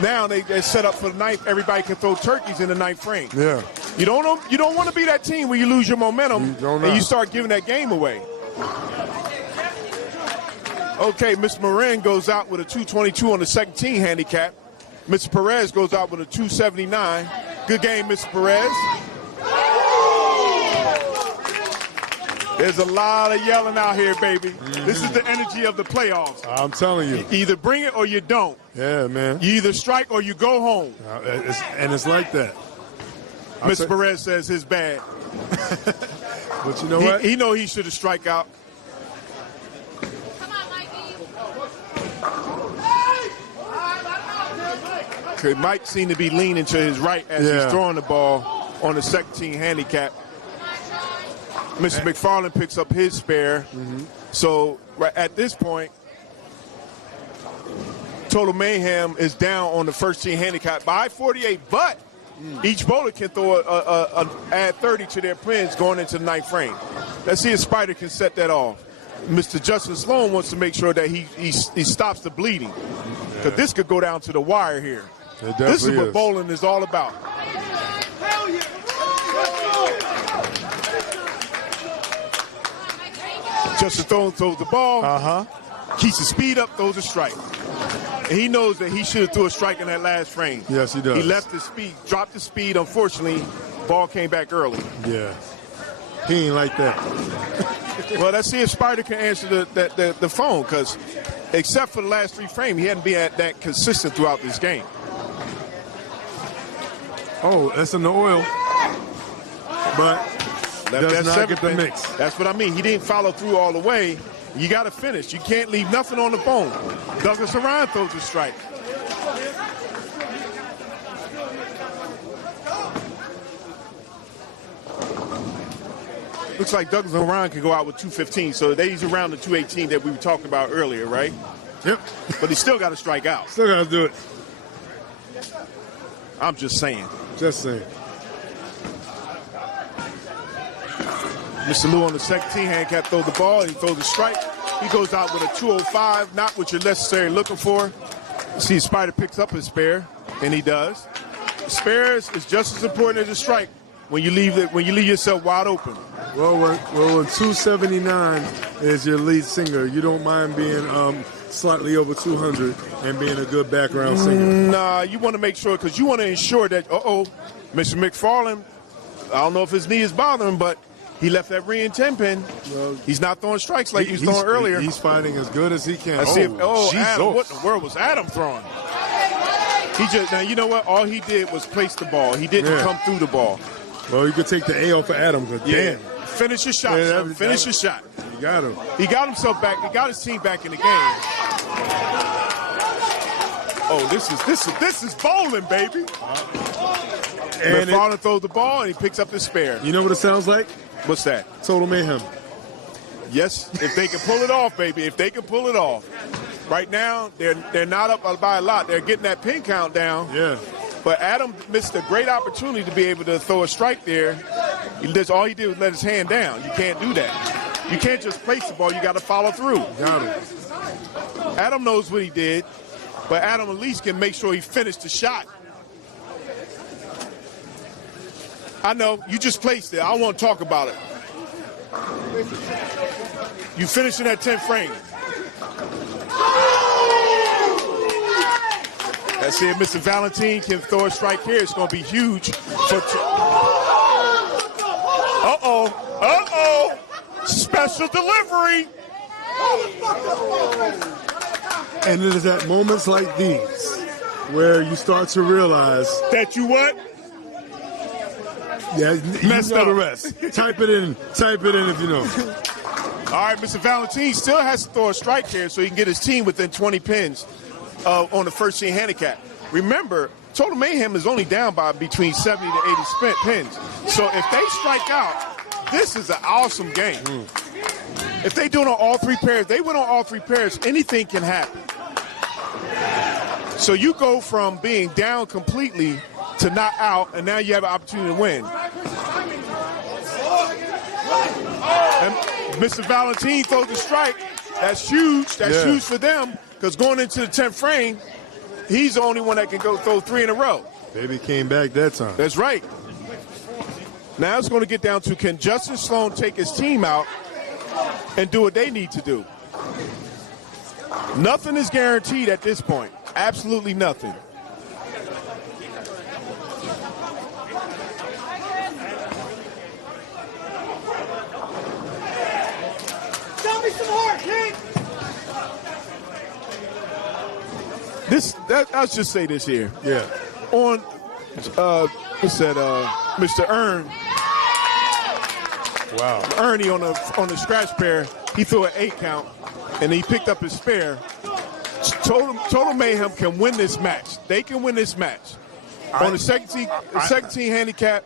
Now they're set up for the 9th. Everybody can throw turkeys in the 9th frame. Yeah. You don't want to be that team where you lose your momentum and you start giving that game away. Okay, Mr. Moran goes out with a 222 on the second team handicap. Mr. Perez goes out with a 279. Good game, Mr. Perez. There's a lot of yelling out here, baby. This is the energy of the playoffs. I'm telling you. Either bring it or you don't. Yeah, man. You either strike or you go home. It's like that. Mr. Perez says his bad. But you know what? He know he should have strike out. Okay, Mike seemed to be leaning to his right as he's throwing the ball on the second team handicap. Mr. McFarland picks up his spare. So at this point, Total Mayhem is down on the first team handicap by 48, but each bowler can throw add 30 to their pins going into the 9th frame. Let's see if Spider can set that off. Mr. Justin Sloan wants to make sure that he stops the bleeding, because this could go down to the wire here. This is what bowling is all about. Justin Sloan throws the ball, keeps the speed up, throws a strike. And he knows that he should have threw a strike in that last frame. Yes, he does. He left the speed, dropped the speed. Unfortunately, ball came back early. Yeah. He ain't like that. Well, let's see if Spider can answer the phone, because except for the last 3 frames, he hadn't been that consistent throughout this game. Oh, that's in the oil. But does not get the mix. That's what I mean. He didn't follow through all the way. You got to finish. You can't leave nothing on the bone. Douglas Haran throws a strike. Looks like Douglas Haran can go out with 215, so he's around the 218 that we were talking about earlier, right? Yep. But he still got to strike out. Still got to do it. I'm just saying. Just saying. Mr. Lou on the second team handicap throws the ball, and he throws a strike. He goes out with a 205, not what you're necessarily looking for. See, Spider picks up his spare, and he does. Spares is just as important as a strike when you leave yourself wide open. Well, when 279 is your lead singer, you don't mind being slightly over 200 and being a good background singer. Nah, you want to make sure, because you want to ensure that, Mr. McFarland, I don't know if his knee is bothering him, but he left that ring 10 pin. Well, he's not throwing strikes like he was throwing earlier. He's fighting as good as he can. Adam, what in the world was Adam throwing? Now, you know what? All he did was place the ball. He didn't come through the ball. Well, you could take the A off of Adam, but damn. Finish your shot, son. Finish your shot. You got him. He got himself back. He got his team back in the game. Oh, this is bowling, baby. And McFarland throws the ball, and he picks up the spare. You know what it sounds like? What's that? Total mayhem. Yes, if they can pull it off, baby. If they can pull it off. Right now, they're not up by a lot. They're getting that pin count down. Yeah. But Adam missed a great opportunity to be able to throw a strike there. All he did was let his hand down. You can't do that. You can't just place the ball. You got to follow through. Got it. Adam knows what he did, but Adam at least can make sure he finished the shot. I know. You just placed it. I don't want to talk about it. You finished in that 10th frame. Let's see if Mr. Valentine can throw a strike here. It's going to be huge. Uh-oh. Special delivery. And it is at moments like these where you start to realize that you what? Yeah, you know the rest. Type it in if you know. All right, Mr. Valentine still has to throw a strike here so he can get his team within 20 pins on the first team handicap. Remember, Total Mayhem is only down by between 70 to 80 pins. So if they strike out, this is an awesome game. If they do it on all three pairs, they win on all three pairs, anything can happen. So you go from being down completely to not out, and now you have an opportunity to win. And Mr. Valentine throws the strike. That's huge. That's huge for them, because going into the 10th frame, he's the only one that can go throw 3 in a row. Baby came back that time. That's right. Now it's going to get down to, can Justin Sloan take his team out and do what they need to do? Nothing is guaranteed at this point. Absolutely nothing. Tell me some more, kid. I'll just say this here. Yeah. On, Mr. Earn. Wow. Ernie on the scratch pair, he threw an 8 count, and he picked up his spare. Total Mayhem can win this match. They can win this match. On the second team handicap,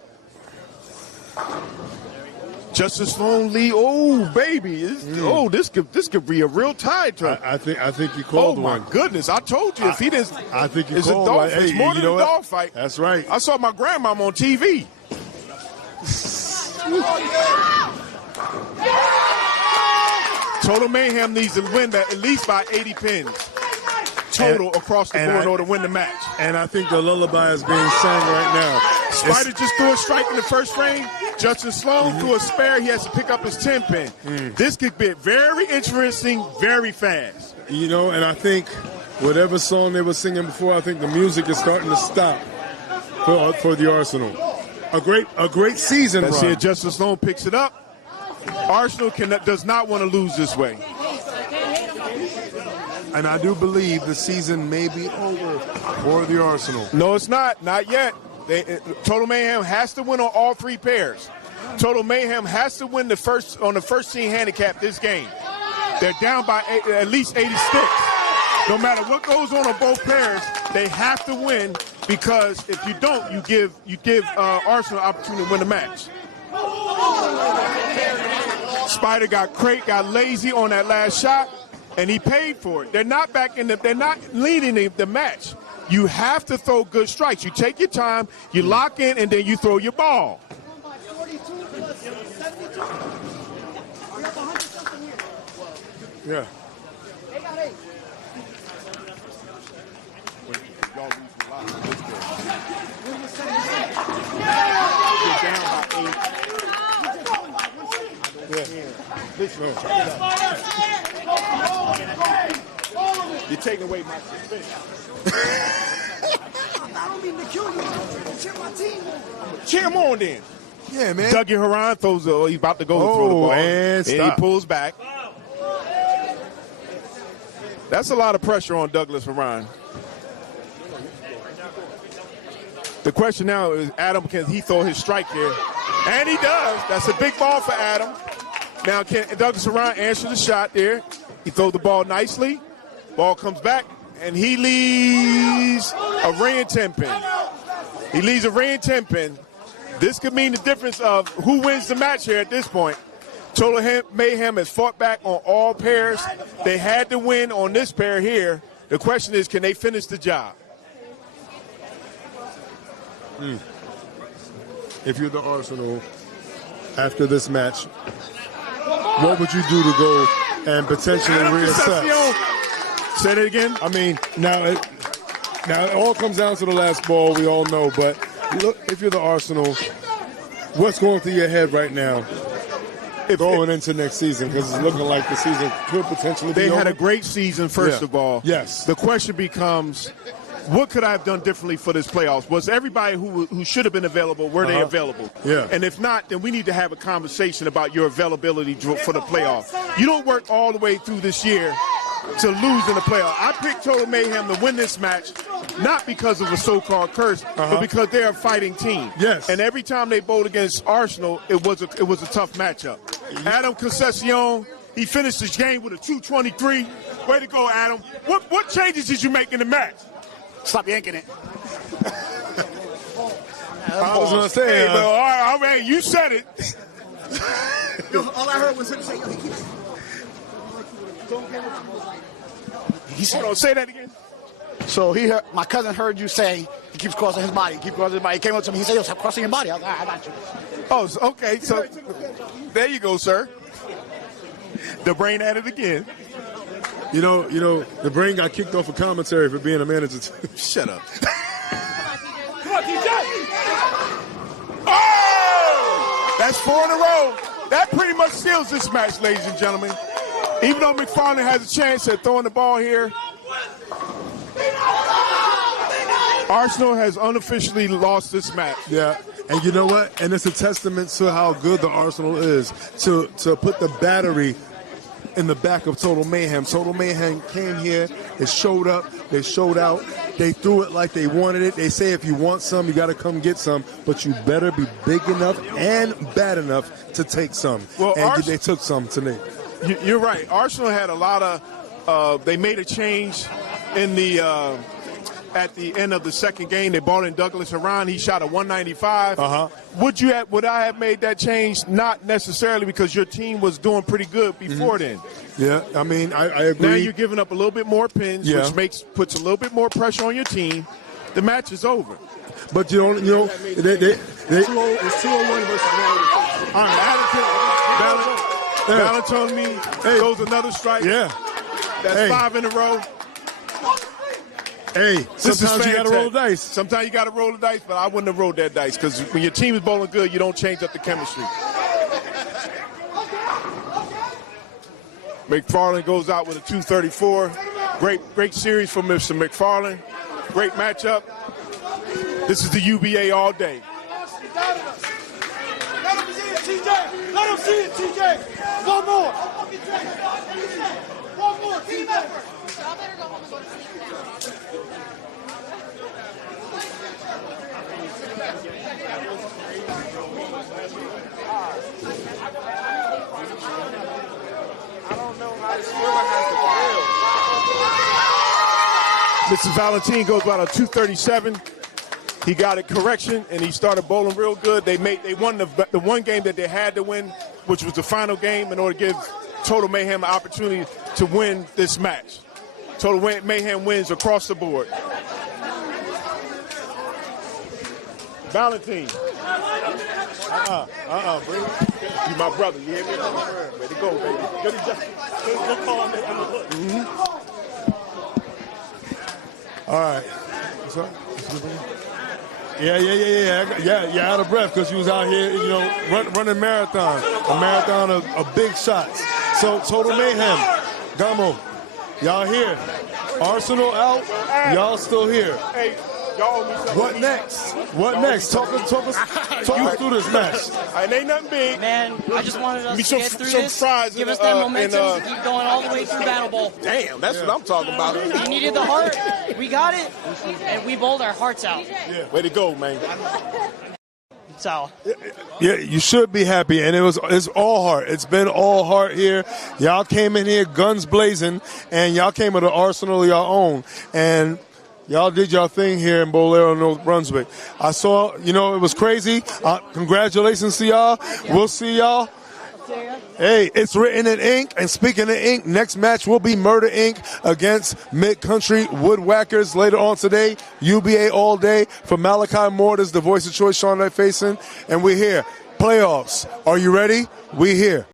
Justice Sloan Lee. Oh baby, this could be a real tie to. I think you called one. Oh my goodness! I told you if he didn't. I think you it's called a dog. one. It's more than a dog fight. That's right. I saw my grandmama on TV. Total Mayhem needs to win that at least by 80 pins total across the board in order to win the match. And I think the lullaby is being sung right now. Spider just threw a strike in the first frame. Justin Sloan threw a spare. He has to pick up his 10 pin. This could be very interesting, very fast. You know, and I think whatever song they were singing before, I think the music is starting to stop for the Arsenal. A great season. Let's see if Justin Sloan picks it up. Arsenal does not want to lose this way. And I do believe the season may be over for the Arsenal. No, it's not. Not yet. Total Mayhem has to win on all 3 pairs. Total Mayhem has to win on the first team handicap this game. They're down by at least 80 sticks. No matter what goes on both pairs, they have to win, because if you don't, you give Arsenal an opportunity to win the match. Spider got lazy on that last shot, and he paid for it. They're not leading the match. You have to throw good strikes. You take your time, you lock in, and then you throw your ball. Yeah. You're taking away my suspension. I don't mean to kill you. Cheer my team. Cheer him on then. Yeah, man. Dougie Haran throws he's about to go throw the ball. And he pulls back. That's a lot of pressure on Douglas Haran. The question now is, Adam, can he throw his strike here? And he does. That's a big ball for Adam. Now, can Douglas Haran answer the shot there? He throws the ball nicely. Ball comes back, and he leaves a ring 10 pin. He leaves a ring 10 pin. This could mean the difference of who wins the match here at this point. Total Mayhem has fought back on all pairs. They had to win on this pair here. The question is, can they finish the job? If you're the Arsenal, after this match, what would you do to go and potentially reassess? Say that again. I mean, now it all comes down to the last ball. We all know, but look, if you're the Arsenal, what's going through your head right now? Going into next season, because it's looking like the season could potentially be They had over. a great season, first of all. Yes. The question becomes, what could I have done differently for this playoffs? Was everybody who should have been available, were they available? Yeah. And if not, then we need to have a conversation about your availability for the playoffs. You don't work all the way through this year to lose in the playoff. I picked Total Mayhem to win this match, not because of a so-called curse, but because they're a fighting team. Yes. And every time they bowled against Arsenal, it was a tough matchup. Adam Concession, he finished his game with a 223. Way to go, Adam. What changes did you make in the match? Stop yanking it. I was going to say, hey, all right, you said it. All I heard was him say, yo, he said, Hold on, say that again. so he heard, my cousin heard you say he keeps crossing his body. He came up to me. He said, yo, stop crossing your body. I was like, I got you. Oh, okay. So there you go, sir. The brain at it again. You know, the brain got kicked off of commentary for being a manager. Shut up. Come on, DJ. Oh! That's 4 in a row. That pretty much seals this match, ladies and gentlemen. Even though McFarland has a chance at throwing the ball here, Arsenal has unofficially lost this match. Yeah, and you know what? And it's a testament to how good the Arsenal is to put the battery in the back of Total Mayhem. Total Mayhem came here, they showed up, they showed out, they threw it like they wanted it. They say if you want some, you got to come get some, but you better be big enough and bad enough to take some. Well, and they took some tonight. You're right. Arsenal had a lot of. They made a change in the at the end of the second game. They brought in Douglas Haran. He shot a 195. Would I have made that change? Not necessarily, because your team was doing pretty good before then. Yeah, I mean, I agree. Now you're giving up a little bit more pins, Yeah. which puts a little bit more pressure on your team. The match is over. But they It's 201 versus 185. All right, Valentine throws another strike. Yeah. That's 5 in a row. Hey, sometimes you got to roll the dice. Sometimes you got to roll the dice, but I wouldn't have rolled that dice, because when your team is bowling good, you don't change up the chemistry. McFarland goes out with a 234. Great series from Mr. McFarland. Great matchup. This is the UBA all day. Let him see it, TJ. Let him see it, TJ. One more. One more, TJ. Y'all better go home and go to sleep now. I don't know how this feeling has to feel. Mr. Valentine goes about a 237. He got a correction, and he started bowling real good. They won the one game that they had to win, which was the final game, in order to give Total Mayhem an opportunity to win this match. Total Mayhem wins across the board. Valentine. Bring it. You my brother. You hear me? Way to go, baby. Good call on the hook. All right. What's up? Yeah, out of breath because you was out here, running a marathon of big shots. So, Total Mayhem, Gamo, y'all here. Arsenal out, y'all still here. Hey, y'all owe me something. What next? What next? Talk us through this match. It ain't nothing big. Man, I just wanted us Me to some- get through some this, fries give and, us that and, momentum, keep going all the way through Battle Bowl. Damn, that's what I'm talking about. We needed the heart, we got it, and we bowled our hearts out. Way to go, man. So, Yeah, you should be happy, and it's all heart. It's been all heart here. Y'all came in here guns blazing, and y'all came with an arsenal of your own, and y'all did your thing here in Bolero, North Brunswick. I saw, it was crazy. Congratulations to y'all. We'll see y'all. Hey, it's written in ink. And speaking of ink, next match will be Murder Inc. against Mid-Country Woodwhackers later on today. UBA all day for Malachi Mortis, the voice of choice, Sean Knight facing. And we're here. Playoffs. Are you ready? We're here.